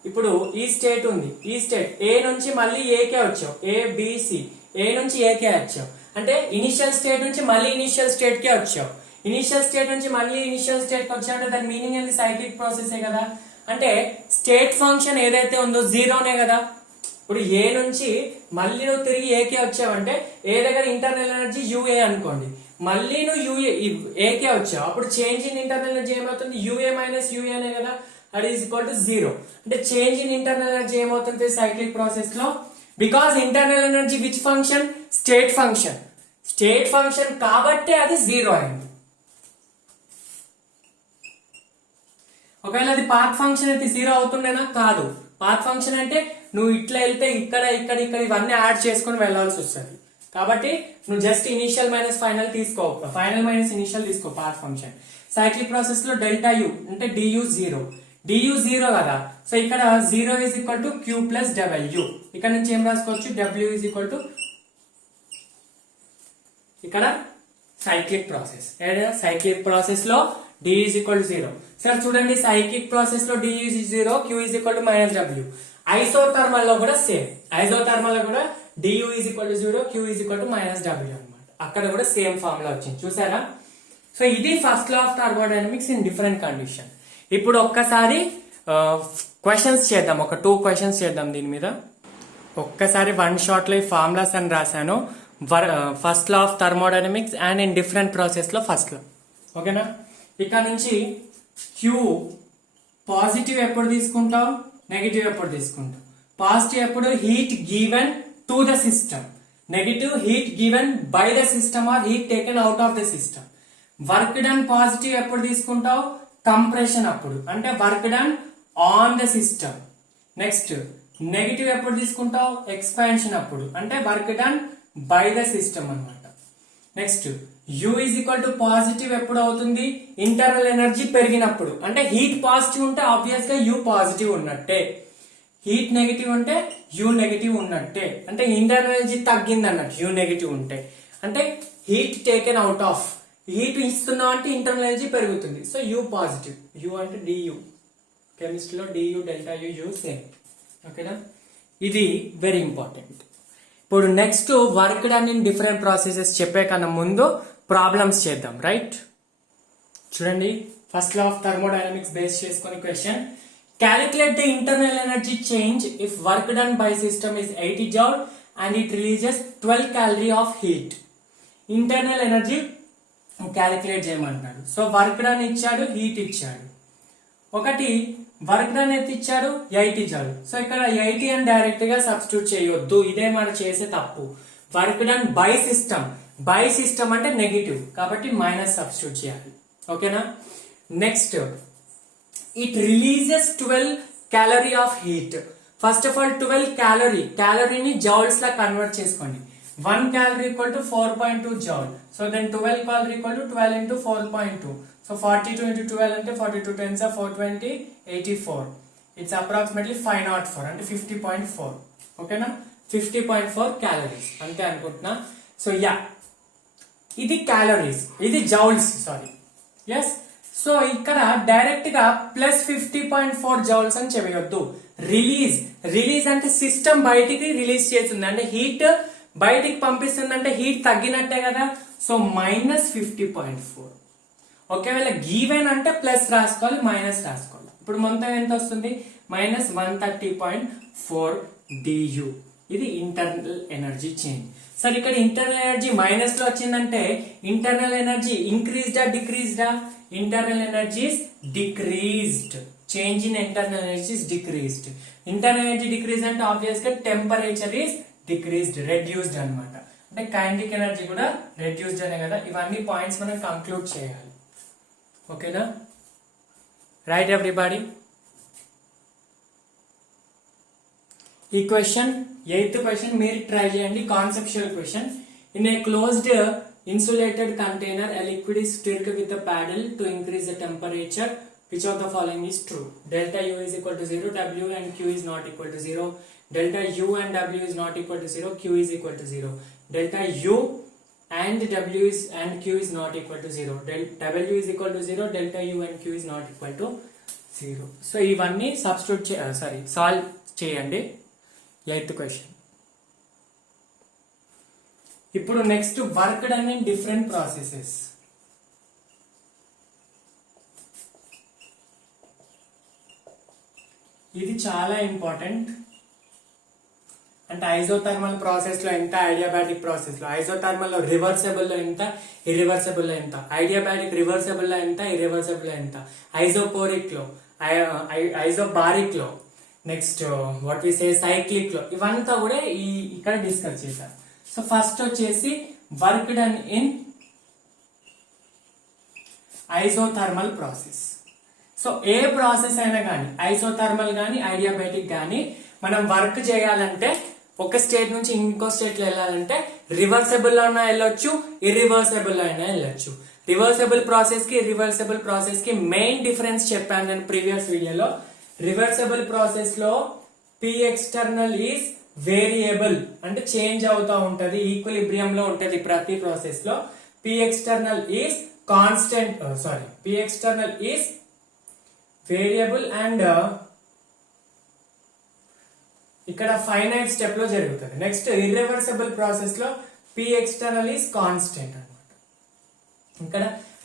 ఇప్పుడు ఈ స్టేట్ ఉంది, ఈ స్టేట్ ఏ నుంచి మళ్ళీ ఏకే వచ్చావు, A B C, ఏ నుంచి ఏకే వచ్చావు. అంటే ఇనిషియల్ స్టేట్ నుంచి మళ్ళీ ఇనిషియల్ స్టేట్ కి వచ్చావు. ఇనిషియల్ స్టేట్ నుంచి మళ్ళీ ఇనిషియల్ స్టేట్ కి వచ్చావు, దాని మీనింగ్ ఏంది? సైక్లిక్ ప్రాసెసే కదా. అంటే స్టేట్ ఫంక్షన్ ఏదైతే ఉందో జీరోనే కదా. ఇప్పుడు ఏ నుంచి మళ్ళీ నువ్వు తిరిగి ఏకే వచ్చావంటే ఏ దగ్గర ఇంటర్నల్ ఎనర్జీ యూఏ అనుకోండి, మళ్ళీ నువ్వు ఏకే వచ్చావు, అప్పుడు చేంజ్ ఇన్ ఇంటర్నల్ ఎనర్జీ ఏమవుతుంది? యూఏ మైనస్ యూఏనే కదా, అది ఈజ్ ఈక్వల్ టు జీరో. అంటే చేంజ్ ఇన్ ఇంటర్నల్ ఎనర్జీ ఏమవుతుంది సైక్లిక్ ప్రాసెస్ లో? Because internal energy which function? State function. State function కాబట్టి అది జీరో అయింది. ఒకవేళ అది పాత్ ఫంక్షన్ అయితే జీరో అవుతుండేనా? కాదు. పాత్ ఫంక్షన్ అంటే నువ్వు ఇట్లా వెళ్తే ఇక్కడ ఇక్కడ ఇక్కడ ఇవన్నీ యాడ్ చేసుకుని వెళ్లాల్సి వస్తుంది. కాబట్టి నువ్వు జస్ట్ ఇనిషియల్ మైనస్ ఫైనల్ తీసుకో, ఫైనల్ మైనస్ ఇనిషియల్ తీసుకో పాత్ ఫంక్షన్. సైక్లిక్ ప్రాసెస్ లో డెల్టా యూ అంటే డియు జీరో, డియు జీరో కదా. సో ఇక్కడ zero is equal to Q plus W. ఇక్కడ నుంచి ఏం రాసుకోవచ్చు? డబ్ల్యూ ఈజ్ ఈక్వల్ టు ఇక్కడ సైక్లిక్ ప్రాసెస్. సైక్లిక్ ప్రాసెస్ లో D is equal to zero. Sir చూడండి, సైక్లిక్ ప్రాసెస్ లో D is zero, Q is equal to minus W. Isothermal లో కూడా సేమ్. ఐసోథర్మల్ లో కూడా DU is equal to zero, Q is equal to minus W అనమాట. అక్కడ కూడా సేమ్ ఫార్ములా వచ్చింది, చూసారా? సో ఇది first law of thermodynamics in different condition. ఇప్పుడు ఒక్కసారి క్వశ్చన్స్ చేద్దాం, ఒక 2 క్వశ్చన్స్ చేద్దాం దీని మీద. ఒక్కసారి వన్ షాట్ లో ఈ ఫార్ములాస్ అని రాశాను. First law of thermodynamics and in different process లో ఫస్ట్ లా. ఓకేనా? ఇక్కడ నుంచి క్యూ పాజిటివ్ ఎప్పుడు తీసుకుంటాం, నెగిటివ్ ఎప్పుడు తీసుకుంటాం? పాజిటివ్ ఎప్పుడు? Heat given to the system, negative heat given by the system or heat taken out of the system. Work done positive ఎప్పుడు తీసుకుంటావు? కంప్రెషన్ అప్పుడు, అంటే work done on the system. Next negative ఎప్పుడు తీసుకుంటావు? ఎక్స్పాన్షన్ అప్పుడు, అంటే work done by the system అన్నమాట. Next U is equal to positive ఎప్పుడు అవుతుంది? ఇంటర్నల్ ఎనర్జీ పెరిగినప్పుడు, అంటే హీట్ పాజిటివ్ ఉంటే ఆబ్వియస్ గా U పాజిటివ్ ఉన్నట్టే, హీట్ నెగిటివ్ ఉంటే U నెగిటివ్ ఉన్నట్టే, అంటే ఇంటర్నల్ ఎనర్జీ తగ్గింది అన్నట్టు U నెగిటివ్ ఉంటే. అంటే heat taken out of, heat ఇస్తున్నావు అంటే ఇంటర్నల్ ఎనర్జీ పెరుగుతుంది, సో U పాజిటివ్. U అంటే DU, కెమిస్ట్రీలో DU డెల్టా U సేమ్. ఓకేనా? ఇది వెరీ ఇంపార్టెంట్. ఇప్పుడు next work done in different processes చెప్పే కన్నా ముందు ప్రాబ్లమ్స్ చేద్దాం, రైట్? చూడండి, first law of thermodynamics base చేసుకుని question. Calculate the internal energy change if work done by system is 80 joule and it releases 12 calorie of heat. Internal energy calculate చేయమంటున్నాడు. సో వర్క్ డన్ ఇచ్చాడు, హీట్ ఇచ్చాడు. ఒకటి వర్క్ డన్ అయితే ఇచ్చాడు 80 జౌల్. సో ఇక్కడ 80 అని డైరెక్ట్ గా సబ్స్టిట్యూట్ చేయొద్దు, ఇదే మనం చేసే తప్పు. Work done by system, by system అంటే నెగిటివ్ కాబట్టి మైనస్ సబ్స్టిట్యూట్ చేయాలి. ఓకేనా? Next it releases 12 calorie of heat. First of all 12 calorie, క్యాలరీని జౌల్స్ లా కన్వర్ట్ చేసుకోండి. 1 calorie equal to 4.2 joule. So then 12 calorie equal to 12 into 4.2. So 42 into 12 అంటే 42 10s are 420, 84. It's approximately 504 అంటే 50.4. ఓకేనా? 50.4 calories అంతే అనుకుంటున్నా. సో యా, ఇది క్యాలరీస్, ఇది జౌల్స్, సారీ. ఎస్, సో ఇక్కడ డైరెక్ట్ గా ప్లస్ 50.4 జౌల్స్ అని చెప్పవద్దు. రిలీజ్ అంటే సిస్టమ్ బయటికి రిలీజ్ చేస్తుంది, అంటే హీట్ బయటికి పంపిస్తుందంటే హీట్ తగ్గినట్టే కదా. So minus 50.4. ఒకవేళ గివెన్ అంటే ప్లస్ రాసుకోవాలి, మైనస్ రాసుకోవాలి. ఇప్పుడు మొత్తం ఎంత వస్తుంది? Minus 130.4 DU. ఇది ఇంటర్నల్ ఎనర్జీ చేంజ్. సరే, ఇక్కడ ఇంటర్నల్ ఎనర్జీ మైనస్ లో వచ్చిందంటే ఇంటర్నల్ ఎనర్జీ ఇంక్రీజ్డా డిక్రీజ్డా? Internal energy is decreased. Change in internal energy is decreased. Internal energy decrease అంటే ఆబ్వియస్ గా టెంపరేచర్ ఇస్ డిక్రీజ్డ్, రెడ్యూస్డ్ అన్నమాట. అంటే కైనెటిక్ ఎనర్జీ కూడా రెడ్యూస్డ్ అనే కదా. ఇవన్నీ పాయింట్స్ మనం కంక్లూడ్ చేయాలి. ఓకేనా? Right everybody? ఈ క్వశ్చన్ 8th క్వశ్చన్ మీరు ట్రై చేయండి. Conceptual question. In a closed insulated container a liquid is stirred with a paddle to increase the temperature. Which of the following is true? Delta U is equal to 0, W and Q is not equal to 0. Delta U and W is not equal to 0, Q is equal to 0. Delta U and W is and Q is not equal to 0. W is equal to 0, delta U and Q is not equal to 0. So ఇవన్నీ సబ్స్టిట్యూట్ సాల్వ్ చేయండి. 8th question. ఇప్పుడు next work done in different processes. ఇది చాలా ఇంపార్టెంట్. అంటే ఐసోథర్మల్ ప్రాసెస్ లో ఎంత, ఐడియాబాటిక్ ప్రాసెస్ లో. ఐసోథర్మల్ లో రివర్సబుల్ లో ఎంత, ఇర్రివర్సబుల్ లో ఎంత, ఐడియాబాటిక్ రివర్సబుల్ లో ఎంత, ఇర్రివర్సబుల్ లో ఎంత, ఐసోపోరిక్ లో, ఐసోబారిక్ లో, next what we say cyclic లో, ఇవంతా కూడా ఇక్కడ డిస్కస్ చేశారు. సో ఫస్ట్ వచ్చేసి work done in isothermal process. So ఏ ప్రాసెస్ అయినా కానీ, ఐసోథర్మల్ కానీ ఐడియాబాటిక్ కానీ, మనం వర్క్ చేయాలంటే ఒక స్టేట్ నుంచి ఇంకో స్టేట్ లో వెళ్ళాలంటే రివర్సబుల్ లో అయినా వెళ్ళొచ్చు, ఇర్రివర్సబుల్ లో అయినా వెళ్ళొచ్చు. రివర్సబుల్ ప్రాసెస్ కి ఇర్రివర్సబుల్ ప్రాసెస్ కి మెయిన్ డిఫరెన్స్ చెప్పాను నేను ప్రీవియస్ వీడియోలో. రివర్సబుల్ ప్రాసెస్ లో పి ఎక్స్టర్నల్ ఈజ్ వేరియబుల్, అంటే చేంజ్ అవుతా ఉంటది, ఈక్విలిబ్రియం లో ఉంటది ప్రతి ప్రాసెస్ లో. P external is constant, P external is variable and ఇక్కడ ఫైనైట్ స్టెప్ లో జరుగుతుంది. నెక్స్ట్ ఇర్రివర్సబుల్ ప్రాసెస్ లో పి ఎక్స్టర్నల్ ఈజ్ కాన్స్టెంట్ అన్నమాట. ఇక్కడ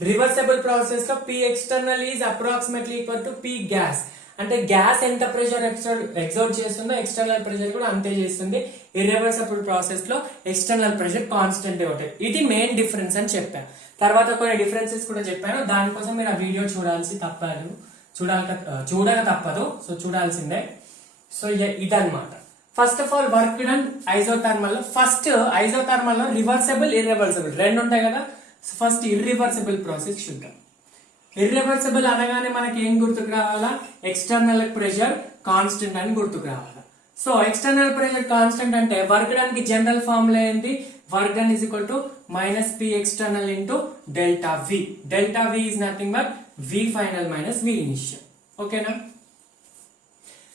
రివర్సబుల్ ప్రాసెస్ లో P external is approximately equal to P gas, అంటే గ్యాస్ ఎంత ప్రెషర్ ఎగ్జర్ట్ చేస్తుందో ఎక్స్టర్నల్ ప్రెషర్ కూడా అంతే చేస్తుంది. ఇర్రివర్సబుల్ ప్రాసెస్ లో ఎక్స్టర్నల్ ప్రెషర్ కాన్స్టెంట్ ఉంటుంది. ఇది మెయిన్ డిఫరెన్స్ అని చెప్పాను. తర్వాత కొన్ని డిఫరెన్సెస్ కూడా చెప్పాను, దానికోసం మీరు ఆ వీడియో చూడక తప్పదు. సో చూడాల్సిందే. సో ఇదన్నమాట. First of all work done isothermal లో, ఫస్ట్ ఐసోథర్మల్ లో రివర్సబుల్, ఇర్రివర్సబుల్ రెండు ఉంటాయి కదా. సో ఫస్ట్ ఇర్రివర్సబుల్ ప్రాసెస్ చూద్దాం. ఇర్రివర్సబుల్ అనగానే మనకి ఏం గుర్తుకు రావాలా, ఎక్స్టర్నల్ ప్రెషర్ కాన్స్టెంట్ అని గుర్తుకు రావాలా. సో ఎక్స్టర్నల్ ప్రెషర్ కాన్స్టెంట్ అంటే వర్క్ డన్ కి జనరల్ ఫార్ములా ఏంటి, work done is equal to minus P external into delta V. Delta V is nothing but V final minus V initial. ఓకేనా.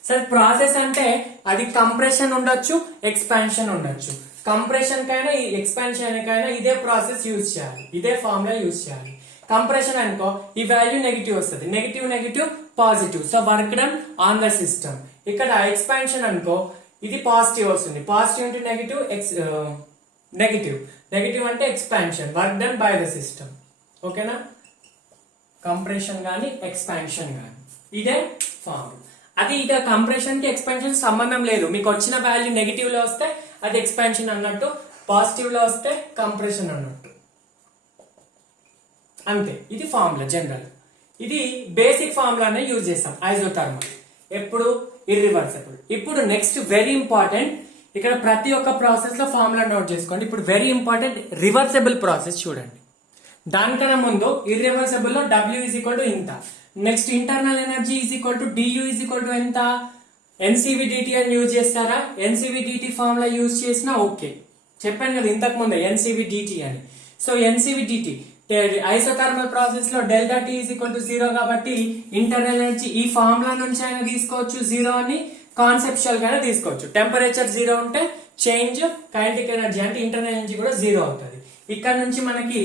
సరే ప్రాసెస్ అంటే అది కంప్రెషన్ ఉండొచ్చు, ఎక్స్పాన్షన్ ఉండొచ్చు. కంప్రెషన్ కైనా ఎక్స్పాన్షన్ కైనా ఇదే ప్రాసెస్ యూజ్ చేయాలి, ఇదే ఫార్ములా యూజ్ చేయాలి. కంప్రెషన్ అనుకో ఈ వాల్యూ నెగిటివ్ వస్తుంది, negative negative positive, so work done on the system. ఇక్కడ ఎక్స్పాన్షన్ అనుకో ఇది పాజిటివ్ వస్తుంది, positive into negative negative, negative అంటే expansion, work done by the system. ఓకేనా. కంప్రెషన్ గానీ ఎక్స్పాన్షన్ గానీ ఇదే ఫార్ములా. అది ఇక కంప్రెషన్ కి ఎక్స్పాన్షన్ సంబంధం లేదు. మీకు వచ్చిన వాల్యూ నెగిటివ్ లో వస్తే అది ఎక్స్పాన్షన్ అన్నట్టు, పాజిటివ్ లో వస్తే కంప్రెషన్ అన్నట్టు, అంతే. ఇది ఫార్ములా జనరల్. ఇది బేసిక్ ఫార్ములానే యూజ్ చేస్తాం ఐసోథర్మల్, ఎప్పుడు ఇర్రివర్సబుల్. ఇప్పుడు నెక్స్ట్ వెరీ ఇంపార్టెంట్, ఇక్కడ ప్రతి ఒక్క ప్రాసెస్ లో ఫార్ములా నోట్ చేసుకోండి. ఇప్పుడు వెరీ ఇంపార్టెంట్ రివర్సబుల్ ప్రాసెస్ చూడండి. దానికన్నా ముందు ఇర్రివర్సబుల్ లో W ఈజ్ ఈక్వల్ టు ఇంత, next internal energy is equal to DU is equal to ఎంత, NCVDT అని యూజ్ చేస్తారా, NCVDT ఫార్ములా యూజ్ చేసినా ఓకే. చెప్పాను కదా ఇంతకు ముందే NCVDT అని. సో NCVDT ఐసోథర్మల్ ప్రాసెస్ లో delta T is equal to 0 కాబట్టి ఇంటర్నల్ ఎనర్జీ ఈ ఫార్ములా నుంచి అయినా తీసుకోవచ్చు 0 అని, కాన్సెప్చువల్ గానే తీసుకోవచ్చు. టెంపరేచర్ 0 ఉంటే చేంజ్ కైనెటిక్ ఎనర్జీ అంటే ఇంటర్నల్ ఎనర్జీ కూడా 0 అవుతుంది. ఇక్కడ నుంచి మనకి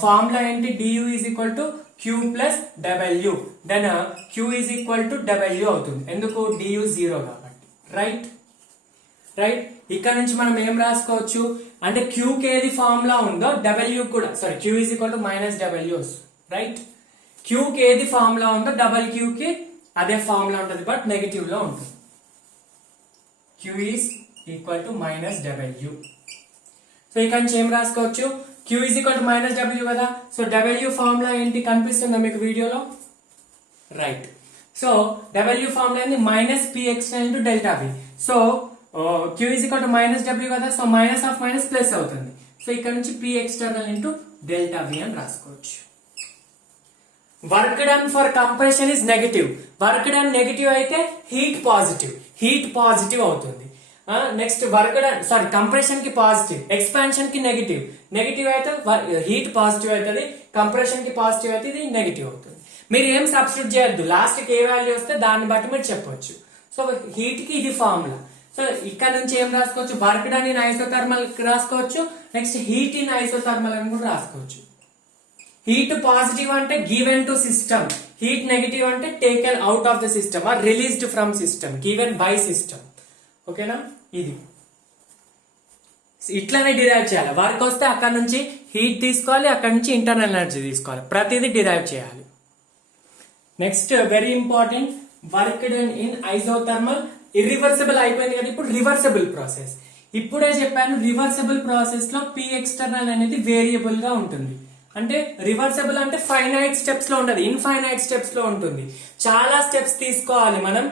ఫార్ములా ఏంటి, DU is equal to Q plus W, then Q is equal to W అవుతుంది. ఎందుకు, DU 0 కాబట్టి. రైట్. ఇక్కడ నుంచి మనం ఏం రాసుకోవచ్చు అంటే Q కి ఏది ఫార్ములా ఉందో W కూడా, Q is equal to minus W. Right. Q కి ఏది ఫార్ములా ఉందో Q కి అదే ఫార్ములా ఉంటుంది, బట్ నెగిటివ్ లో ఉంటుంది. Q is equal to minus W. So ఇక్కడ నుంచి ఏం రాసుకోవచ్చు, Q is equal to minus W కదా. సో W ఫార్ములా ఏంటి కనిపిస్తుందా మీకు వీడియోలో, రైట్. సో W ఫార్ములా ఏంటి, minus P external into delta V. So Q is equal to minus W కదా, so minus of minus plus అవుతుంది. సో ఇక్కడ నుంచి P external into delta V అని రాసుకోవచ్చు. Work done for compression is negative. Work done negative అయితే హీట్ పాజిటివ్ అవుతుంది. నెక్స్ట్ వర్క్ డన్ కంప్రెషన్ కి పాజిటివ్, ఎక్స్పాన్షన్ కి నెగిటివ్ అయితే హీట్ పాజిటివ్ అవుతుంది, కంప్రెషన్ కి పాజిటివ్ అయితే ఇది నెగిటివ్ అవుతుంది. మీరు ఏం సబ్స్టిట్యూట్ చేయొద్దు, లాస్ట్ కి ఏ వాల్యూ వస్తే దాన్ని బట్టి మీరు చెప్పొచ్చు. సో హీట్ కి ఇది ఫార్ములా. సో ఇక్కడ నుంచి ఏం రాసుకోవచ్చు, వర్క్ డన్ ఇన్ ఐసోథర్మల్ రాసుకోవచ్చు, నెక్స్ట్ హీట్ ఇన్ ఐసోథర్మల్ అని కూడా రాసుకోవచ్చు. హీట్ పాజిటివ్ అంటే given to system, heat negative అంటే taken out of the system or released from system, given by system. ఓకేనా. ఇది ఇట్లానే డిరైవ్ చేయాలి. వర్క్ వస్తే అక్కడ నుంచి హీట్ తీసుకోవాలి, అక్కడ నుంచి ఇంటర్నల్ ఎనర్జీ తీసుకోవాలి, ప్రతిదీ డిరైవ్ చేయాలి. Next very important, work done in isothermal. Irreversible అయిపోయింది కదా, ఇప్పుడు రివర్సిబుల్ ప్రాసెస్. ఇప్పుడే చెప్పాను, రివర్సిబుల్ ప్రాసెస్ లో పి ఎక్స్టర్నల్ అనేది వేరియబుల్ గా ఉంటుంది. అంటే రివర్సిబుల్ అంటే ఫైనైట్ స్టెప్స్ లో ఉండదు, ఇన్ఫైనైట్ స్టెప్స్ లో ఉంటుంది. చాలా స్టెప్స్ తీసుకోవాలి మనం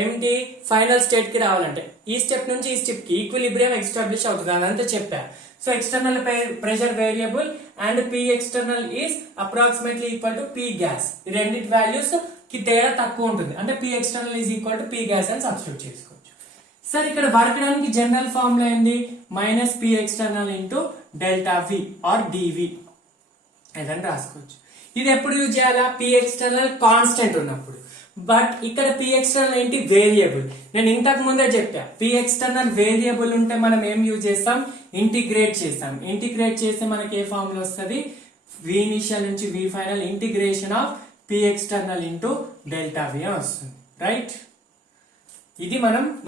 ఏంటి ఫైనల్ స్టేట్ కి రావాలంటే. ఈ స్టెప్ నుంచి ఈ స్టెప్ కి ఈక్విలిబ్రియం ఎస్టాబ్లిష్ అవుతుంది, అదంతా చెప్పా. So external pressure variable and P external is approximately equal to P gas. ఈ రెండింటి వాల్యూస్ కి తేడా తక్కువ ఉంటుంది, అంటే P external is equal to P gas అని సబ్స్టిట్యూట్ చేసుకోవచ్చు. సార్ ఇక్కడ వర్క్ డన్ జనరల్ ఫార్ములా ఏంది, minus P external into delta V or DV ఏదని రాసుకోవచ్చు. ఇది ఎప్పుడు యూజ్ చేయాలా, పి ఎక్స్టర్నల్ కాన్స్టెంట్ ఉన్నప్పుడు. బట్ ఇక్కడ పి ఎక్స్టర్నల్ ఏంటి, వేరియబుల్. నేను ఇంతకు ముందే చెప్పా, పి ఎక్స్టర్నల్ వేరియబుల్ ఉంటే మనం ఏం యూజ్ చేస్తాం, ఇంటిగ్రేట్ చేస్తాం. ఇంటిగ్రేట్ చేస్తే మనకి ఏ ఫార్ములా వస్తుంది, వి ఇనిషియల్ నుంచి V final integration of P external into delta V వస్తుంది, రైట్. ఇది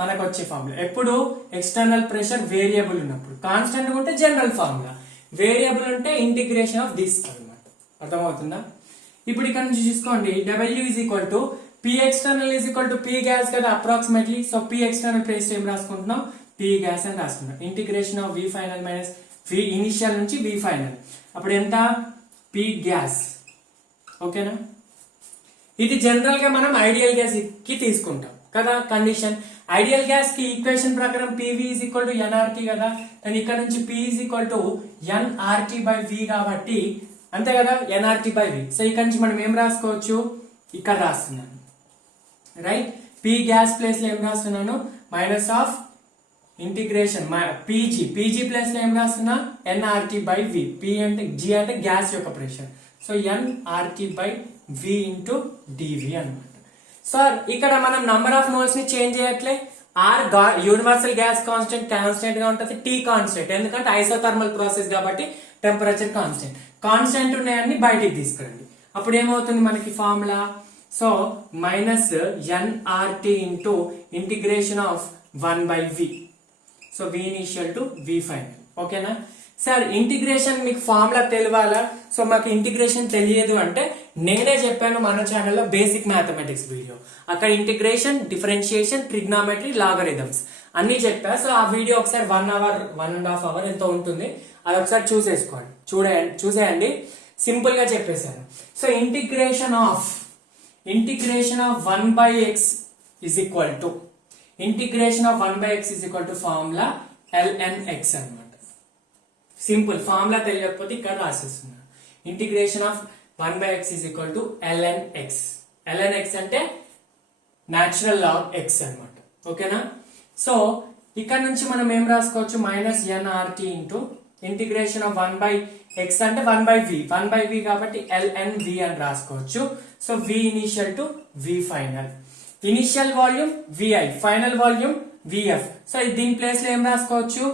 మనకు వచ్చే ఫార్ములా. ఎప్పుడు ఎక్స్టర్నల్ ప్రెషర్ వేరియబుల్ ఉన్నప్పుడు. కాన్స్టెంట్ ఉంటే జనరల్ ఫార్ములా, వేరియబుల్ ఉంటే ఇంటిగ్రేషన్ ఆఫ్ దిస్ అనమాట. అర్థమవుతుందా? ఇప్పుడు ఇక్కడ నుంచి చూసుకోండి, W is equal to P external is equal to P gas కదా approximately. So P external place ఏం రాసుకుంటున్నాం, పి గ్యాస్ అని రాసుకుంటాం. Integration of V final minus V initial నుంచి వి ఫైనల్, అప్పుడు ఎంత, పి గ్యాస్. ఓకేనా? ఇది జనరల్ గా మనం ఐడియల్ గ్యాస్ కి తీసుకుంటాం కదా కండిషన్. ఐడియల్ గ్యాస్ కి ఈక్వేషన్ ప్రకారం PV is equal to NRT కదా, అండ్ ఇక్కడ నుంచి P is equal to NRT by V కాబట్టి అంతే కదా, ఎన్ఆర్టీ బై వి. సో ఇక్కడ నుంచి మనం ఏం రాసుకోవచ్చు, ఇక్కడ రాస్తున్నాను, రైట్. పి గ్యాస్ ప్లేస్ లో ఏం రాస్తున్నాను, minus of integration PG place లో ఏం రాస్తున్నా, ఎన్ఆర్టీ బై వి. పి అంటే జి అంటే గ్యాస్ యొక్క pressure, so NRT by V into DV అనమాట. సార్ ఇక్కడ మనం నంబర్ ఆఫ్ మోల్స్ ని చేంజ్ చేయట్లే. ఆర్ యూనివర్సల్ గ్యాస్ కాన్స్టెంట్ గా ఉంటుంది, టీ కాన్స్టెంట్ ఎందుకంటే ఐసోథర్మల్ ప్రాసెస్ కాబట్టి టెంపరేచర్ కాన్స్టెంట్ ఉన్నాయని బయటికి తీసుకురండి. అప్పుడు ఏమవుతుంది మనకి formula, so minus NRT into integration of 1 by V. So we initial to V final. ఓకేనా సార్? ఇంటిగ్రేషన్ మీకు ఫార్ములా తెలియాలా? సో మాకు ఇంటిగ్రేషన్ తెలియదు అంటే నేనే చెప్పాను మన ఛానల్లో బేసిక్ మ్యాథమెటిక్స్ వీడియో, అక్కడ ఇంటిగ్రేషన్, డిఫరెన్షియేషన్, ట్రిగ్నామెట్రీ, లాగరిథమ్స్ అన్ని చెప్పా. సో ఆ వీడియో ఒకసారి 1 అవర్ 1.5 అవర్ ఎంతో ఉంటుంది, అది ఒకసారి చూసేసుకోండి, చూసేయండి. సింపుల్ గా చెప్పేశాను. So integration of 1 by x is equal to formula lnx అన్నమాట. సింపుల్ ఫార్ములా తెలియకపోతే ఇక్కడ రాసేస్తున్నాను. Integration of 1 by x is equal to lnx. lnx అంటే న్యాచురల్ లాగ్ x అన్నమాట. ఓకేనా? సో ఇక్కడ నుంచి మనం ఏం రాసుకోవచ్చు, minus NRT into integration of 1 by x అంటే 1 by v కాబట్టి lnv అని రాసుకోవచ్చు. So v initial to v final. Initial volume vi, final volume vf. So దీని ప్లేస్ లో ఏం రాసుకోవచ్చు,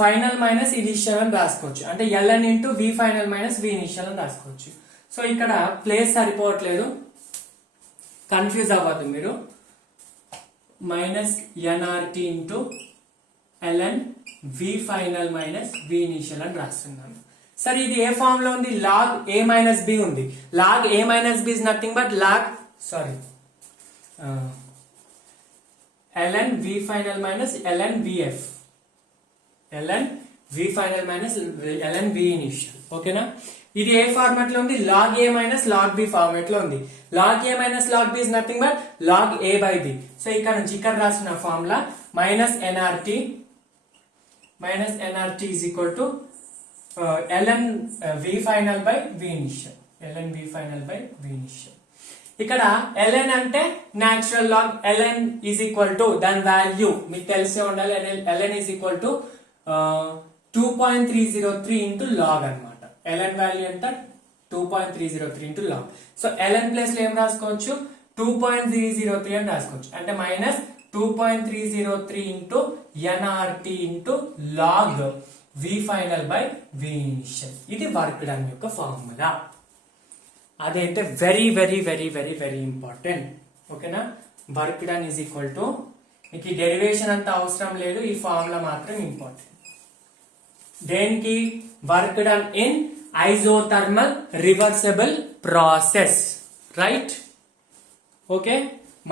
ఫైనల్ మైనస్ ఇనిషియల్ అని రాసుకోవచ్చు, అంటే ln into v final minus v initial అని రాసుకోవచ్చు. సో ఇక్కడ ప్లేస్ సరిపోవట్లేదు, కన్ఫ్యూజ్ అవ్వద్దు మీరు. Minus NRT into ln v final minus v initial అని రాస్తున్నాను. సరే ఇది ఏ ఫామ్ లో ఉంది, log a మైనస్ b ఉంది. log a minus b is nothing but ln v final minus ln vf, ln v final minus ln v initial. ఓకేనా? ఇది ఏ ఫార్మాట్ లో ఉంది, log a minus log b format లో ఉంది. log a minus log b is nothing but log a by b. So ఇక్కడ నుంచి ఇక్కడ రాసిన formula minus nrt is equal to ln v final by v initial. ఇక్కడ ln అంటే natural log, ln is equal to దాని వాల్యూ మీకు తెలిసే ఉండాలి. ln is equal to 2.303 into log అన్నమాట. ln వాల్యూ ఎంత, 2.303 into log. So ln place లో ఏం రాసుకోవచ్చు, 2.303 అని రాసుకోవచ్చు, అంటే minus 2.303 into nRT into log v final by v initial. ఇది వర్క్ డన్ యొక్క ఫార్ములా. అదైతే very very very very very important. ఓకేనా? Work done is equal to, మీకు ఈ డెరివేషన్ అంత అవసరం లేదు, ఈ ఫార్ములా మాత్రం ఇంపార్టెంట్. దేనికి work done in isothermal reversible process, right? Okay,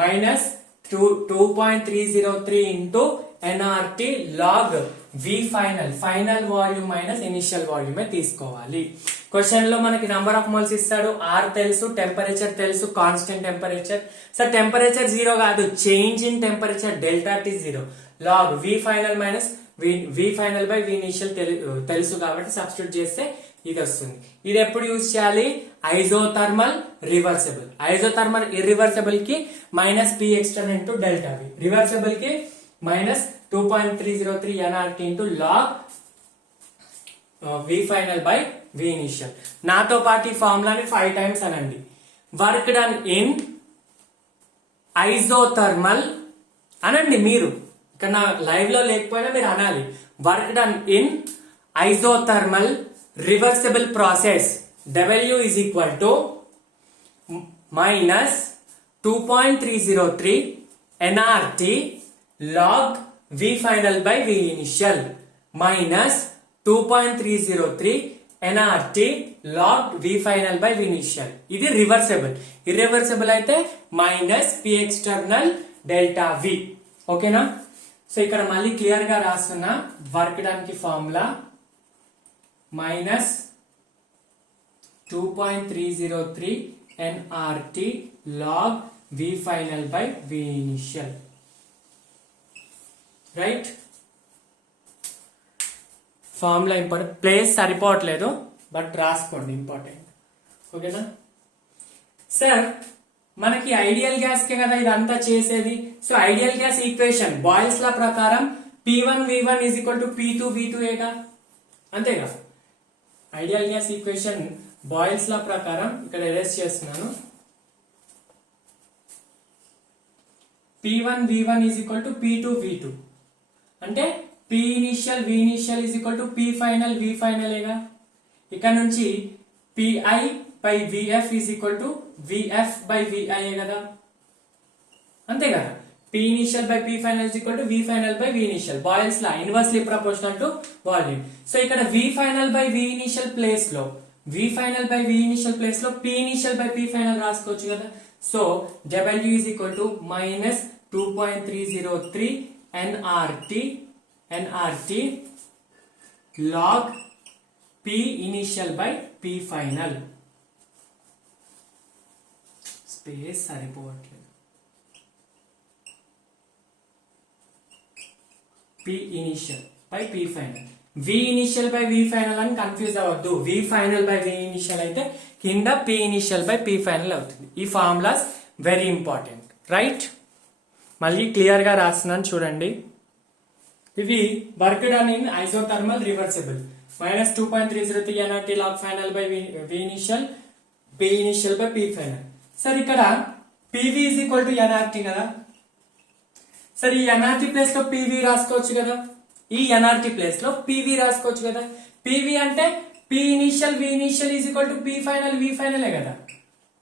minus 2.303 into NRT log V final, final volume minus initial వాల్యూమే తీసుకోవాలి. క్వశ్చన్ లో మనకి నంబర్ ఆఫ్ మోల్స్ ఇస్తాడు, ఆర్ తెలుసు, టెంపరేచర్ తెలుసు, కాన్స్టెంట్ టెంపరేచర్. సార్ టెంపరేచర్ 0 కాదు, change in temperature delta T 0, log V final minus V final by V initial తెలుసు కాబట్టి సబ్స్టిట్యూట్ చేస్తే ఇది వస్తుంది. ఇది ఎప్పుడు యూజ్ చేయాలి? Isothermal reversible. ఐజోథర్మల్ ఇర్రివర్సిబుల్ కి minus P external into delta V, reversible కి minus 2.303 NRT into log V final by V initial. నాతో పాటు ఈ ఫార్ములాని 5 టైమ్స్ అనండి. వర్క్ డన్ ఇన్ ఐజోథర్మల్ అనండి మీరు, ఇక్కడ నా లైవ్ లో లేకపోయినా మీరు అనాలి. Work done in isothermal reversible process, W is equal to minus 2.303 nRT log V final by V initial minus 2.303 nRT log V final by V initial. ఇది రివర్సిబుల్. ఇర్రివర్సిబుల్ అయితే minus P external delta V. ఓకేనా? సో ఇక్కడ మళ్ళీ క్లియర్ గా రాస్తున్నా. వర్క్ డన్ కి formula minus 2.303 nRT log V final by V initial, right? Formula important, place సరిపోవట్లేదు బట్ రాసుకోండి, ఇంపార్టెంట్. ఓకేనా సార్? మనకి ఐడియల్ గ్యాస్ కే కదా ఇదంతా చేసేది. So ideal gas equation boils law ప్రకారం P1 V1 is equal to P2 V2 ఏగా, అంతేగా? Ideal gas equation boils law ప్రకారం ఇక్కడ ఎరేస్ చేస్తున్నాను. P1 V1 is equal to P2 V2 అంటే P initial V initial is equal to P final V final ఏగా. ఇక్కడ నుంచి PI by VF is equal to VF by VI కదా, అంతే కదా? P initial by P final is equal to V final by V initial. Boils law inversely proportional to volume. So ఇక్కడ V final by V initial place లో V final by V initial place లో P initial by P final రాసుకోవచ్చు కదా. So W is equal to minus 2.303 nRT log P initial by P final. Space సరిపోవట్లేదు. P initial by P final. V initial by V final అని కన్ఫ్యూజ్ అవ్వద్దు. V final by V initial అయితే కింద P initial by P final అవుతుంది. ఈ ఫార్ములాస్ వెరీ ఇంపార్టెంట్, రైట్? మళ్ళీ క్లియర్ గా రాస్తున్నాను చూడండి. ఇవి work done in isothermal reversible minus 2.303 nRT log final by V initial, P initial by P final. Sir ఇక్కడ PV is equal to nRT కదా. సరే ఈ nRT ప్లేస్ లో PV రాసుకోవచ్చు కదా, ఈ nRT ప్లేస్ లో PV రాసుకోవచ్చు కదా. PV అంటే P initial V initial is equal to P final V final కదా,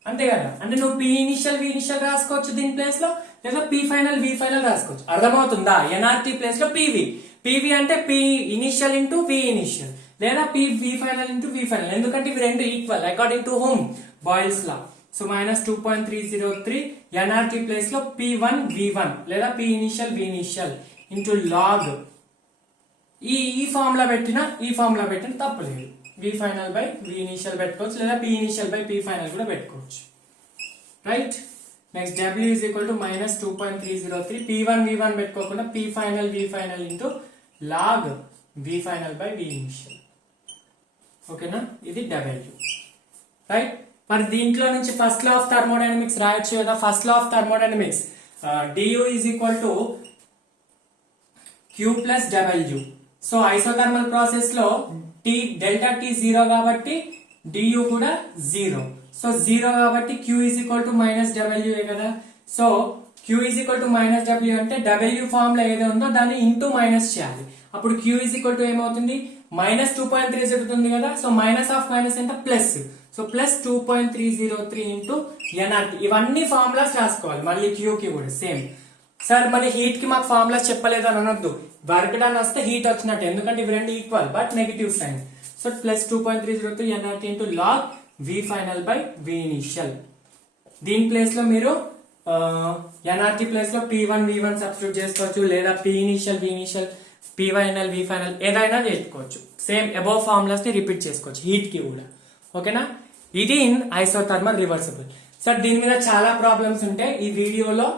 అంతే కదా? అంటే నువ్వు P initial V initial రాసుకోవచ్చు దీని ప్లేస్ లో, లేదా P final V final రాసుకోవచ్చు. అర్థమవుతుందా? nRT ప్లేస్ లో PV అంటే P initial into V initial, లేదా P V final into V final, ఎందుకంటే ఇవి రెండు equal according to home Boyle's law. So minus 2.303 nRT place లో P1 V1 లేదా P initial V initial ఇంటూ లాగ్ ఈ ఫార్ములా పెట్టినా ఈ ఫార్ములా పెట్టినా తప్పలేదు. V final by V initial పెట్టుకోవచ్చు, లేదా P initial by P final కూడా పెట్టుకోవచ్చు, right? Next W is equal to minus 2.303 P1 V1 పెట్టుకోకుండా P final V final into log V final by V initial. ఓకేనా? ఇది W, రైట్? మరి దీంట్లో నుంచి ఫస్ట్ లా ఆఫ్ థర్మోడైనమిక్స్ రాయొచ్చు కదా. First law of thermodynamics du is equal to Q plus W. So isothermal process లో డెల్టా T 0 కాబట్టి du కూడా 0. సో 0 కాబట్టి Q is equal to minus W కదా. So Q is equal to minus W అంటే W ఫార్ములా ఏదో ఉందో దాన్ని ఇంటూ మైనస్ చేయాలి. అప్పుడు Q is equal to ఏమవుతుంది? మైనస్ 2.3 జరుగుతుంది కదా. సో మైనస్ ఆఫ్ మైనస్ ఎంత? Plus. So plus 2.303 into nRT. ఇవన్నీ ఫార్ములాస్ రాసుకోవాలి. మళ్ళీ Q కి కూడా సేమ్. సార్ మళ్ళీ హీట్ కి మాకు ఫార్ములాస్ చెప్పలేదు అని అనొద్దు. వర్క్ డన్ వస్తే హీట్ వచ్చినట్టు, ఎందుకంటే ఇవి రెండు equal but negative sign. So plus 2.302 NRT into log V final by V initial. దీని ప్లేస్ లో మీరు ఎన్ఆర్టీ ప్లేస్ లో P1 V1 సబ్స్టిట్యూట్ చేసుకోవచ్చు, లేదా P initial V initial P final V final ఏదైనా చేసుకోవచ్చు. సేమ్ అబౌవ్ ఫార్ములాస్ ని రిపీట్ చేసుకోవచ్చు హీట్ కి కూడా. ఓకేనా, ఇది ఇన్ ఐసోథర్మల్ రివర్సిబుల్. సార్ దీని మీద చాలా ప్రాబ్లమ్స్ ఉంటాయి. ఈ వీడియోలో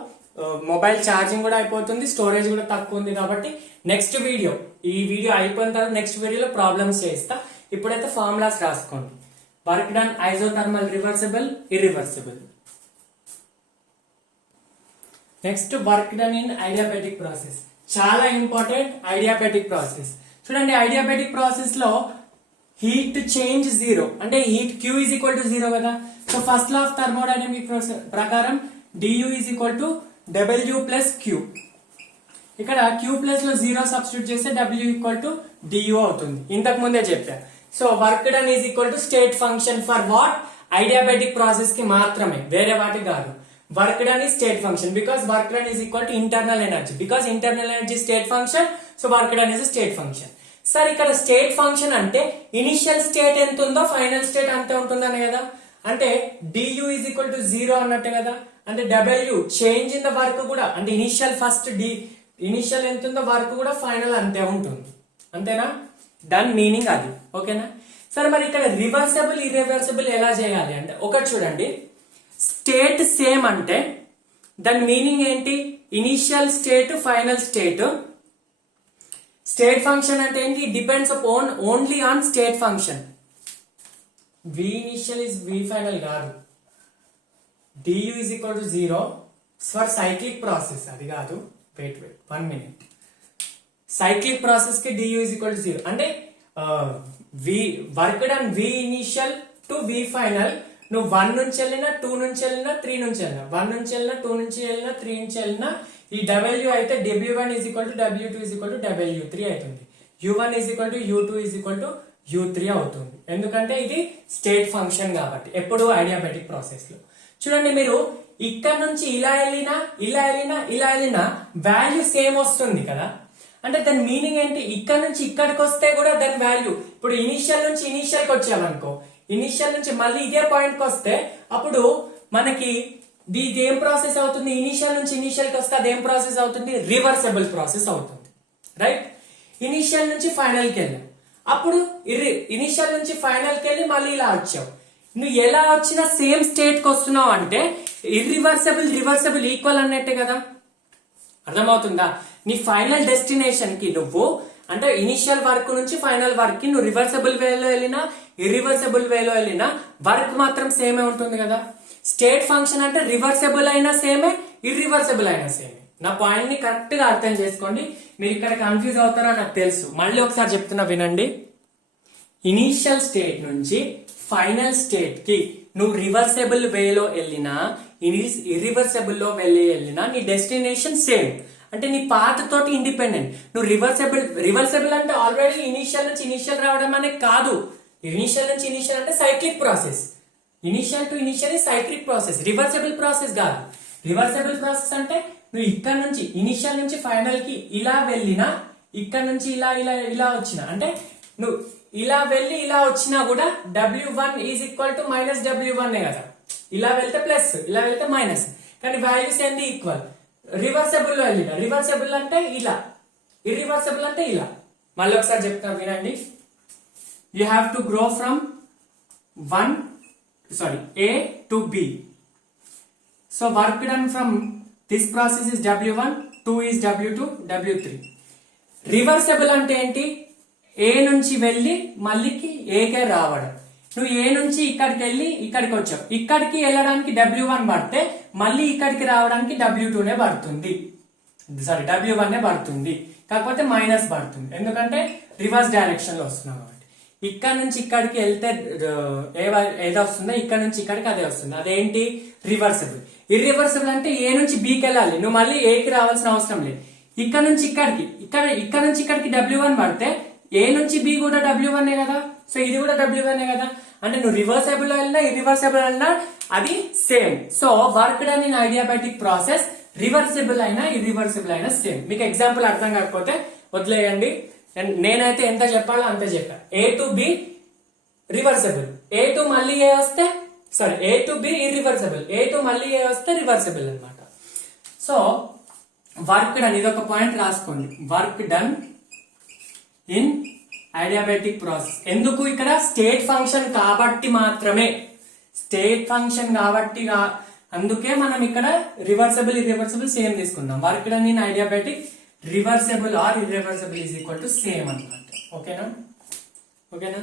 మొబైల్ ఛార్జింగ్ కూడా అయిపోతుంది, స్టోరేజ్ కూడా తక్కువ ఉంది, కాబట్టి నెక్స్ట్ వీడియో, ఈ వీడియో అయిపోయిన తర్వాత నెక్స్ట్ వీడియోలో ప్రాబ్లమ్స్ చేస్తా. ఇప్పుడైతే ఫార్ములాస్ రాసుకోండి. Work done isothermal reversible irreversible. Next work done in adiabatic process, చాలా ఇంపార్టెంట్. ఐడియాబెటిక్ ప్రాసెస్ చూడండి, ఐడియాబెటిక్ ప్రాసెస్ లో హీట్ చేంజ్ జీరో, అంటే heat Q is equal to zero కదా. So first law of thermodynamic ప్రకారం du is equal to W plus Q. ఇక్కడ Q ప్లస్ లో జీరో సబ్స్టిట్యూట్ చేస్తే W ఈక్వల్ టు du అవుతుంది, ఇంతకు ముందే చెప్పా. So work done is equal to state function for what, ఐడియాబెటిక్ process కి మాత్రమే, వేరే వాటికి కాదు. Work done is state function because work done is equal to internal energy, because internal energy is state function, so work done is a state function. Sir ఇక్కడ స్టేట్ ఫంక్షన్ అంటే ఇనిషియల్ స్టేట్ ఎంత ఉందో ఫైనల్ స్టేట్ అంతే ఉంటుందని కదా, అంటే du is equal to 0 అన్నట్టు కదా. అంటే W change in the work కూడా, అంటే ఇనిషియల్ ఫస్ట్ ఇనిషియల్ ఎంత ఉందో వర్క్ కూడా ఫైనల్ అంతే ఉంటుంది, అంతేనా. దాని మీనింగ్ అది, ఓకేనా. సరే మరి ఇక్కడ రివర్సబుల్ ఇర్రివర్సబుల్ ఎలా చేయాలి అంటే, ఒకటి చూడండి, స్టేట్ సేమ్ అంటే దాని మీనింగ్ ఏంటి, initial state final state. State function అంటే ఏంటి, depends upon only on state function. V initial is V final కాదు, du is equal to 0 for cyclic process, అది కాదు. Wait 1 minute. సైక్లిక్ ప్రాసెస్ కి du is equal to 0 అంటే work done V initial to V final. నువ్వు 1 నుంచి వెళ్ళినా 2 నుంచి వెళ్ళినా 3 నుంచి వెళ్ళినా 1 నుంచి వెళ్ళినా 2 నుంచి వెళ్ళినా 3 నుంచి వెళ్ళినా ఈ W అయితే W1 is equal to W2 is equal to W3 అవుతుంది, U1 is equal to U2 is equal to U3 అవుతుంది, ఎందుకంటే ఇది స్టేట్ ఫంక్షన్ కాబట్టి. ఎప్పుడు ఐడియాబెటిక్ ప్రాసెస్ లో చూడండి, మీరు ఇక్కడ నుంచి ఇలా వెళ్ళినా ఇలా వెళ్ళినా ఇలా వెళ్ళినా వాల్యూ సేమ్ వస్తుంది కదా. అంటే దాని మీనింగ్ ఏంటి, ఇక్కడ నుంచి ఇక్కడికి వస్తే కూడా దాని వాల్యూ, ఇప్పుడు ఇనిషియల్ నుంచి ఇనిషియల్ కి వచ్చామనుకో, ఇనిషియల్ నుంచి మళ్ళీ ఇదే పాయింట్ కి వస్తే అప్పుడు మనకి ఇది ఏం ప్రాసెస్ అవుతుంది, ఇనిషియల్ నుంచి ఇనిషియల్ కి వస్తే అదేం ప్రాసెస్ అవుతుంది, రివర్సబుల్ ప్రాసెస్ అవుతుంది, రైట్. ఇనిషియల్ నుంచి ఫైనల్ కి వెళ్ళాం, అప్పుడు ఇనిషియల్ నుంచి ఫైనల్ కి వెళ్ళి మళ్ళీ ఇలా వచ్చావు. నువ్వు ఎలా వచ్చినా సేమ్ స్టేట్ కి వస్తున్నావు అంటే ఇర్రివర్సబుల్ రివర్సబుల్ ఈక్వల్ అన్నట్టే కదా, అర్థమవుతుందా. నీ ఫైనల్ డెస్టినేషన్ కి నువ్వు, అంటే ఇనిషియల్ వర్క్ నుంచి ఫైనల్ వర్క్ కి నువ్వు రివర్సబుల్ వేలో వెళ్ళినా ఇర్రివర్సబుల్ వేలో వెళ్ళినా వర్క్ మాత్రం సేమే ఉంటుంది కదా. స్టేట్ ఫంక్షన్ అంటే రివర్సబుల్ అయినా సేమే, ఇర్రివర్సబుల్ అయినా సేమే. నా పాయింట్ ని కరెక్ట్ గా అర్థం చేసుకోండి, మీరు ఇక్కడ కన్ఫ్యూజ్ అవుతారో నాకు తెలుసు. మళ్ళీ ఒకసారి చెప్తున్నా వినండి, ఇనిషియల్ స్టేట్ నుంచి ఫైనల్ స్టేట్ కి నువ్వు రివర్సబుల్ వేలో వెళ్ళినా ఇర్రివర్సబుల్ లో వెళ్ళినా నీ డెస్టినేషన్ సేమ్, అంటే నీ పాత్ తోటి ఇండిపెండెంట్. నువ్వు రివర్సబుల్ అంటే ఆల్రెడీ ఇనిషియల్ నుంచి ఇనిషియల్ రావడం అనేది కాదు. ఇనిషియల్ నుంచి ఇనిషియల్ అంటే cyclic process, initial to initial cyclic process, reversible process కాదు. రివర్సబుల్ ప్రాసెస్ అంటే నువ్వు ఇక్కడ నుంచి ఇనిషియల్ నుంచి ఫైనల్ కి ఇలా వెళ్ళినా, ఇక్కడ నుంచి ఇలా ఇలా ఇలా వచ్చినా, అంటే నువ్వు ఇలా వెళ్ళి ఇలా వచ్చినా కూడా W1 is equal to minus W1 కదా. ఇలా వెళ్తే ప్లస్, ఇలా వెళ్తే మైనస్, కానీ వాల్యూస్ ఏంటి ఈక్వల్. రివర్సబుల్ వెళ్ళిన, రివర్సబుల్ అంటే ఇలా, ఇర్రివర్సబుల్ అంటే ఇలా. మళ్ళీ ఒకసారి చెప్తా వినండి, you have to grow from A to B. So work done from this process is W1, 2 is W2, W3. Reversible అంటే ఏంటి, ఏ నుంచి వెళ్ళి మళ్ళీకి ఏకే రావడం. నువ్వు ఏ నుంచి ఇక్కడికి వెళ్ళి ఇక్కడికి వచ్చావు, ఇక్కడికి వెళ్ళడానికి W1 పడితే మళ్ళీ ఇక్కడికి రావడానికి W2 పడుతుంది, W1 పడుతుంది, కాకపోతే మైనస్ పడుతుంది, ఎందుకంటే రివర్స్ డైరెక్షన్ లో వస్తున్నాం కాబట్టి. ఇక్కడ నుంచి ఇక్కడికి వెళ్తే ఏదో వస్తుందో ఇక్కడ నుంచి ఇక్కడికి అదే వస్తుంది, అదేంటి రివర్సబుల్. ఇర్రివర్సబుల్ అంటే ఏ నుంచి బికి వెళ్ళాలి, నువ్వు మళ్ళీ ఏకి రావాల్సిన అవసరం లేదు. ఇక్కడ నుంచి ఇక్కడికి, ఇక్కడ నుంచి ఇక్కడికి W1 పడితే ఏ నుంచి బి కూడా W1 కదా, సో ఇది కూడా W1 కదా. అంటే నువ్వు రివర్సబుల్ వెళ్ళినా ఇర్రివర్సబుల్ వెళ్ళినా అది same. So work done in adiabatic process reversible అయినా ఇర్రివర్సిబుల్ అయినా సేమ్. మీకు ఎగ్జాంపుల్ అర్థం కాకపోతే వదిలేయండి. నేనైతే ఎంత చెప్పాలో అంత చెప్పా. A to B reversible, A to మళ్ళీ ఏ వస్తే sorry A to B irreversible, A to మళ్ళీ ఏ వస్తే రివర్సబుల్ అనమాట. సో వర్క్ డన్, ఇది ఒక పాయింట్ రాసుకోండి. Work done in adiabatic process. ఎందుకు ఇక్కడ స్టేట్ ఫంక్షన్ కాబట్టి మాత్రమే, స్టేట్ ఫంక్షన్ కాబట్టి అందుకే మనం ఇక్కడ రివర్సబుల్ ఇర్రివర్సబుల్ సేమ్ తీసుకున్నాం. Work done in adiabatic reversible or irreversible is equal to same అన్నమాట. ఓకేనా.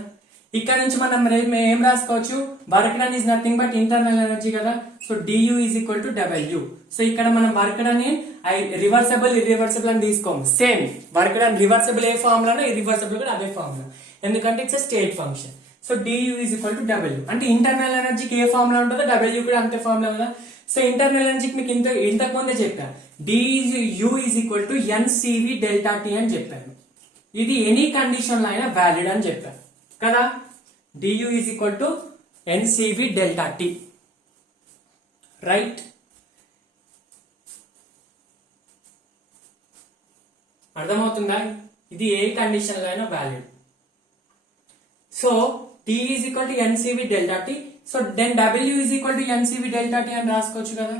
ఇక్కడ నుంచి మనం ఏం రాసుకోవచ్చు, work done is nothing but internal energy కదా. So du is equal to W. So ఇక్కడ మనం work done in reversible irreversible అని తీసుకోము. సేమ్ వర్క్ డన్ రివర్సబుల్ ఏ ఫార్ములానో ఇర్రివర్సబుల్ కూడా అదే ఫార్ములా, ఎందుకంటే it's state function. So du is equal to W. అంటే ఇంటర్నల్ ఎనర్జీకి ఏ ఫార్ములా ఉంటుందో W కూడా అంతే ఫార్ములా కదా. సో ఇంటర్నల్ ఎనర్జీకి మీకు ఇంతకు ముందే చెప్పాను, du is equal to NCV డెల్టా T అని చెప్పాను. ఇది ఎనీ కండిషన్ లో అయినా వ్యాలిడ్ అని చెప్పాను కదా. du is equal to NCV డెల్టా T, రైట్. అర్థమవుతుందా? ఇది ఏ కండిషన్ లో అయినా valid. So T is equal to NCV డెల్టా T. So then W is equal to NCV డెల్టా T అని రాసుకోవచ్చు కదా.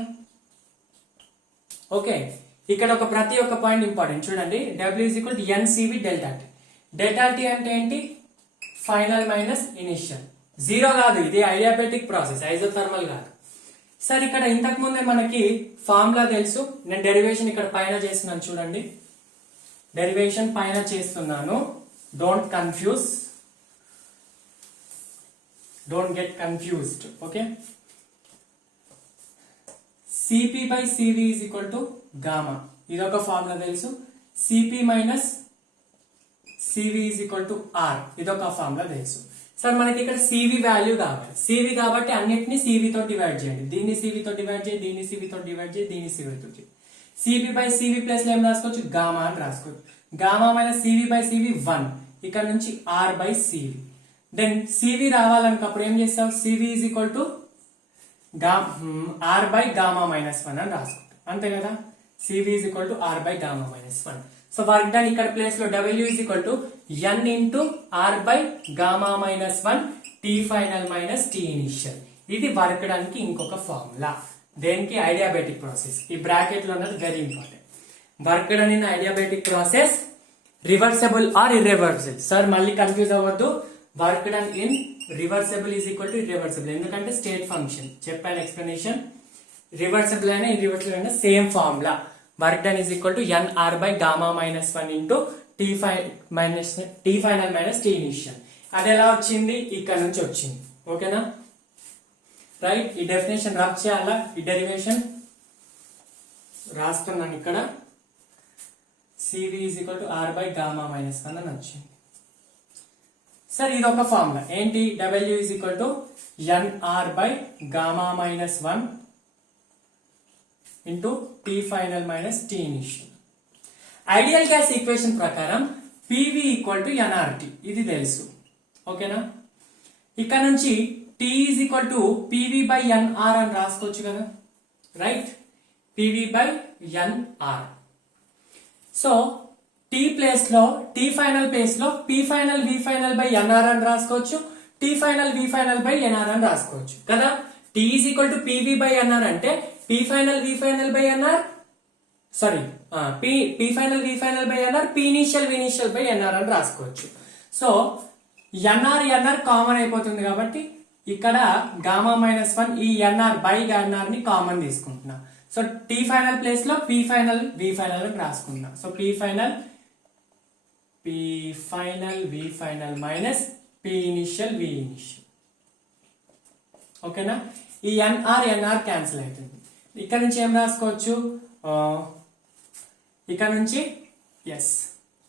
ఓకే, ఇక్కడ ప్రతి ఒక్క పాయింట్ ఇంపార్టెంట్ చూడండి. W is equal to NCV డెల్టా T. డెల్టా T అంటే ఏంటి? Final minus initial. జీరో కాదు, ఇది అడియాబాటిక్ ప్రాసెస్, ఐసోథర్మల్ కాదు. సార్ ఇక్కడ ఇంతకు ముందే మనకి ఫార్ములా తెలుసు. నేను డెరివేషన్ ఇక్కడ పైన చేస్తున్నాను చూడండి, డెరివేషన్ పైన చేస్తున్నాను. Don't confuse, don't get confused. Okay, Cp by Cv is equal to gamma, ఇదొక ఫార్ములా తెలుసు. Cp minus Cv is equal to R, ఇదొక ఫార్ములా తెలుసు. సార్ మనకి ఇక్కడ Cv వాల్యూ కావాలి. Cv కాబట్టి అన్నిటిని Cv తో డివైడ్ చేయండి. దీన్ని Cv తో డివైడ్ చేయి, దీన్ని Cv తో డివైడ్ చేయి, దీన్ని Cv తో చేయి. Cp బై Cv ప్లస్ లో ఏం రాసుకోవచ్చు? గామా అని రాసుకోవచ్చు. Gamma minus Cv by Cv 1, ఇక్కడ నుంచి R by Cv. Then Cv రావాలనుకప్పుడు ఏం చేస్తాం? Cv is equal to R by gamma minus 1 అని రాసుకుంటాం, అంతే కదా. Cv is equal to R by gamma minus 1. So work done ఇక్కడ ప్లేస్ లో W is equal to N into R by gamma minus 1 T final minus T initial. ఇది వర్క్ డన్ కి ఇంకొక ఫార్ములా. దేనికి? Adiabatic process. ఈ బ్రాకెట్ లో ఉన్నది very important. Work done in adiabatic process reversible or irreversible. Sir మళ్ళీ కన్ఫ్యూజ్ అవ్వద్దు. Work done in reversible is equal to irreversible, ఎందుకంటే స్టేట్ ఫంక్షన్ చెప్పాను ఎక్స్ప్లెనేషన్. రివర్సబుల్ అయినా ఇర్రివర్సబుల్ అయినా same formula. Work done is equal to NR by gamma minus 1 into T final minus T initial. అది ఎలా వచ్చింది? ఇక్కడ నుంచి వచ్చింది. ఓకేనా, రైట్. ఈ డెఫినేషన్ రబ్ చేయాలా? ఈ డెరివేషన్ రాస్తున్నాను ఇక్కడ. Cv is equal to R by gamma minus 1 అని వచ్చింది. సార్ ఇది ఒక ఫార్ములా ఏంటి? W is equal to NR by gamma minus 1 into T final minus T initial. Ideal gas equation ప్రకారం PV ఈక్వల్ టు NRT, ఇది తెలుసు. ఓకేనా, ఇక్కడ నుంచి T is equal to PV by NR అని రాసుకోవచ్చు కదా, right. PV by NR. So T place లో T ఫైనల్ ప్లేస్ లో P final V final by NR అని రాసుకోవచ్చు, T final V final by NR అని రాసుకోవచ్చు కదా. T is equal to PV by NR అంటే P final V final by NR, sorry P final V final by NR, P initial V initial by NR అని రాసుకోవచ్చు. సో NR కామన్ అయిపోతుంది కాబట్టి ఇక్కడ గామా మైనస్ 1 ఈ NR బై NR ని కామన్ తీసుకుంటున్నా. సో T ఫైనల్ ప్లేస్ లో P ఫైనల్ V ఫైనల్ అని రాసుకుంటున్నా. So P final V final minus P initial V initial. ఓకేనా, ఈ NR క్యాన్సిల్ అవుతుంది. ఇక్కడ నుంచి ఏం రాసుకోవచ్చు? ఇక్కడ నుంచి yes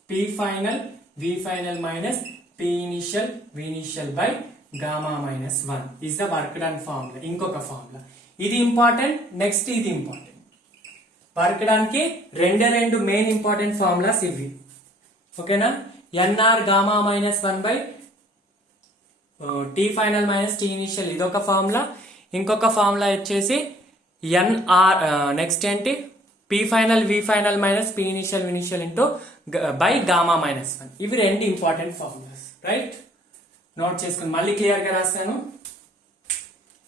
P final V final minus P initial V initial by gamma minus 1 is the work done formula. ఇంకొక ఫార్ములా ఇది ఇంపార్టెంట్, నెక్స్ట్ ఇది ఇంపార్టెంట్. వర్క్ డన్ కి రెండు మెయిన్ ఇంపార్టెంట్ ఫార్ములాస్ ఇవి. ఓకేనా, NR gamma minus 1 by T final minus T initial ఇదొక ఫార్ములా. ఇంకొక ఫార్ములా వచ్చేసి NR నెక్స్ట్ ఏంటి? P P final V final minus P initial initial into by gamma minus 1. ఇవి రెండు ఇంపార్టెంట్ ఫార్ములాస్. రైట్, నోట్ చేసుకుని మళ్ళీ క్లియర్ గా రాస్తాను.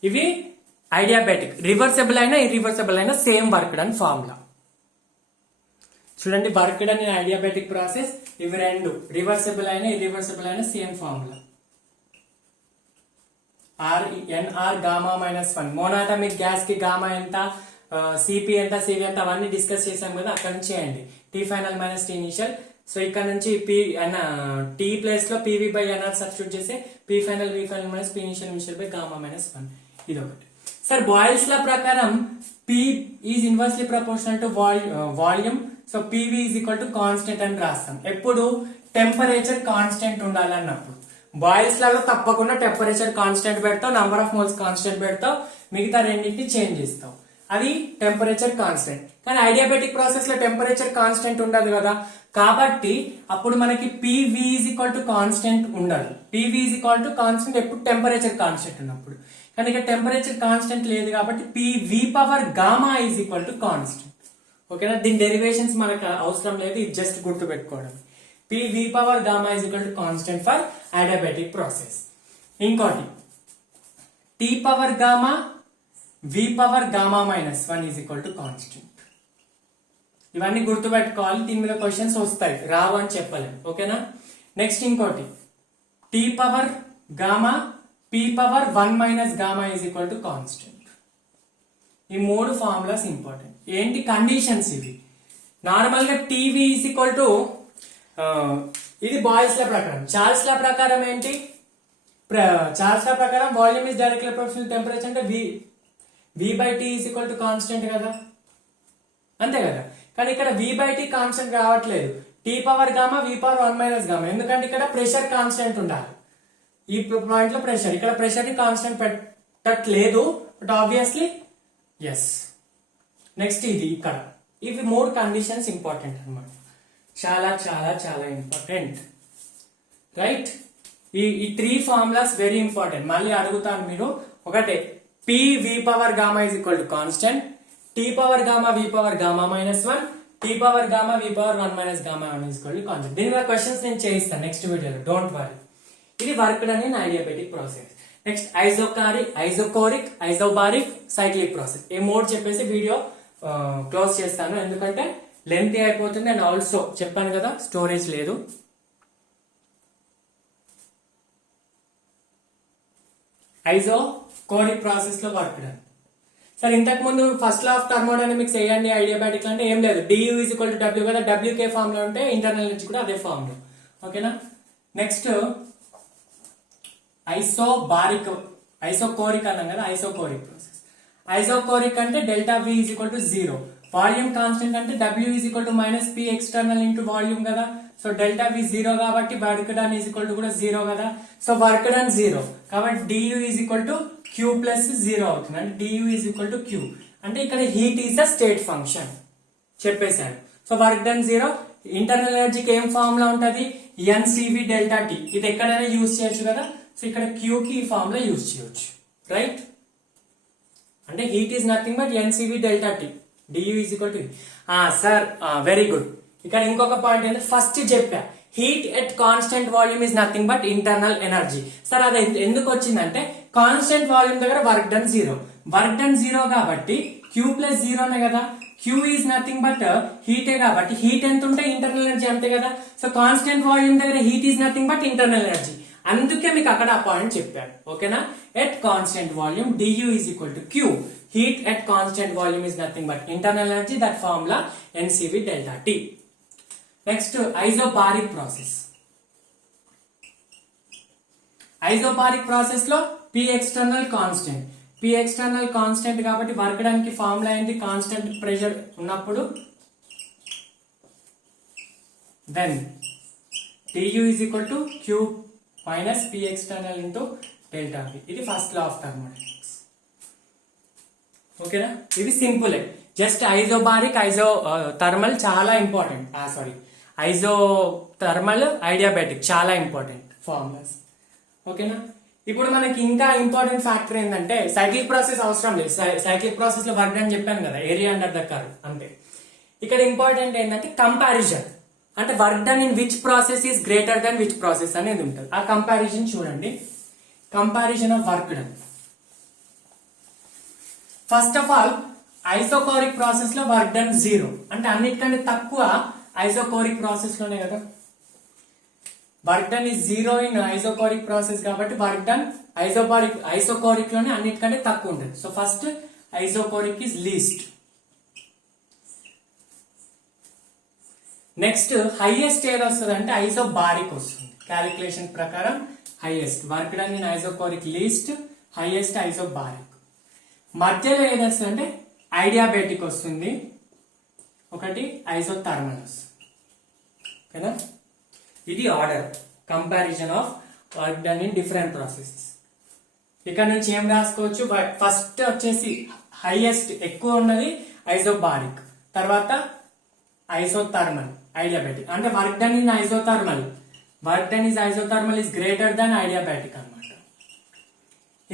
ఇవి ఐడియాబెటిక్, రివర్సబుల్ అయినా ఇర్రివర్సబుల్ అయినా సేమ్ వర్క్ డన్ ఫార్ములా. చూడండి, work done in adiabatic process, ఇవి రెండు రివర్సబుల్ అయినా ఇర్రివర్సబుల్ అయినా same formula. NR gamma minus 1. Monatomic gas కి గామా ఎంత, సిపి ఎంత, సివి ఎంత, అవన్నీ డిస్కస్ చేసాం కదా, అక్కడ నుంచి చేయండి. T final minus T initial. So ఇక్కడ నుంచి టీ ప్లేస్ లో పివి బై ఎన్ఆర్ సబ్స్టిట్యూట్ చేస్తే P final V final minus P initial initial by gamma minus 1. ఇది ఒకటి. సార్ బాయిల్స్ లా ప్రకారం P is inversely proportional to volume. So PV is equal to constant అని రాస్తాం. ఎప్పుడు టెంపరేచర్ కాన్స్టెంట్ ఉండాలన్నప్పుడు. బాయిల్స్ లాగా తప్పకుండా టెంపరేచర్ కాన్స్టెంట్ పెడతావు, నంబర్ ఆఫ్ మోల్స్ కాన్స్టెంట్ పెడతావు, మిగతా రెండింటిని చేంజ్ చేస్తావు. అది టెంపరేచర్ కాన్స్టెంట్. కానీ ఐడియాబెటిక్ ప్రాసెస్ లో టెంపరేచర్ కాన్స్టెంట్ ఉండదు కదా, కాబట్టి అప్పుడు మనకి PV is equal to constant ఉండదు. PV is equal to constant ఎప్పుడు టెంపరేచర్ కాన్స్టెంట్ ఉన్నప్పుడు. కానీ ఇక్కడ టెంపరేచర్ కాన్స్టెంట్ లేదు కాబట్టి PV power gamma is equal to constant. ఓకేనా, దీని డెరివేషన్స్ మనకు అవసరం లేదు, ఇది జస్ట్ గుర్తు పెట్టుకోవడం. PV power gamma is equal to constant for adiabatic process. ఇంకోటి T power gamma V power gamma minus 1 is equal to constant. ఇవన్నీ గుర్తుపెట్టుకోవాలి, దీని మీద క్వశ్చన్స్ వస్తాయి, రావు అని చెప్పలేము. ఓకేనా, నెక్స్ట్ ఇంకోటి T power gamma P power 1 minus gamma is equal to constant. ఈ మూడు ఫార్ములాస్ ఇంపార్టెంట్. ఏంటి కండిషన్స్ ఇవి? నార్మల్ గా టీవీ ఈజ్ ఈక్వల్ టు ఇది బాయిల్స్ లా ప్రకారం. చార్ల్స్ లా ప్రకారం ఏంటి? చార్ల్స్ లా ప్రకారం volume is directly proportional temperature అంటే V by T is equal to constant కదా, అంతే కదా. కానీ ఇక్కడ వి బై టీ కాన్స్టెంట్ రావట్లేదు, T power gamma V power 1 minus gamma. ఎందుకంటే ఇక్కడ ప్రెషర్ కాన్స్టెంట్ ఉండాలి. ఈ పాయింట్ లో ప్రెషర్, ఇక్కడ ప్రెషర్ ని కాన్స్టెంట్ పెట్టట్లేదు, బట్ ఆబ్వియస్లీ ఎస్. నెక్స్ట్ ఇది ఇక్కడ, ఇవి మూడు కండిషన్స్ ఇంపార్టెంట్ అన్నమాట, చాలా చాలా చాలా ఇంపార్టెంట్. రైట్, ఈ త్రీ ఫార్ములాస్ వెరీ ఇంపార్టెంట్. మళ్ళీ అడుగుతాను మీరు, ఒకటే P V power gamma is equal to constant, T power gamma V power gamma minus 1, T power gamma V power 1 minus gamma is equal to constant. దీని మీద క్వశ్చన్స్ నేను చేయిస్తాను నెక్స్ట్ వీడియోలో, డోంట్ వరీ. ఇది work done in adiabatic process. Next isochoric, isobaric, cyclic process. ఈ మూడు చెప్పేసి వీడియో క్లోజ్ చేస్తాను, ఎందుకంటే లెంత్ అయిపోతుంది. అండ్ ఆల్సో చెప్పాను కదా స్టోరేజ్ లేదు. ఐజోకోరిక్ ప్రాసెస్ లో వర్క్ డన్. సరే, ఇంతకు ముందు ఫస్ట్ లా ఆఫ్ థర్మోడైనమిక్స్ వేయండి ఐడియాబెటిక్ అంటే ఏం లేదు, DU is equal to W కదా, డబ్ల్యూకే ఫార్మ్ లో ఉంటే ఇంటర్నల్ ఎనర్జీ కూడా అదే ఫార్మ్ లో. ఓకేనా, నెక్స్ట్ ఐసోకోరిక్ అన్నాం కదా, ఐసోకోరిక్ ప్రాసెస్. ఐసోకోరిక్ అంటే delta V is equal to 0, volume constant అంటే W is equal to minus P external into volume కదా. సో డెల్టా వి 0 కాబట్టి work done is equal to కూడా 0 కదా. సో వర్క్ డన్ 0 కాబట్టి DU is equal to Q plus 0 అవుతుంది. అంటే DU is equal to Q, అంటే ఇక్కడ heat is a state function చెప్పేశాను. So work done 0. ఇంటర్నల్ ఎనర్జీకి ఏం ఫార్మ్ లో ఉంటది, ఎన్సివి డెల్టా టీ. ఇది ఎక్కడైనా యూజ్ చేయొచ్చు కదా, సో ఇక్కడ క్యూ కి ఈ ఫార్మ్ లో యూజ్ చేయొచ్చు. రైట్, అంటే heat is nothing but ఎన్సివి delta tea, DU is equal to. Sir very good. ఇక్కడ ఇంకొక పాయింట్ ఏంటంటే ఫస్ట్ చెప్పా, heat at constant volume is nothing but internal energy. Sir అది ఎందుకు వచ్చిందంటే కాన్స్టెంట్ వాల్యూమ్ దగ్గర వర్క్ డన్ 0, వర్క్ డన్ 0 కాబట్టి క్యూ ప్లస్ 0నే కదా. క్యూ ఈజ్ నథింగ్ బట్ హీటే కాబట్టి హీట్ ఎంత ఉంటే ఇంటర్నల్ ఎనర్జీ అంతే కదా. సో కాన్స్టెంట్ వాల్యూమ్ దగ్గర heat is nothing but internal energy, అందుకే మీకు అక్కడ ఆ పాయింట్ చెప్పాను. ఓకేనా, at constant volume DU is equal to Q, heat at constant volume is nothing but internal energy, that formula NCV delta T. Next, isobaric process. Isobaric process లో P external constant, P external constant కాబట్టి వర్క్ డన్ కి ఫార్ములా ఏంటి, కాన్స్టెంట్ ప్రెషర్ ఉన్నప్పుడు then Tu is equal to Q minus P external into delta V. ఇది ఫస్ట్ లా ఆఫ్ థర్మోడైనమిక్స్. ఓకేనా, ఇది సింపుల్. జస్ట్ ఐజోబారిక్, థర్మల్ చాలా ఇంపార్టెంట్. ఐజో థర్మల్, ఐడియాబెటిక్ చాలా ఇంపార్టెంట్ ఫార్ములాస్. ఓకేనా, ఇప్పుడు మనకి ఇంకా ఇంపార్టెంట్ ఫ్యాక్టర్ ఏంటంటే సైక్లిక్ ప్రాసెస్ అవసరం లేదు. సైక్లిక్ ప్రాసెస్ లో వర్క్ అని చెప్పాను కదా, ఏరియా అండర్ ద కర్వ్ అంతే. ఇక్కడ ఇంపార్టెంట్ ఏంటంటే కంపారిజన్, అంటే work done in which process is greater than which process అనేది ఉంటుంది. ఆ కంపారిజన్ చూడండి. Comparison of work done. First of all isochoric process లో వర్క్ డన్ 0, అంటే అన్నిటికంటే తక్కువ ఐసోకోరిక్ ప్రాసెస్ లోనే కదా. Work done is 0 in isochoric process కాబట్టి వర్క్ డన్ ఐసోకోరిక్ లోనే అన్నిటికంటే తక్కువ ఉంటుంది. So first isochoric is least. Next highest ఏది వస్తుంది అంటే ఐసోబారిక్ వస్తుంది. క్యాలిక్యులేషన్ ప్రకారం highest work done in isochoric least, highest isobaric. మధ్యలో ఏది వస్తుంది అంటే ఐడియాబెటిక్ వస్తుంది, ఒకటి ఐసోథర్మల్ వస్తుంది. ఓకేనా, ఇది order comparison of work done in different processes. ఇక్కడ నుంచి ఏం రాసుకోవచ్చు, ఫస్ట్ వచ్చేసి హైయెస్ట్ ఎక్కువ ఉన్నది ఐసోబారిక్, తర్వాత ఐసోథర్మల్, ఐడియాబెటిక్. అంటే work done in isothermal, work done is isothermal is greater than adiabatic అన్నమాట.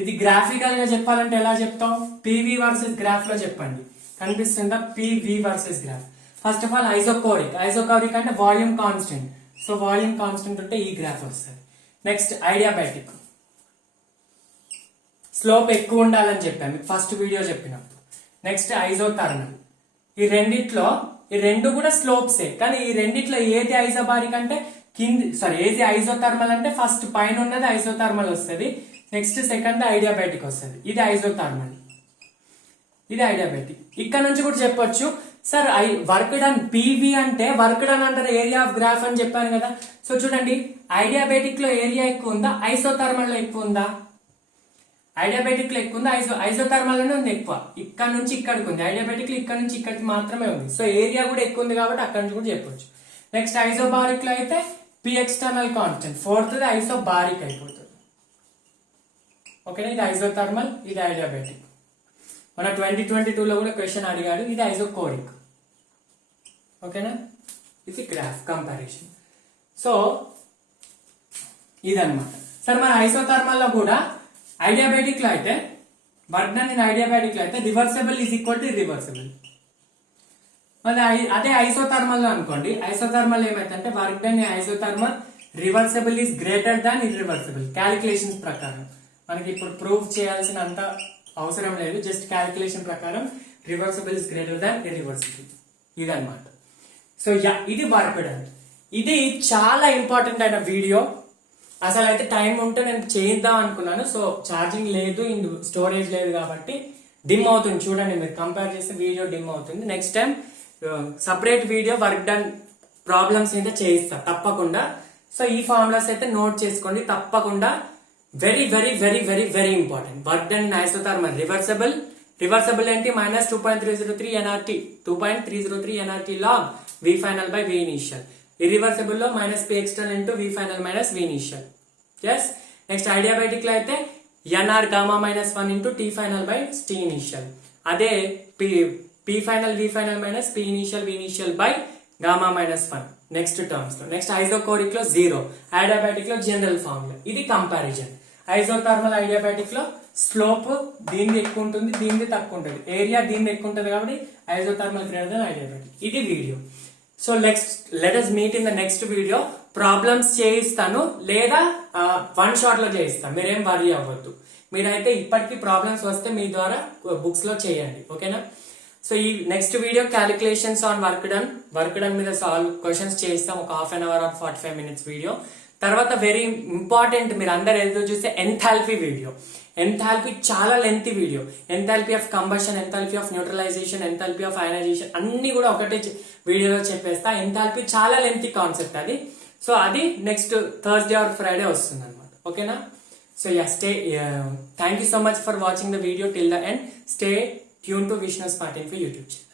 ఇది గ్రాఫికల్ గా చెప్పాలంటే ఎలా చెప్తాం, పివి వర్సెస్ గ్రాఫ్ లో చెప్పండి. కనిపిస్తుందా, PV versus graph. First of all isochoric, isochoric అంటే volume constant. So volume constant ఉంటే ఈ గ్రాఫ్ వస్తుంది. నెక్స్ట్ ఐడియాబెటిక్, స్లోప్ ఎక్కువ ఉండాలని చెప్పాను మీకు ఫస్ట్ వీడియో చెప్పినప్పుడు. Next isothermal. ఈ రెండిట్లో, ఈ రెండు కూడా స్లోప్సే, కానీ ఈ రెండిట్లో ఏది ఐసోబారిక్ అంటే ఏది ఐసోథర్మల్ అంటే ఫస్ట్ పైన ఉన్నది ఐసోథర్మల్ వస్తుంది, నెక్స్ట్ సెకండ్ ఐడియాబెటిక్ వస్తుంది. ఇది ఐసోథర్మల్, ఇది ఐడియాబెటిక్. ఇక్కడ నుంచి కూడా చెప్పొచ్చు సార్ వర్క్ డన్ పివి అంటే వర్క్ డన్ అంటారు ఏరియా ఆఫ్ గ్రాఫ్ అని చెప్పాను కదా. సో చూడండి, ఐడియాబెటిక్ లో ఏరియా ఎక్కువ ఉందా, ఐసోథర్మల్ లో ఎక్కువ ఉందా? ఐడియాబెటిక్ లో ఎక్కువ ఉంది, ఐసోథర్మల్ లోనే ఉంది ఎక్కువ. ఇక్కడ నుంచి ఇక్కడికి ఉంది, ఐడియాబెటిక్ లో ఇక్కడ నుంచి ఇక్కడికి మాత్రమే ఉంది. సో ఏరియా కూడా ఎక్కువ ఉంది కాబట్టి అక్కడ నుంచి కూడా చెప్పొచ్చు. నెక్స్ట్ ఐసోబారిక్ లో అయితే P external constant, fourth isobaric అయిపోతుంది. ఓకేనా, ఇది ఐసోథర్మల్, ఇది ఐడియాబెటిక్. మన 2022 లో కూడా క్వశ్చన్ అడిగాడు, ఇది ఐసోకోరిక్. ఓకేనా, ఇది గ్రాఫ్ కంపారిజన్. సో ఇదన్నమాట. సార్ మన ఐసోథర్మల్ లో కూడా ఐడియాబెటిక్ లో అయితే వర్క్ డన్ ఇన్ ఐడియాబెటిక్ లో అయితే reversible is equal to irreversible. అదే ఐసోథర్మల్ లో అనుకోండి, ఐసోథర్మల్ ఏమైతే work done in isothermal reversible is greater than irreversible. Calculations ప్రకారం మనకి ఇప్పుడు ప్రూవ్ చేయాల్సిన అంత అవసరం లేదు, జస్ట్ క్యాలిక్యులేషన్ ప్రకారం reversible is greater than irreversible. ఇదన్నమాట. సో ఇది వర్క్ డన్. ఇది చాలా ఇంపార్టెంట్ అయిన వీడియో. అసలు అయితే టైం ఉంటే నేను చేద్దాం అనుకున్నాను, సో ఛార్జింగ్ లేదు, స్టోరేజ్ లేదు కాబట్టి డిమ్ అవుతుంది. చూడండి, మీరు కంపేర్ చేస్తే వీడియో డిమ్ అవుతుంది. Next time separate video work done problems అయితే చేయిస్తా తప్పకుండా. సో ఈ ఫార్ములాస్ అయితే నోట్ చేసుకోండి తప్పకుండా. Very very very very very important. Work done in isothermal reversible ఏంటి, minus 2.303 NRT, 2.303 NRT log V final by V initial. Irreversible లో minus P external into V final minus V initial. Yes. Next adiabatic లో అయితే NR gamma minus 1 into T final by T initial. అదే P final V final minus P initial V initial by gamma minus 1 next terms లో. నెక్స్ట్ ఐసోకోరిక్ లో 0, ఐడియాబెటిక్ లో జనరల్ ఫార్ములా. ఇది కంపారిజన్. ఐసోథర్మల్ ఐడియాబెటిక్ లో స్లోప్ దీనిది ఎక్కువ ఉంటుంది, దీనిది తక్కువ ఉంటుంది, ఏరియా దీనిది ఎక్కువ ఉంటుంది కాబట్టి ఐసోథర్మల్ గ్రేటర్ దెన్ ఐడియాబెటిక్. ఇది video. So let us meet in the next video. Problems చేయిస్తాను లేదా వన్ షాట్ లో చేయిస్తాను, మీరేం వరీ అవ్వద్దు. మీరైతే ఇప్పటికీ ప్రాబ్లమ్స్ వస్తే మీ ద్వారా బుక్స్ లో చేయండి. ఓకేనా. సో ఈ next video calculations on work done మీద సాల్వ్ క్వశ్చన్స్ చేస్తాం, ఒక half an hour or 45 minutes video. తర్వాత వెరీ ఇంపార్టెంట్, మీరు అందరు ఎదురు చూస్తే ఎంథాల్పీ వీడియో. ఎంథాల్పీ చాలా lengthy video. Enthalpy of combustion, enthalpy of neutralisation, enthalpy of ionisation అన్ని కూడా ఒకటే వీడియోలో చెప్పేస్తా. ఎంథాల్పీ చాలా లెంతీ కాన్సెప్ట్ అది. సో అది నెక్స్ట్ థర్స్డే ఆర్ ఫ్రైడే వస్తుంది అనమాట. ఓకేనా. So thank you so much for watching the video till the end. Stay tuned to Vishnu Smart Info YouTube channel.